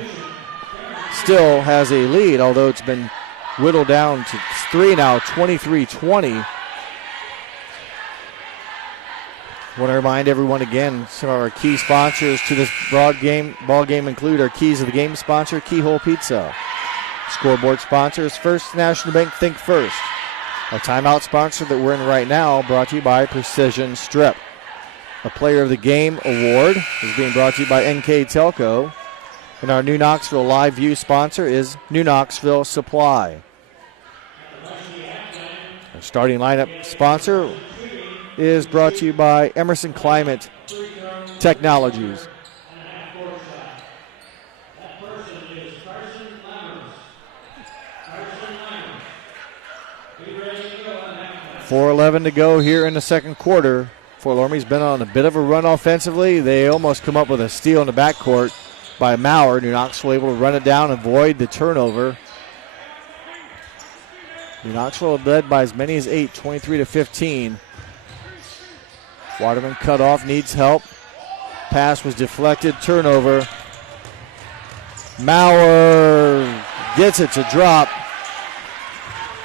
still has a lead, although it's been whittled down to 3 now, 23-20. I want to remind everyone again, some of our key sponsors to this ball game include our Keys of the Game sponsor, Keyhole Pizza. Scoreboard sponsors, First National Bank, Think First. Our timeout sponsor that we're in right now, brought to you by Precision Strip. A Player of the Game award is being brought to you by NK Telco. And our New Knoxville Live View sponsor is New Knoxville Supply. Our starting lineup sponsor is brought to you by Emerson Climate Technologies. 4:11 to go here in the second quarter. Fort Loramie's been on a bit of a run offensively. They almost come up with a steal in the backcourt by Maurer. New Knoxville able to run it down and avoid the turnover. New Knoxville led by as many as 8, 23-15. Waterman cut off, needs help. Pass was deflected, turnover. Maurer gets it to drop.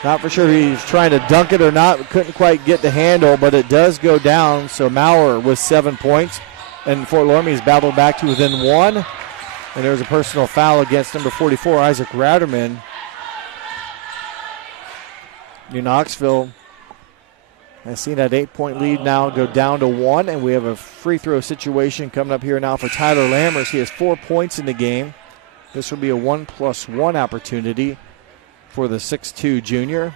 Not for sure he's trying to dunk it or not. Couldn't quite get the handle, but it does go down. So Maurer with 7 points. And Fort Loramie's battled back to within 1. And there's a personal foul against number 44, Isaac Ratterman. New Knoxville has seen that 8-point lead now go down to 1, and we have a free throw situation coming up here now for Tyler Lammers. He has 4 points in the game. This will be a 1+1 opportunity for the 6'2 junior.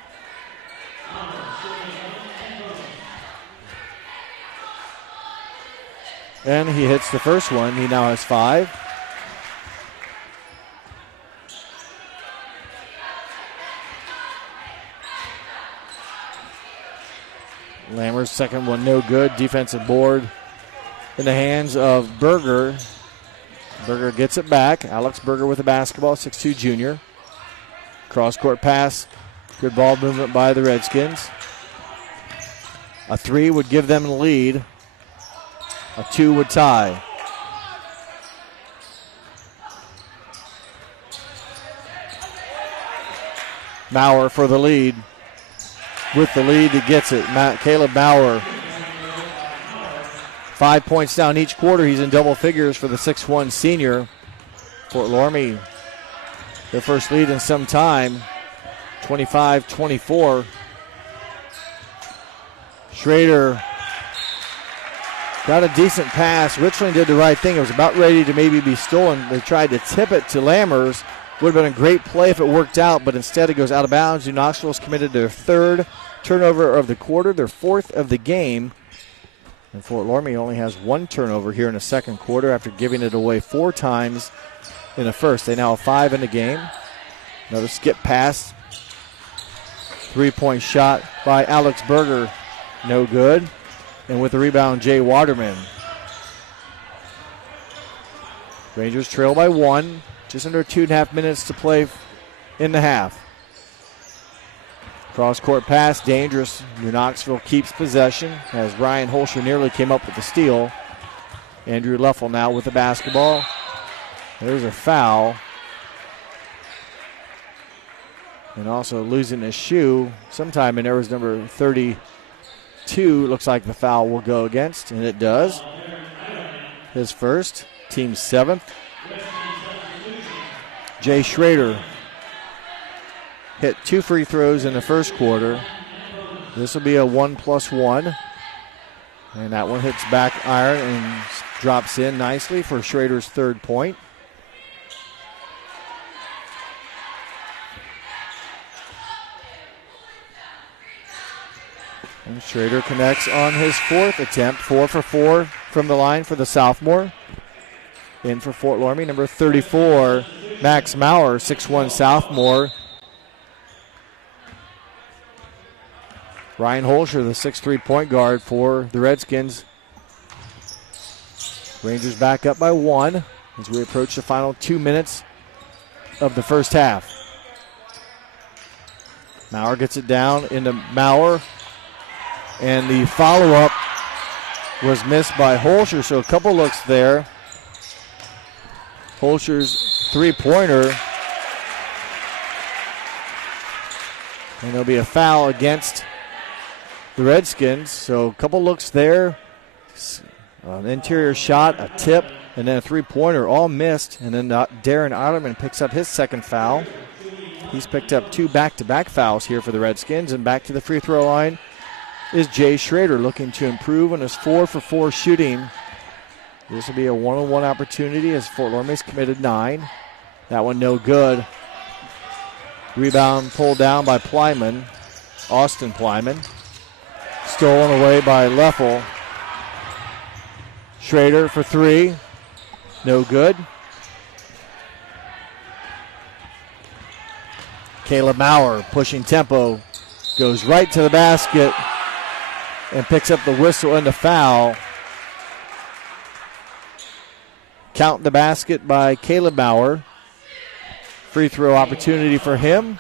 And he hits the first one. He now has 5. Lammers' second one no good. Defensive board in the hands of Berger. Berger gets it back. Alex Berger with the basketball, 6'2 junior. Cross-court pass. Good ball movement by the Redskins. A 3 would give them the lead. A 2 would tie. Maurer for the lead. With the lead, he gets it. Caleb Maurer. 5 points down each quarter. He's in double figures for the 6'1 senior. Fort Loramie, their first lead in some time, 25-24. Schrader got a decent pass. Richland did the right thing. It was about ready to maybe be stolen. They tried to tip it to Lammers. Would have been a great play if it worked out, but instead it goes out of bounds. New Knoxville's committed their 3rd turnover of the quarter, their 4th of the game. And Fort Loramie only has 1 turnover here in the second quarter after giving it away 4 times in the first. They now have 5 in the game. Another skip pass. 3-point shot by Alex Berger. No good. And with the rebound, Jay Waterman. Rangers trail by 1. Just under 2.5 minutes to play in the half. Cross-court pass, dangerous. New Knoxville keeps possession as Ryan Holscher nearly came up with the steal. Andrew Leffel now with the basketball. There's a foul. And also losing his shoe. Sometime in there was number 32. Looks like the foul will go against, and it does. His first, team 7th. Jay Schrader hit 2 free throws in the first quarter. This will be a 1+1. And that one hits back iron and drops in nicely for Schrader's 3rd point. And Schrader connects on his 4th attempt. 4 for 4 from the line for the sophomore. In for Fort Loramie, number 34, Max Maurer, 6'1 sophomore. Ryan Holscher, the 6'3" point guard for the Redskins. Rangers back up by 1 as we approach the final 2 minutes of the first half. Maurer gets it down into Maurer, and the follow-up was missed by Holscher, so a couple looks there. Holscher's three-pointer, and there'll be a foul against the Redskins, so a couple looks there. An interior shot, a tip, and then a three-pointer, all missed, and then Darren Otterman picks up his second foul. He's picked up 2 back-to-back fouls here for the Redskins, and back to the free throw line is Jay Schrader, looking to improve on his 4-for-4 shooting. This will be a one-on-one opportunity as Fort Loramie's committed 9. That one no good. Rebound pulled down by Plyman, Austin Plyman. Stolen away by Leffel. Schrader for 3. No good. Caleb Maurer pushing tempo. Goes right to the basket and picks up the whistle and the foul. Count the basket by Caleb Maurer. Free throw opportunity for him.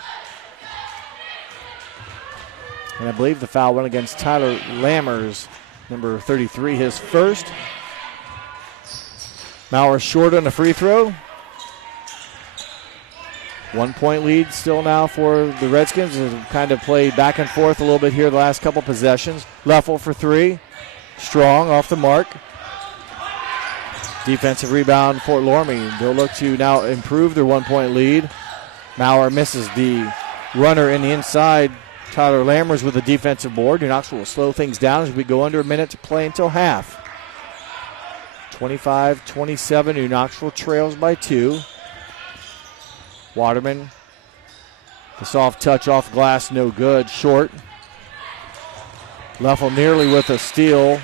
And I believe the foul went against Tyler Lammers, number 33, his first. Maurer short on the free throw. 1 point lead still now for the Redskins. They've kind of played back and forth a little bit here the last couple possessions. Leffel for 3. Strong off the mark. Defensive rebound, Fort Loramie. They'll look to now improve their 1 point lead. Maurer misses the runner in the inside. Tyler Lammers with a defensive board. New Knoxville will slow things down as we go under a minute to play until half. 25-27, New Knoxville trails by 2. Waterman, the soft touch off glass, no good, short. Leffel nearly with a steal.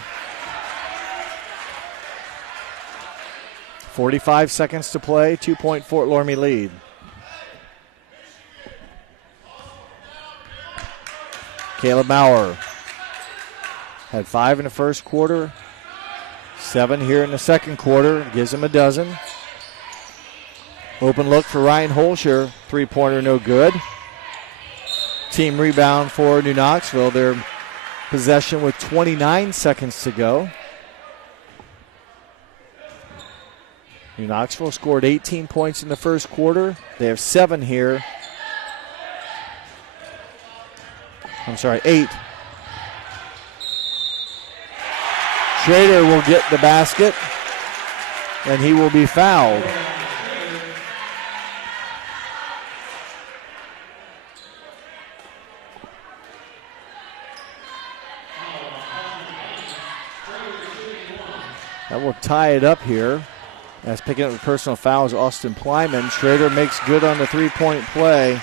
45 seconds to play, 2-point Fort Loramie lead. Caleb Maurer had 5 in the first quarter, 7 here in the second quarter, gives him a dozen. Open look for Ryan Holscher, three-pointer no good. Team rebound for New Knoxville, their possession with 29 seconds to go. New Knoxville scored 18 points in the first quarter. They have 7 here. 8. Schrader will get the basket, and he will be fouled. That will tie it up here. As picking up the personal foul is Austin Plyman. Schrader makes good on the three-point play.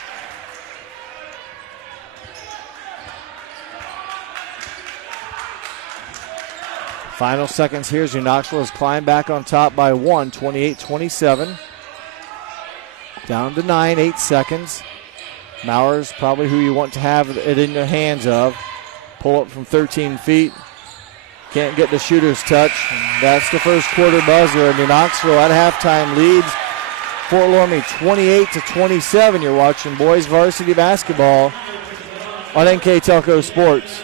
Final seconds here as New Knoxville has climbed back on top by 1, 28-27. Down to 9, 8 seconds. Maurer's probably who you want to have it in the hands of. Pull up from 13 feet. Can't get the shooter's touch. That's the first quarter buzzer. New Knoxville at halftime leads Fort Loramie 28-27. You're watching boys varsity basketball on NK Telco Sports.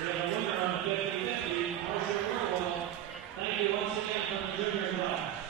We have a winner on 50-50, Marshall Burwell. Thank you once again from the junior class.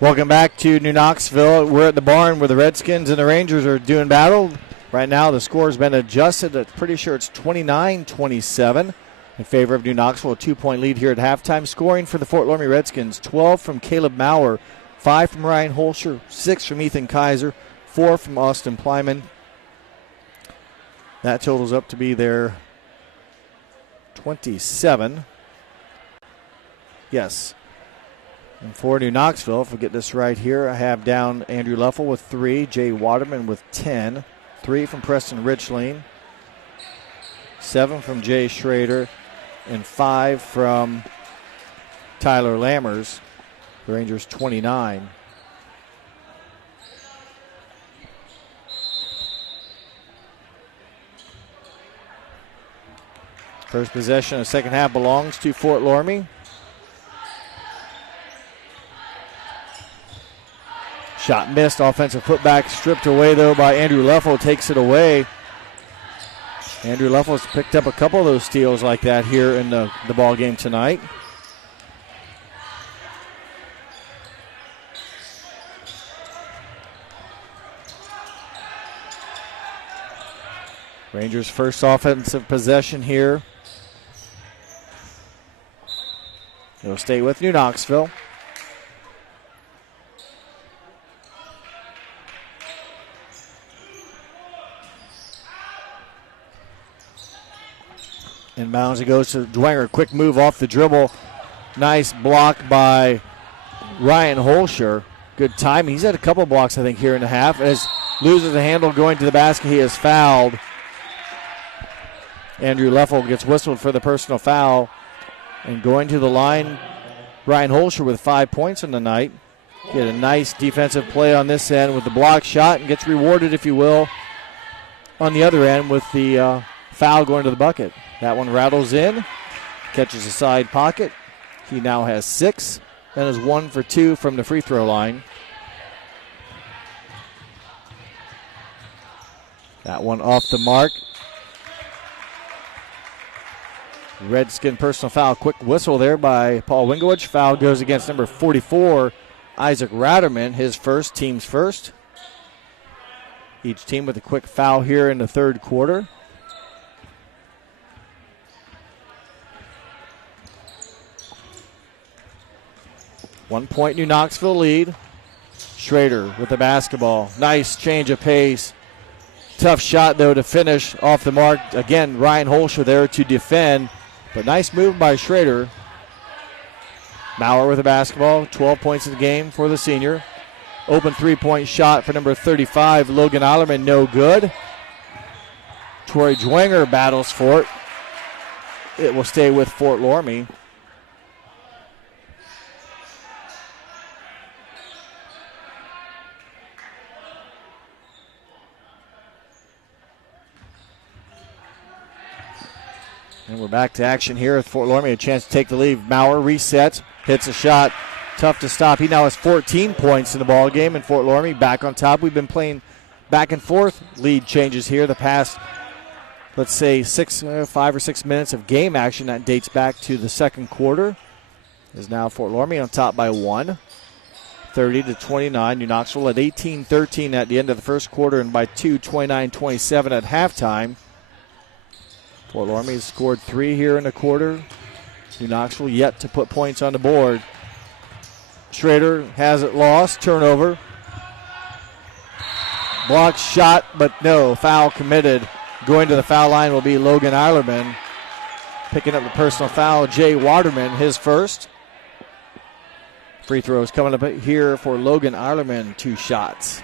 Welcome back to New Knoxville. We're at the barn where the Redskins and the Rangers are doing battle. Right now the score has been adjusted. I'm pretty sure it's 29-27 in favor of New Knoxville. A 2-point lead here at halftime. Scoring for the Fort Loramie Redskins, 12 from Caleb Maurer, 5 from Ryan Holscher, 6 from Ethan Kaiser, 4 from Austin Plyman. That totals up to be their 27. Yes. And for New Knoxville, if we get this right here, I have down Andrew Leffel with 3, Jay Waterman with 10, 3 from Preston Richling, 7 from Jay Schrader, and 5 from Tyler Lammers. The Rangers 29. First possession of the second half belongs to Fort Loramie. Shot missed. Offensive putback stripped away, though, by Andrew Leffel. Takes it away. Andrew Leffel's picked up a couple of those steals like that here in the ball game tonight. Rangers' first offensive possession here. It'll stay with New Knoxville. Inbounds, it goes to Dwenger. Quick move off the dribble. Nice block by Ryan Holscher. Good timing. He's had a couple blocks, I think, here in the half. As loses the handle going to the basket, he is fouled. Andrew Leffel gets whistled for the personal foul. And going to the line, Ryan Holscher with 5 points on the night. Get a nice defensive play on this end with the block shot and gets rewarded, if you will, on the other end with the foul going to the bucket. That one rattles in, catches a side pocket. He now has 6 and is 1 for 2 from the free throw line. That one off the mark. Redskin personal foul. Quick whistle there by Paul Wingowich. Foul goes against number 44, Isaac Ratterman, his first, team's first. Each team with a quick foul here in the third quarter. One point New Knoxville lead. Schrader with the basketball. Nice change of pace. Tough shot, though, to finish off the mark. Again, Ryan Holscher there to defend. But nice move by Schrader. Maurer with the basketball. 12 points in the game for the senior. Open three-point shot for number 35, Logan Eilerman, no good. Troy Dwenger battles for it. It will stay with Fort Loramie. And we're back to action here with Fort Loramie. A chance to take the lead. Maurer resets, hits a shot. Tough to stop. He now has 14 points in the ball game, and Fort Loramie back on top. We've been playing back and forth. Lead changes here the past, let's say, 5 or 6 minutes of game action. That dates back to the second quarter. Is now Fort Loramie on top by 1, 30-29. New Knoxville at 18-13 at the end of the first quarter, and by 2, 29-27 at halftime. Fort Loramie has scored 3 here in the quarter. New Knoxville yet to put points on the board. Schrader has it lost. Turnover. Blocked shot, but no. Foul committed. Going to the foul line will be Logan Eilerman. Picking up the personal foul, Jay Waterman, his first. Free throws coming up here for Logan Eilerman. 2 shots.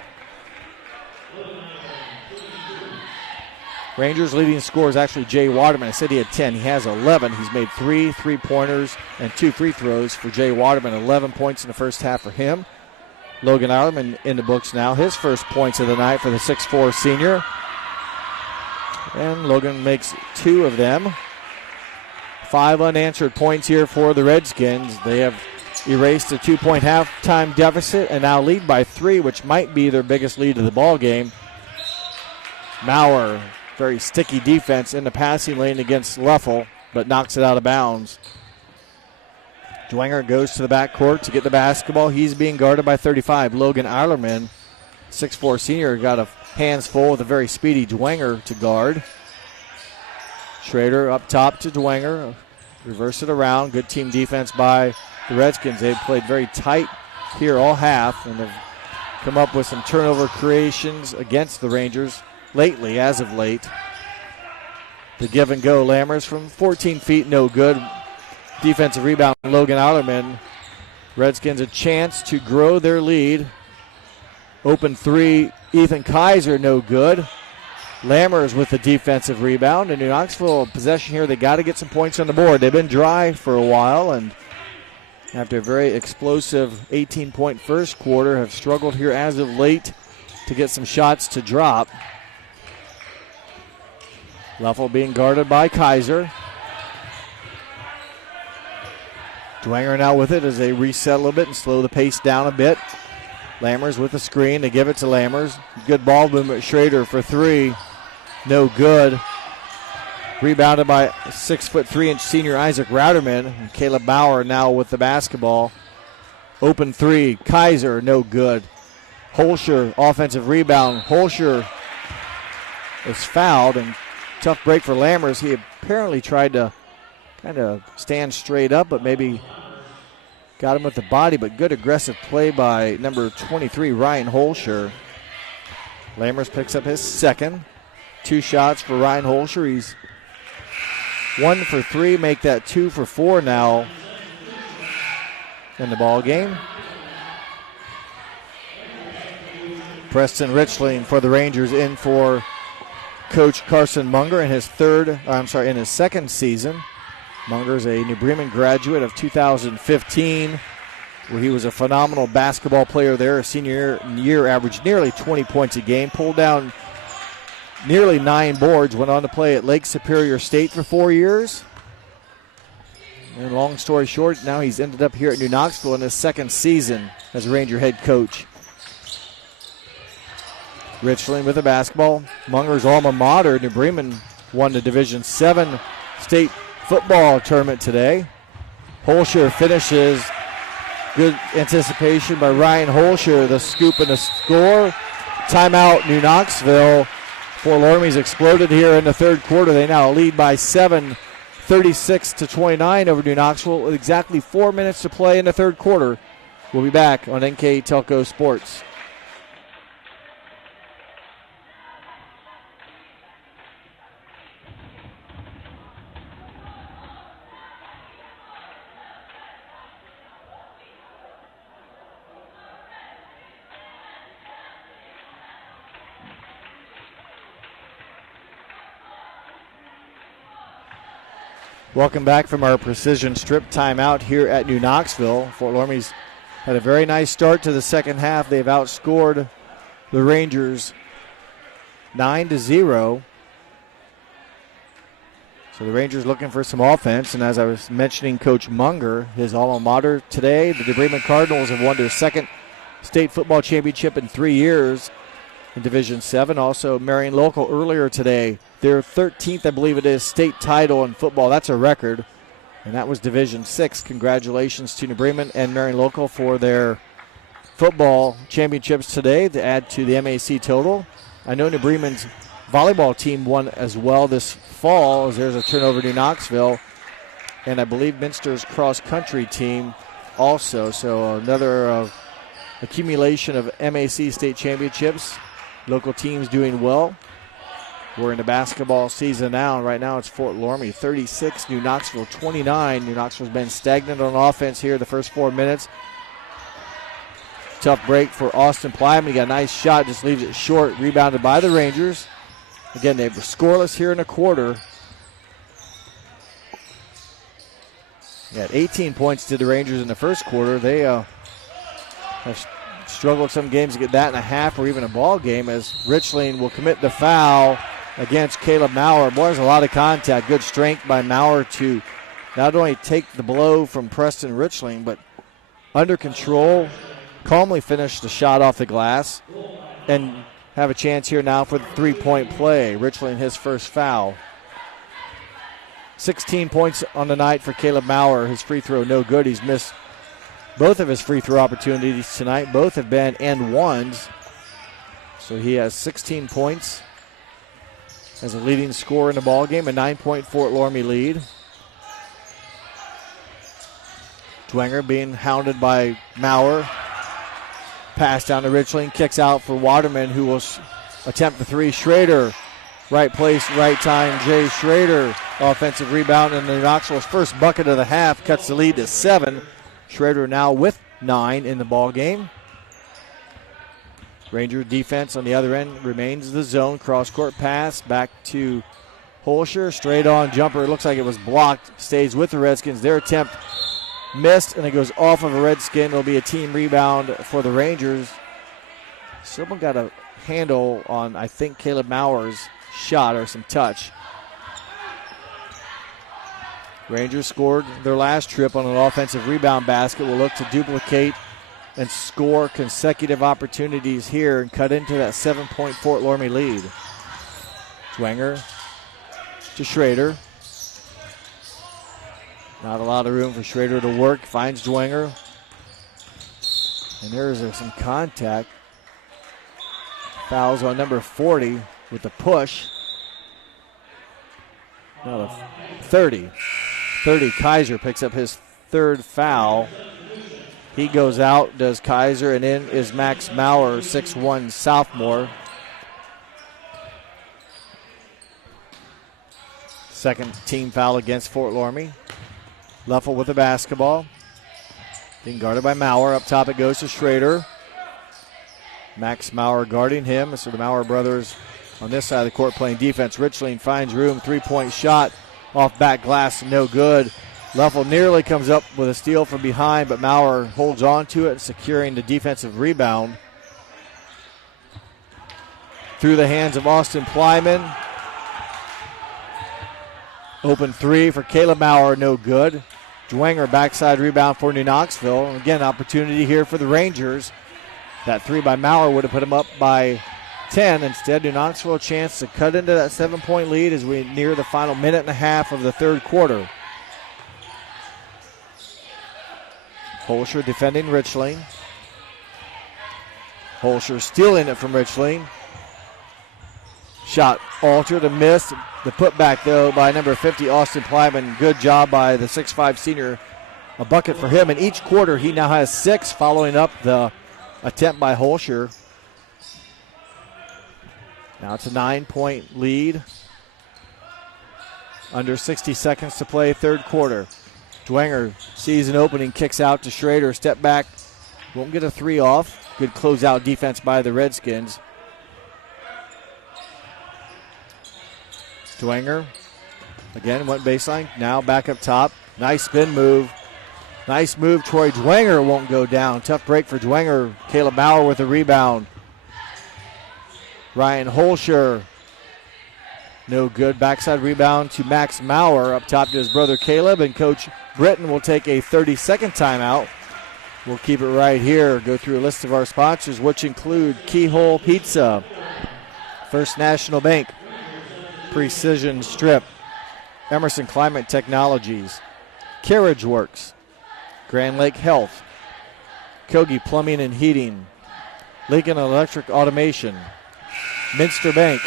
Rangers' leading scorer is actually Jay Waterman. I said he had 10. He has 11. He's made 3 3-pointers and 2 free throws for Jay Waterman. 11 points in the first half for him. Logan Eilerman in the books now. His first points of the night for the 6'4 senior. And Logan makes 2 of them. 5 unanswered points here for the Redskins. They have erased a 2-point halftime deficit and now lead by 3, which might be their biggest lead of the ball game. Maurer. Very sticky defense in the passing lane against Leffel, but knocks it out of bounds. Dwenger goes to the backcourt to get the basketball. He's being guarded by 35, Logan Eilerman. 6'4 senior got a hands full with a very speedy Dwenger to guard. Schrader up top to Dwenger. Reverse it around. Good team defense by the Redskins. They've played very tight here all half and have come up with some turnover creations against the Rangers lately, as of late. The give and go. Lammers from 14 feet, no good. Defensive rebound, Logan Eilerman. Redskins a chance to grow their lead. Open 3, Ethan Kaiser, no good. Lammers with the defensive rebound. And New Knoxville possession here. They got to get some points on the board. They've been dry for a while, and after a very explosive 18-point first quarter, have struggled here as of late to get some shots to drop. Leffel being guarded by Kaiser. Dwenger now with it as they reset a little bit and slow the pace down a bit. Lammers with the screen. They give it to Lammers. Good ball movement. Schrader for 3. No good. Rebounded by 6'3" senior Isaac Ratterman. And Caleb Bauer now with the basketball. Open 3. Kaiser, no good. Holscher, offensive rebound. Holscher is fouled, and Tough break for Lammers. He apparently tried to kind of stand straight up, but maybe got him with the body. But good aggressive play by number 23, Ryan Holscher. Lammers picks up his second. 2 shots for Ryan Holscher. He's 1 for 3, make that 2 for 4 now in the ball game. Preston Richling for the Rangers in for Coach Carson Munger in his second season. Munger's a New Bremen graduate of 2015, where he was a phenomenal basketball player there. A senior year averaged nearly 20 points a game, pulled down nearly 9 boards, went on to play at Lake Superior State for 4 years. And long story short, now he's ended up here at New Knoxville in his second season as a Ranger head coach. Richland with the basketball. Munger's alma mater, New Bremen, won the Division VII state football tournament today. Holscher finishes. Good anticipation by Ryan Holscher. The scoop and the score. Timeout, New Knoxville. Fort Loramie's exploded here in the third quarter. They now lead by 7, 36-29 over New Knoxville with exactly 4 minutes to play in the third quarter. We'll be back on NK Telco Sports. Welcome back from our precision strip timeout here at New Knoxville. Fort Loramie's had a very nice start to the second half. They've outscored the Rangers 9-0. So the Rangers looking for some offense. And as I was mentioning, Coach Munger, his alma mater today, the New Bremen Cardinals have won their second state football championship in 3 years in Division VII. Also, Marion Local earlier today, their 13th, I believe it is, state title in football. That's a record. And that was Division VI. Congratulations to New Bremen and Marion Local for their football championships today to add to the MAC total. I know New Bremen's volleyball team won as well this fall, as there's a turnover to Knoxville. And I believe Minster's cross-country team also. So another accumulation of MAC state championships. Local teams doing well. We're in the basketball season now, and right now it's Fort Loramie 36, New Knoxville 29. New Knoxville's been stagnant on offense here the first 4 minutes. Tough break for Austin Plyman. He got a nice shot, just leaves it short, rebounded by the Rangers. Again, they were scoreless here in a quarter. Yeah, 18 points to the Rangers in the first quarter. They have struggled some games to get that in a half or even a ball game, as Richling will commit the foul against Caleb Maurer. Boy, there's a lot of contact. Good strength by Maurer to not only take the blow from Preston Richling, but under control, calmly finish the shot off the glass and have a chance here now for the three-point play. Richling his first foul. 16 points on the night for Caleb Maurer. His free throw no good. He's missed both of his free throw opportunities tonight. Both have been and ones. So he has 16 points as a leading scorer in the ballgame, a 9-point Fort Loramie lead. Dwenger being hounded by Maurer. Pass down to Richling, kicks out for Waterman, who will attempt the three. Schrader, right place, right time. Jay Schrader, offensive rebound, and New Knoxville's first bucket of the half cuts the lead to 7. Schrader now with 9 in the ball game. Ranger defense on the other end remains the zone. Cross-court pass back to Holscher. Straight on jumper. It looks like it was blocked. Stays with the Redskins. Their attempt missed, and it goes off of a Redskin. It'll be a team rebound for the Rangers. Someone got a handle on, I think, Caleb Maurer's shot or some touch. Rangers scored their last trip on an offensive rebound basket. Will look to duplicate and score consecutive opportunities here and cut into that 7-point Fort Loramie lead. Dwenger to Schrader. Not a lot of room for Schrader to work. Finds Dwenger. And there's some contact. Fouls on number 40 with the push. No, the 30. 30, Kaiser picks up his third foul. He goes out, does Kaiser, and in is Max Maurer, 6'1", sophomore. Second team foul against Fort Loramie. Leffel with the basketball. Being guarded by Maurer. Up top it goes to Schrader. Max Maurer guarding him. So the Maurer brothers on this side of the court playing defense. Richling finds room. Three-point shot off back glass. No good. Leffel nearly comes up with a steal from behind, but Maurer holds on to it, securing the defensive rebound. Through the hands of Austin Plyman. Open three for Caleb Maurer, no good. Dwenger backside rebound for New Knoxville. Again, opportunity here for the Rangers. That three by Maurer would have put him up by 10. Instead, New Knoxville a chance to cut into that 7-point lead as we near the final minute and a half of the third quarter. Holscher defending Richling. Holscher stealing it from Richling. Shot altered and missed. The putback, though, by number 50, Austin Plyman. Good job by the 6'5 senior. A bucket for him. In each quarter, he now has 6, following up the attempt by Holscher. Now it's a 9-point lead. Under 60 seconds to play, third quarter. Dwenger sees an opening, kicks out to Schrader. Step back. Won't get a three off. Good closeout defense by the Redskins. Dwenger again went baseline. Now back up top. Nice spin move. Nice move. Troy Dwenger won't go down. Tough break for Dwenger. Caleb Maurer with a rebound. Ryan Holscher. No good. Backside rebound to Max Maurer. Up top to his brother Caleb. And Coach Britton will take a 30-second timeout. We'll keep it right here. Go through a list of our sponsors, which include Keyhole Pizza, First National Bank, Precision Strip, Emerson Climate Technologies, Carriage Works, Grand Lake Health, Kogi Plumbing and Heating, Lincoln Electric Automation, Minster Bank,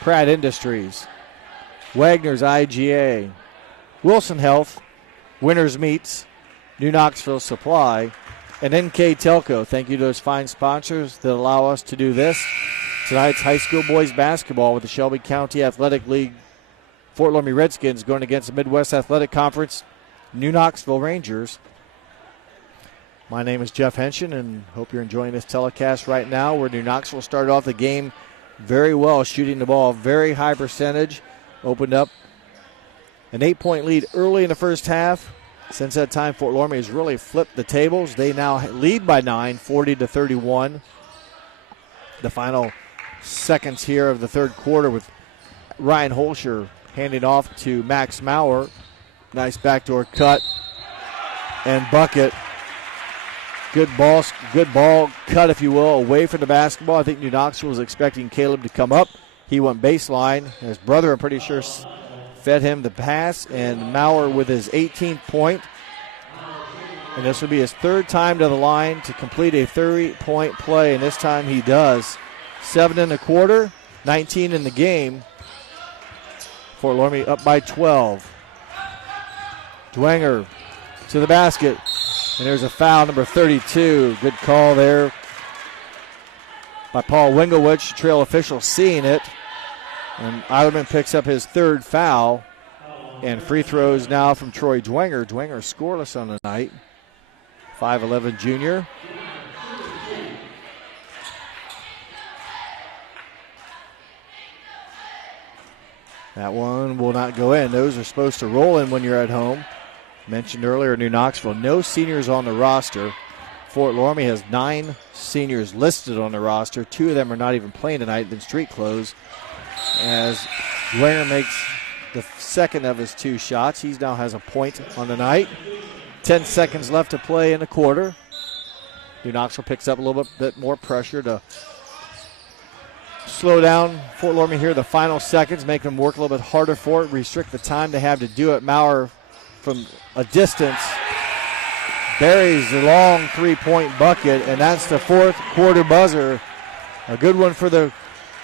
Pratt Industries, Wagner's IGA, Wilson Health, Winners Meats, New Knoxville Supply, and NK Telco. Thank you to those fine sponsors that allow us to do this. Tonight's high school boys basketball with the Shelby County Athletic League Fort Loramie Redskins going against the Midwest Athletic Conference New Knoxville Rangers. My name is Jeff Henshin, and hope you're enjoying this telecast right now, where New Knoxville started off the game very well, shooting the ball very high percentage. Opened up an 8-point lead early in the first half. Since that time, Fort Loramie has really flipped the tables. They now lead by 9, 40-31. The final seconds here of the third quarter with Ryan Holscher handing off to Max Maurer. Nice backdoor cut and bucket. Good ball cut, if you will, away from the basketball. I think New Knoxville was expecting Caleb to come up. He went baseline. His brother, I'm pretty sure, fed him the pass, and Maurer with his 18th point. And this will be his third time to the line to complete a 30-point play, and this time he does. 7 in the quarter, 19 in the game. Fort Loramie up by 12. Dwenger to the basket, and there's a foul, number 32. Good call there by Paul Winglewich. Trail official seeing it. And Eilerman picks up his third foul. And free throws now from Troy Dwenger. Dwenger scoreless on the night. 5'11 junior. That one will not go in. Those are supposed to roll in when you're at home. Mentioned earlier, New Knoxville, no seniors on the roster. Fort Loramie has 9 seniors listed on the roster. 2 of them are not even playing tonight, been street closed. As Dwenger makes the second of his 2 shots. He now has a point on the night. 10 seconds left to play in the quarter. New Knoxville picks up a little bit more pressure to slow down Fort Loramie here the final seconds, make them work a little bit harder for it, restrict the time they have to do it. Maurer from a distance buries the long 3-point bucket, and that's the fourth quarter buzzer. A good one for the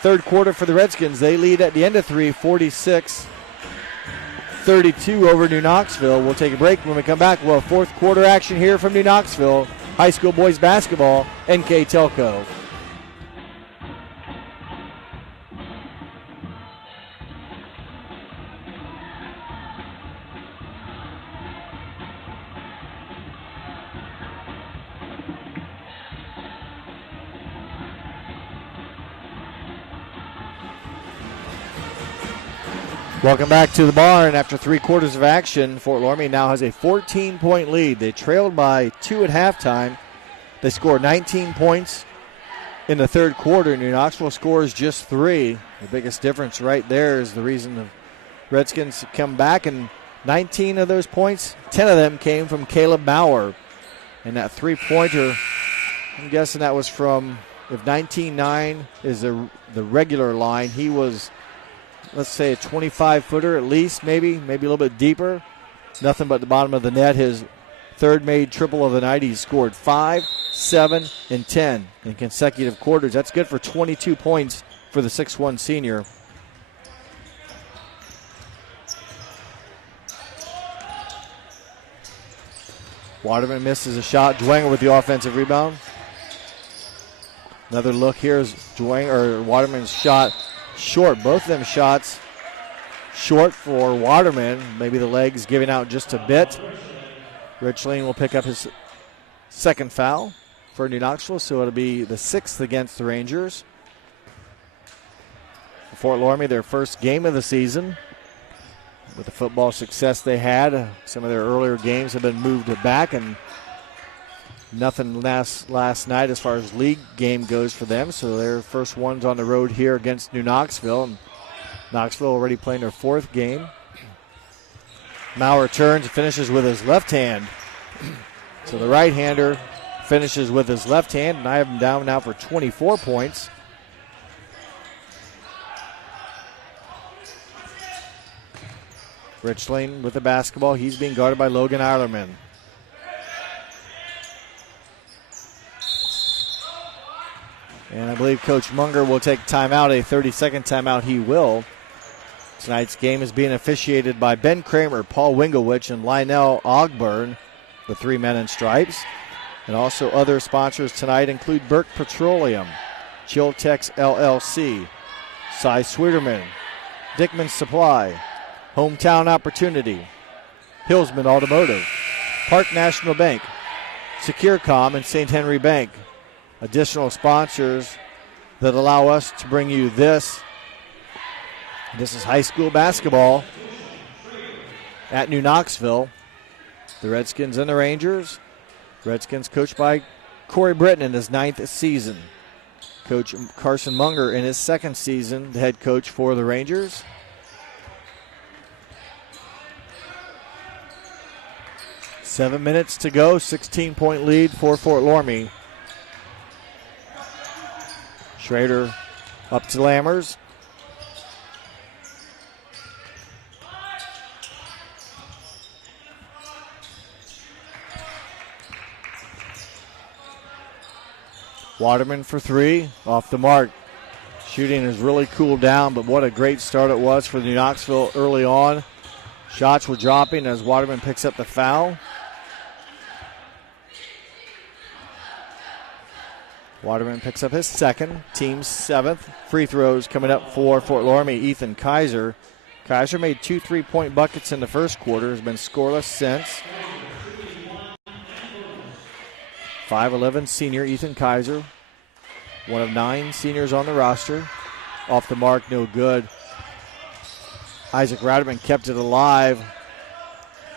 third quarter for the Redskins. They lead at the end of 3, 46 32 over New Knoxville. We'll take a break. When we come back, we'll have fourth quarter action here from New Knoxville. High school boys basketball, NK Telco. Welcome back to the barn. After 3 quarters of action, Fort Loramie now has a 14-point lead. They trailed by 2 at halftime. They scored 19 points in the third quarter. New Knoxville scores just 3. The biggest difference right there is the reason the Redskins come back, and 19 of those points, 10 of them came from Caleb Bauer. And that three-pointer, I'm guessing that was from, if 19-9 is the regular line, he was, let's say, a 25-footer at least, maybe a little bit deeper. Nothing but the bottom of the net. His third made triple of the night. He scored 5, 7, and 10 in consecutive quarters. That's good for 22 points for the 6'1 senior. Waterman misses a shot. Dwenger with the offensive rebound. Another look here is Waterman's shot short. Both of them shots short for Waterman. Maybe the legs giving out just a bit. Richling will pick up his second foul for New Knoxville, so it'll be the 6th against the Rangers. Fort Loramie, their first game of the season. With the football success they had, some of their earlier games have been moved back, and nothing last night as far as league game goes for them. So their first one's on the road here against New Knoxville. And Knoxville already playing their 4th game. Maurer turns and finishes with his left hand. So the right-hander finishes with his left hand, and I have him down now for 24 points. Richling with the basketball. He's being guarded by Logan Eilerman. And I believe Coach Munger will take timeout, a 30-second timeout he will. Tonight's game is being officiated by Ben Kramer, Paul Winglewich, and Lionel Ogburn, the 3 men in stripes. And also other sponsors tonight include Burke Petroleum, Chiltex LLC, Cy Sweeterman, Dickman Supply, Hometown Opportunity, Hillsman Automotive, Park National Bank, SecureCom, and St. Henry Bank. Additional sponsors that allow us to bring you this. This is high school basketball at New Knoxville. The Redskins and the Rangers. Redskins coached by Corey Britton in his 9th season. Coach Carson Munger in his 2nd season, the head coach for the Rangers. Seven minutes to go, 16-point lead for Fort Loramie. Schrader up to Lammers. Waterman for 3, off the mark. Shooting has really cooled down, but what a great start it was for New Knoxville early on. Shots were dropping as Waterman picks up the foul. Waterman picks up his 2nd, team's 7th. Free throws coming up for Fort Loramie, Ethan Kaiser. Kaiser made 2 3-point buckets in the first quarter, has been scoreless since. 5'11" senior Ethan Kaiser, one of 9 seniors on the roster. Off the mark, no good. Isaac Rademan kept it alive.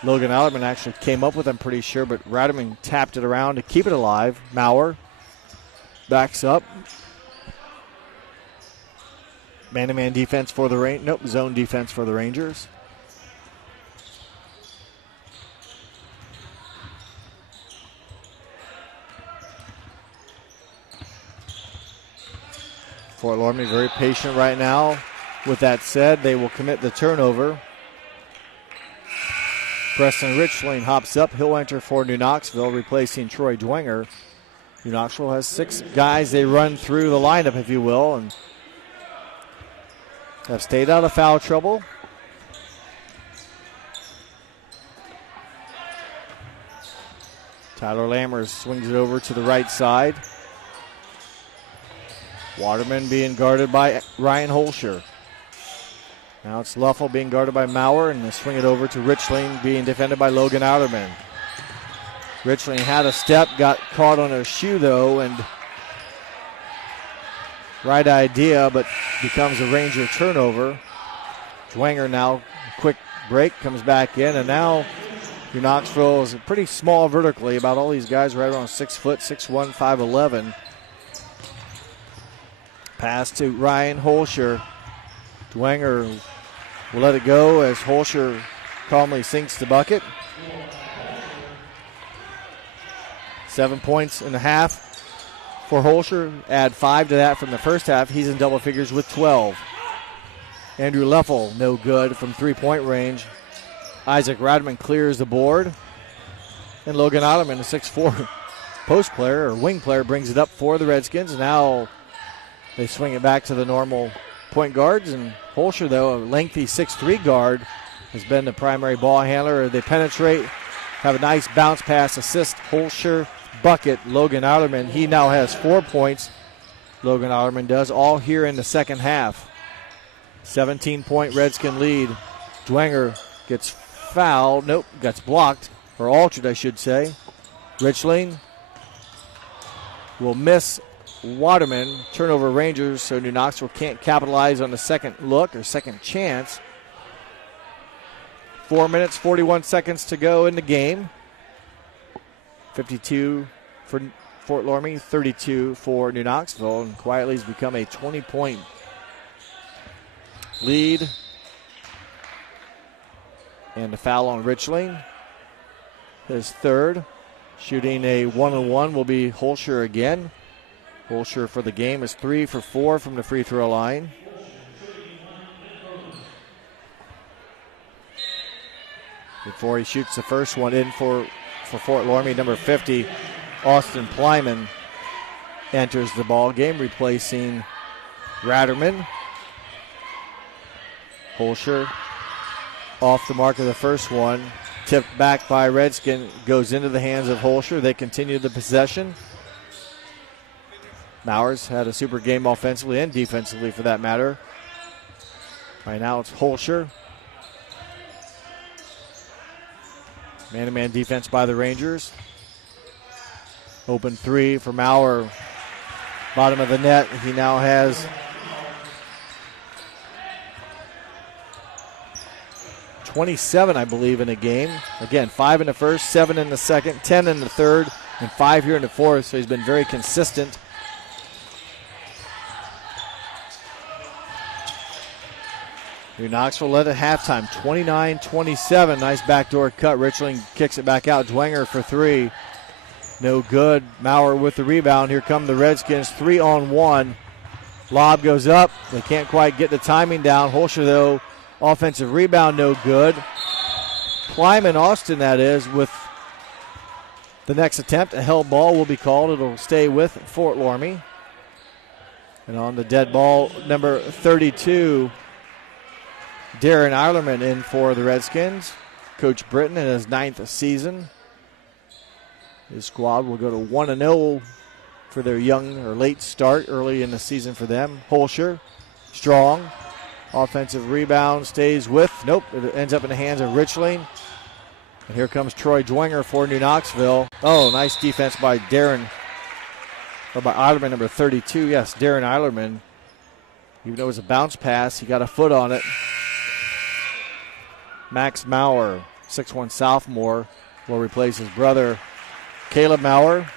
Logan Eilerman actually came up with him, pretty sure, but Rademan tapped it around to keep it alive. Maurer backs up. Man-to-man defense for the zone defense for the Rangers. Fort Loramie very patient right now. With that said, they will commit the turnover. Preston Richling hops up. He'll enter for New Knoxville, replacing Troy Dwenger. New Knoxville has 6 guys they run through the lineup, if you will, and have stayed out of foul trouble. Tyler Lammers swings it over to the right side. Waterman being guarded by Ryan Holscher. Now it's Luffel being guarded by Maurer, and they swing it over to Richling being defended by Logan Outerman. Richling had a step, got caught on a shoe though, and right idea, but becomes a Ranger turnover. Dwenger now, quick break, comes back in, and now New Knoxville is pretty small vertically. About all these guys right around 6 foot, 6'1", 5'11". Pass to Ryan Holscher. Dwenger will let it go as Holscher calmly sinks the bucket. 7 points in the half for Holscher. Add 5 to that from the first half. He's in double figures with 12. Andrew Leffel, no good from three-point range. Isaac Radman clears the board. And Logan Otterman, a 6'4" post player or wing player, brings it up for the Redskins. Now they swing it back to the normal point guards. And Holscher, though, a lengthy 6'3" guard, has been the primary ball handler. They penetrate, have a nice bounce pass assist. Holscher, bucket. Logan Otterman, he now has 4 points. Logan Otterman does, all here in the second half. 17-point Redskin lead. Dwenger gets fouled. Nope, gets blocked, or altered, I should say. Richling will miss Waterman. Turnover Rangers, so New Knoxville can't capitalize on the second look or second chance. 4 minutes, 41 seconds to go in the game. 52 for Fort Loramie, 32 for New Knoxville, and quietly has become a 20-point lead. And a foul on Richling, his third. Shooting a 1-on-1 will be Holscher again. Holscher for the game is 3 for 4 from the free throw line. Before he shoots the first one in for Fort Loramie, number 50, Austin Plyman enters the ball game, replacing Ratterman. Holscher off the mark of the first one, tipped back by Redskin, goes into the hands of Holscher. They continue the possession. Mowers had a super game offensively and defensively for that matter. Right now it's Holscher. Man-to-man defense by the Rangers. Open three for Maurer. Bottom of the net. He now has 27, I believe, in a game. Again, 5 in the first, 7 in the second, 10 in the third, and 5 here in the fourth. So he's been very consistent. New Knoxville led at halftime, 29-27. Nice backdoor cut. Richling kicks it back out. Dwenger for 3. No good. Maurer with the rebound. Here come the Redskins, 3-on-1. Lob goes up. They can't quite get the timing down. Holscher, though, offensive rebound, no good. Plyman, Austin, that is, with the next attempt. A held ball will be called. It'll stay with Fort Loramie. And on the dead ball, number 32, Darren Eilerman in for the Redskins. Coach Britton in his 9th season. His squad will go to 1-0 for their young or late start early in the season for them. Holscher, strong. Offensive rebound stays with. Nope, it ends up in the hands of Richling. And here comes Troy Dwenger for New Knoxville. Oh, nice defense by Darren, or by Eilerman, number 32. Yes, Darren Eilerman. Even though it was a bounce pass, he got a foot on it. Max Maurer, 6'1" sophomore, will replace his brother, Caleb Maurer.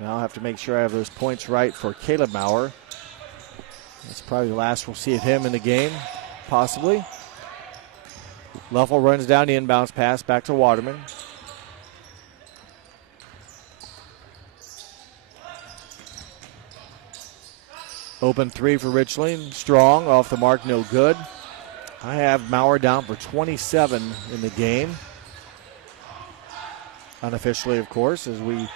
Now I'll have to make sure I have those points right for Caleb Maurer. That's probably the last we'll see of him in the game, possibly. Luffel runs down the inbounds pass back to Waterman. Open three for Richling. Strong, off the mark, no good. I have Maurer down for 27 in the game. Unofficially, of course, as we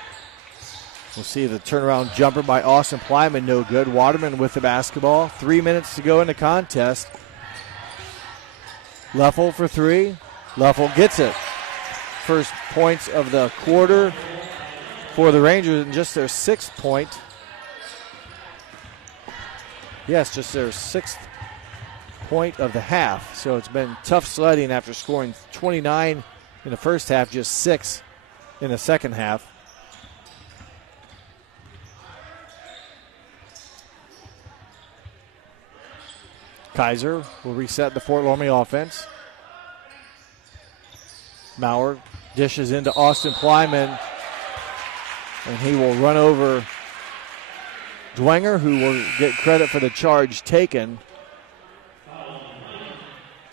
will see the turnaround jumper by Austin Plyman, no good. Waterman with the basketball. 3 minutes to go in the contest. Leffel for three. Leffel gets it. First points of the quarter for the Rangers, and just their 6th point. Yes, just their 6th point of the half. So it's been tough sledding after scoring 29 in the first half, just 6 in the second half. Kaiser will reset the Fort Loramie offense. Maurer dishes into Austin Plyman, and he will run over Dwenger, who will get credit for the charge taken.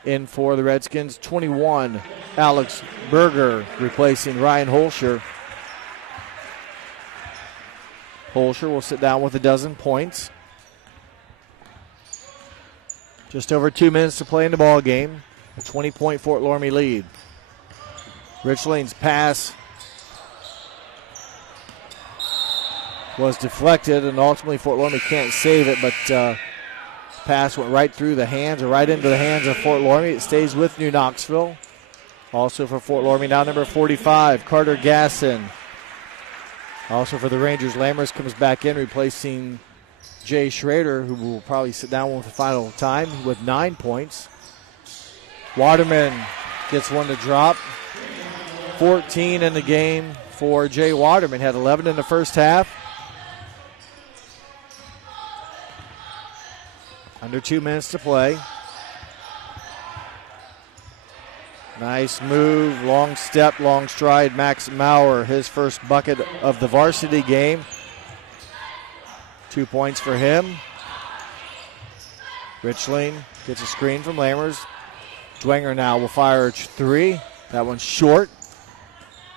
In for the Redskins, 21, Alex Berger replacing Ryan Holscher. Holscher will sit down with a dozen points. Just over 2 minutes to play in the ball game. A 20-point Fort Loramie lead. Richling's pass was deflected, and ultimately Fort Loramie can't save it, but pass went right through the hands, or right into the hands of Fort Loramie. It stays with New Knoxville. Also for Fort Loramie, now number 45, Carter Gasson. Also for the Rangers, Lammers comes back in, replacing Jay Schrader, who will probably sit down with the final time with 9 points. Waterman gets one to drop. 14 in the game for Jay Waterman. Had 11 in the first half. Under 2 minutes to play. Nice move, long step, long stride. Max Maurer, his first bucket of the varsity game. 2 points for him. Richling gets a screen from Lammers. Dwenger now will fire a three. That one's short.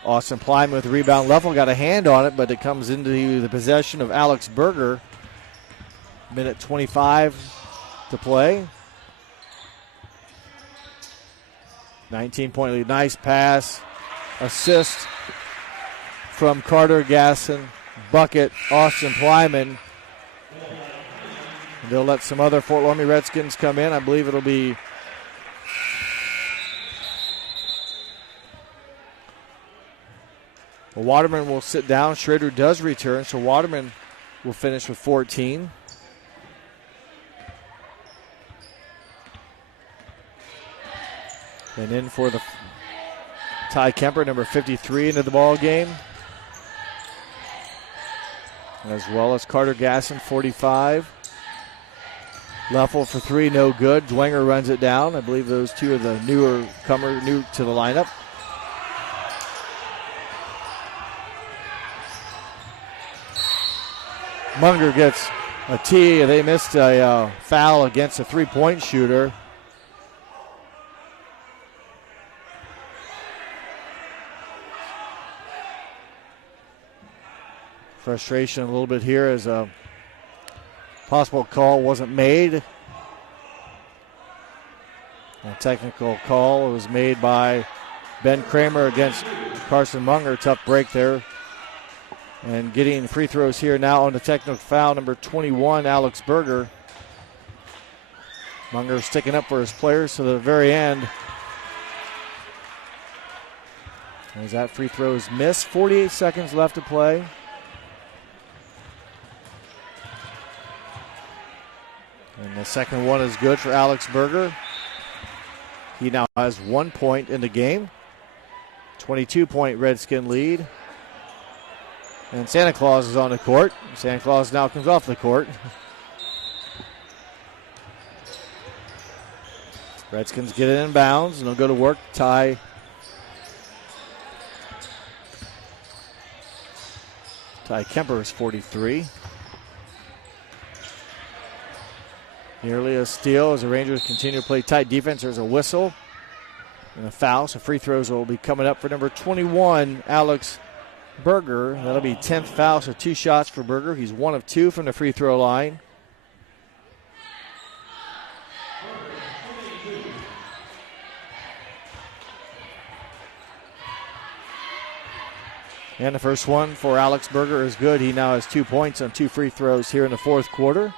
Austin Plyman with the rebound. Leffel got a hand on it, but it comes into the possession of Alex Berger. Minute 25 to play. 19-point lead. Nice pass. Assist from Carter Gasson. Bucket, Austin Plyman. And they'll let some other Fort Loramie Redskins come in. I believe it'll be Waterman will sit down. Schrader does return, so Waterman will finish with 14. And in for the Ty Kemper, number 53, into the ball game. As well as Carter Gasson, 45. Leffel for three, no good. Dwenger runs it down. I believe those two are the new to the lineup. Munger gets a tee. They missed a foul against a three-point shooter. Frustration a little bit here as a possible call wasn't made. A technical call was made by Ben Kramer against Carson Munger. Tough break there. And getting free throws here now on the technical foul, number 21, Alex Berger. Munger sticking up for his players to the very end. As that free throw is missed, 48 seconds left to play. And the second one is good for Alex Berger. He now has 1 point in the game. 22-point Redskin lead. And Santa Claus is on the court. Santa Claus now comes off the court. Redskins get it in bounds, and they'll go to work. Ty Kemper is 43. Nearly a steal as the Rangers continue to play tight defense. There's a whistle and a foul, so free throws will be coming up for number 21, Alex Berger. That'll be 10th foul, so 2 shots for Berger. He's 1 of 2 from the free throw line. And the first one for Alex Berger is good. He now has 2 points on 2 free throws here in the fourth quarter.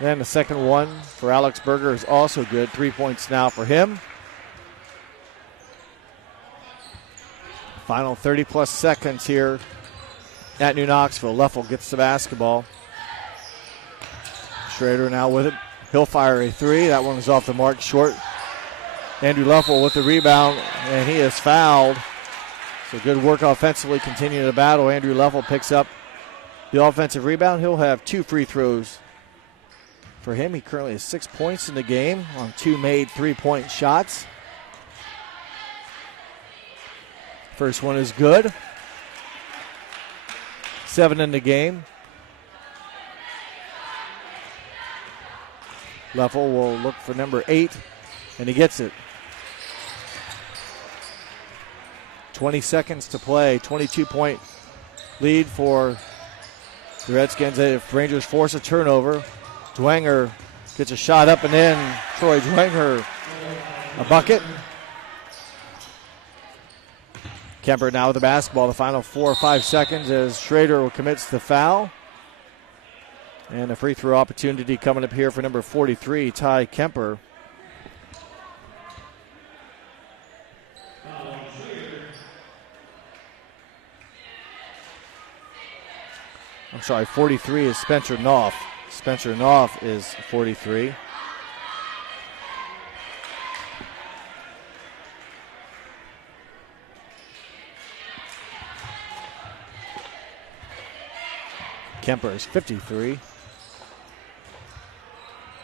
And the second one for Alex Berger is also good. 3 points now for him. Final 30-plus seconds here at New Knoxville. Leffel gets the basketball. Schrader now with it. He'll fire a three. That one is off the mark, short. Andrew Leffel with the rebound, and he is fouled. So good work offensively, continuing the battle. Andrew Leffel picks up the offensive rebound. He'll have 2 free throws for him. He currently has 6 points in the game on 2 made 3-point shots. First one is good. 7 in the game. Leffel will look for number 8, and he gets it. 20 seconds to play. 22-point lead for the Redskins. If Rangers force a turnover, Dwenger gets a shot up and in. Troy Dwenger, a bucket. Kemper now with the basketball. The final 4 or 5 seconds as Schrader commits the foul. And a free throw opportunity coming up here for number 43, Ty Kemper. I'm sorry, 43 is Spencer Knopf. Spencer Knopf is 43. Kemper is 53.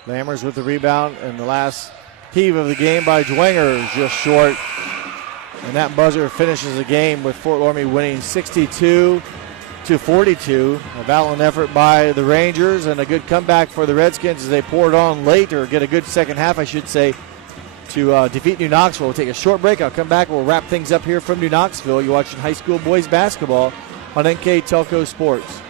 Lammers with the rebound, and the last heave of the game by Dwenger is just short. And that buzzer finishes the game with Fort Loramie winning 62-42. A valiant effort by the Rangers and a good comeback for the Redskins as they poured on late, or get a good second half, I should say, to defeat New Knoxville. We'll take a short break. I'll come back. We'll wrap things up here from New Knoxville. You're watching high school boys basketball on NK Telco Sports.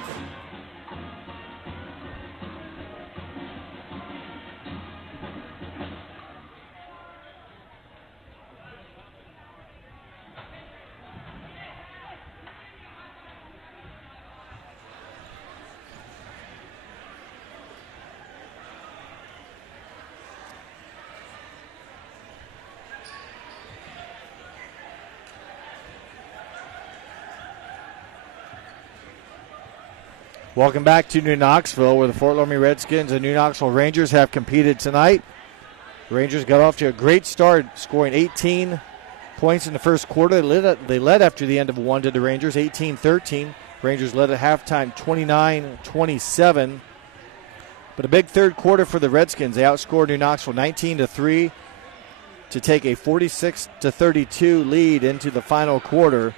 Welcome back to New Knoxville, where the Fort Loramie Redskins and New Knoxville Rangers have competed tonight. The Rangers got off to a great start, scoring 18 points in the first quarter. They led after the end of one to the Rangers, 18-13. Rangers led at halftime, 29-27. But a big third quarter for the Redskins. They outscored New Knoxville 19-3 to take a 46-32 lead into the final quarter.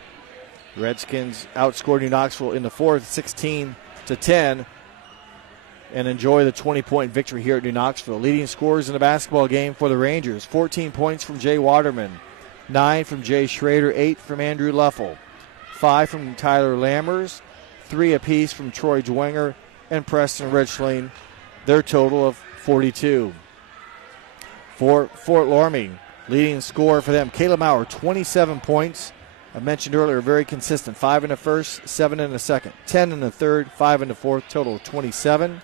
The Redskins outscored New Knoxville in the fourth, 16-10, and enjoy the 20-point victory here at New Knoxville. Leading scorers in the basketball game for the Rangers: 14 points from Jay Waterman, 9 from Jay Schrader, 8 from Andrew Leffel, 5 from Tyler Lammers, 3 apiece from Troy Dwenger and Preston Richling, their total of 42. For Fort Loramie, leading scorer for them, Caleb Maurer, 27 points. I mentioned earlier, very consistent. 5 in the first, 7 in the second, 10 in the third, 5 in the fourth, total of 27.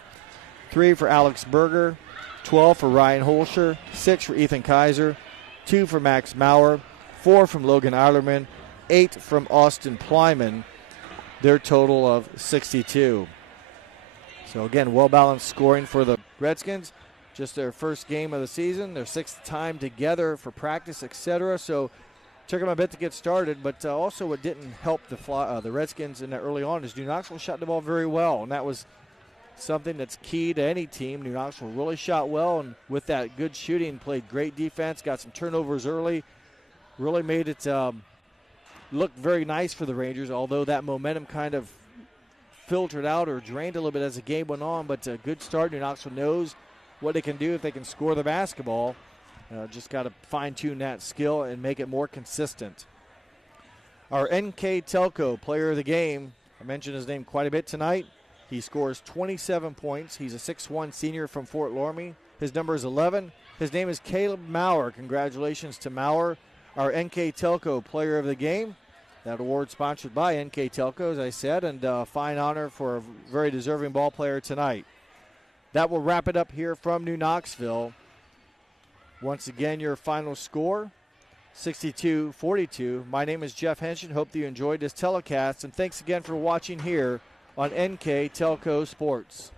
3 for Alex Berger, 12 for Ryan Holscher, 6 for Ethan Kaiser, 2 for Max Maurer, 4 from Logan Eilerman, 8 from Austin Plyman, their total of 62. So again, well-balanced scoring for the Redskins. Just their first game of the season, their 6th time together for practice, etc. So took them a bit to get started, but also what didn't help the Redskins in that early on is New Knoxville shot the ball very well, and that was something that's key to any team. New Knoxville really shot well, and with that good shooting, played great defense, got some turnovers early, really made it look very nice for the Rangers, although that momentum kind of filtered out or drained a little bit as the game went on, but a good start. New Knoxville knows what they can do if they can score the basketball. Just got to fine-tune that skill and make it more consistent. Our NK Telco player of the game, I mentioned his name quite a bit tonight. He scores 27 points. He's a 6'1 senior from Fort Loramie. His number is 11. His name is Caleb Maurer. Congratulations to Maurer, our NK Telco player of the game. That award sponsored by NK Telco, as I said, and a fine honor for a very deserving ball player tonight. that will wrap it up here from New Knoxville. Once again, your final score, 62-42. My name is Jeff Henshin. Hope that you enjoyed this telecast, and thanks again for watching here on NK Telco Sports.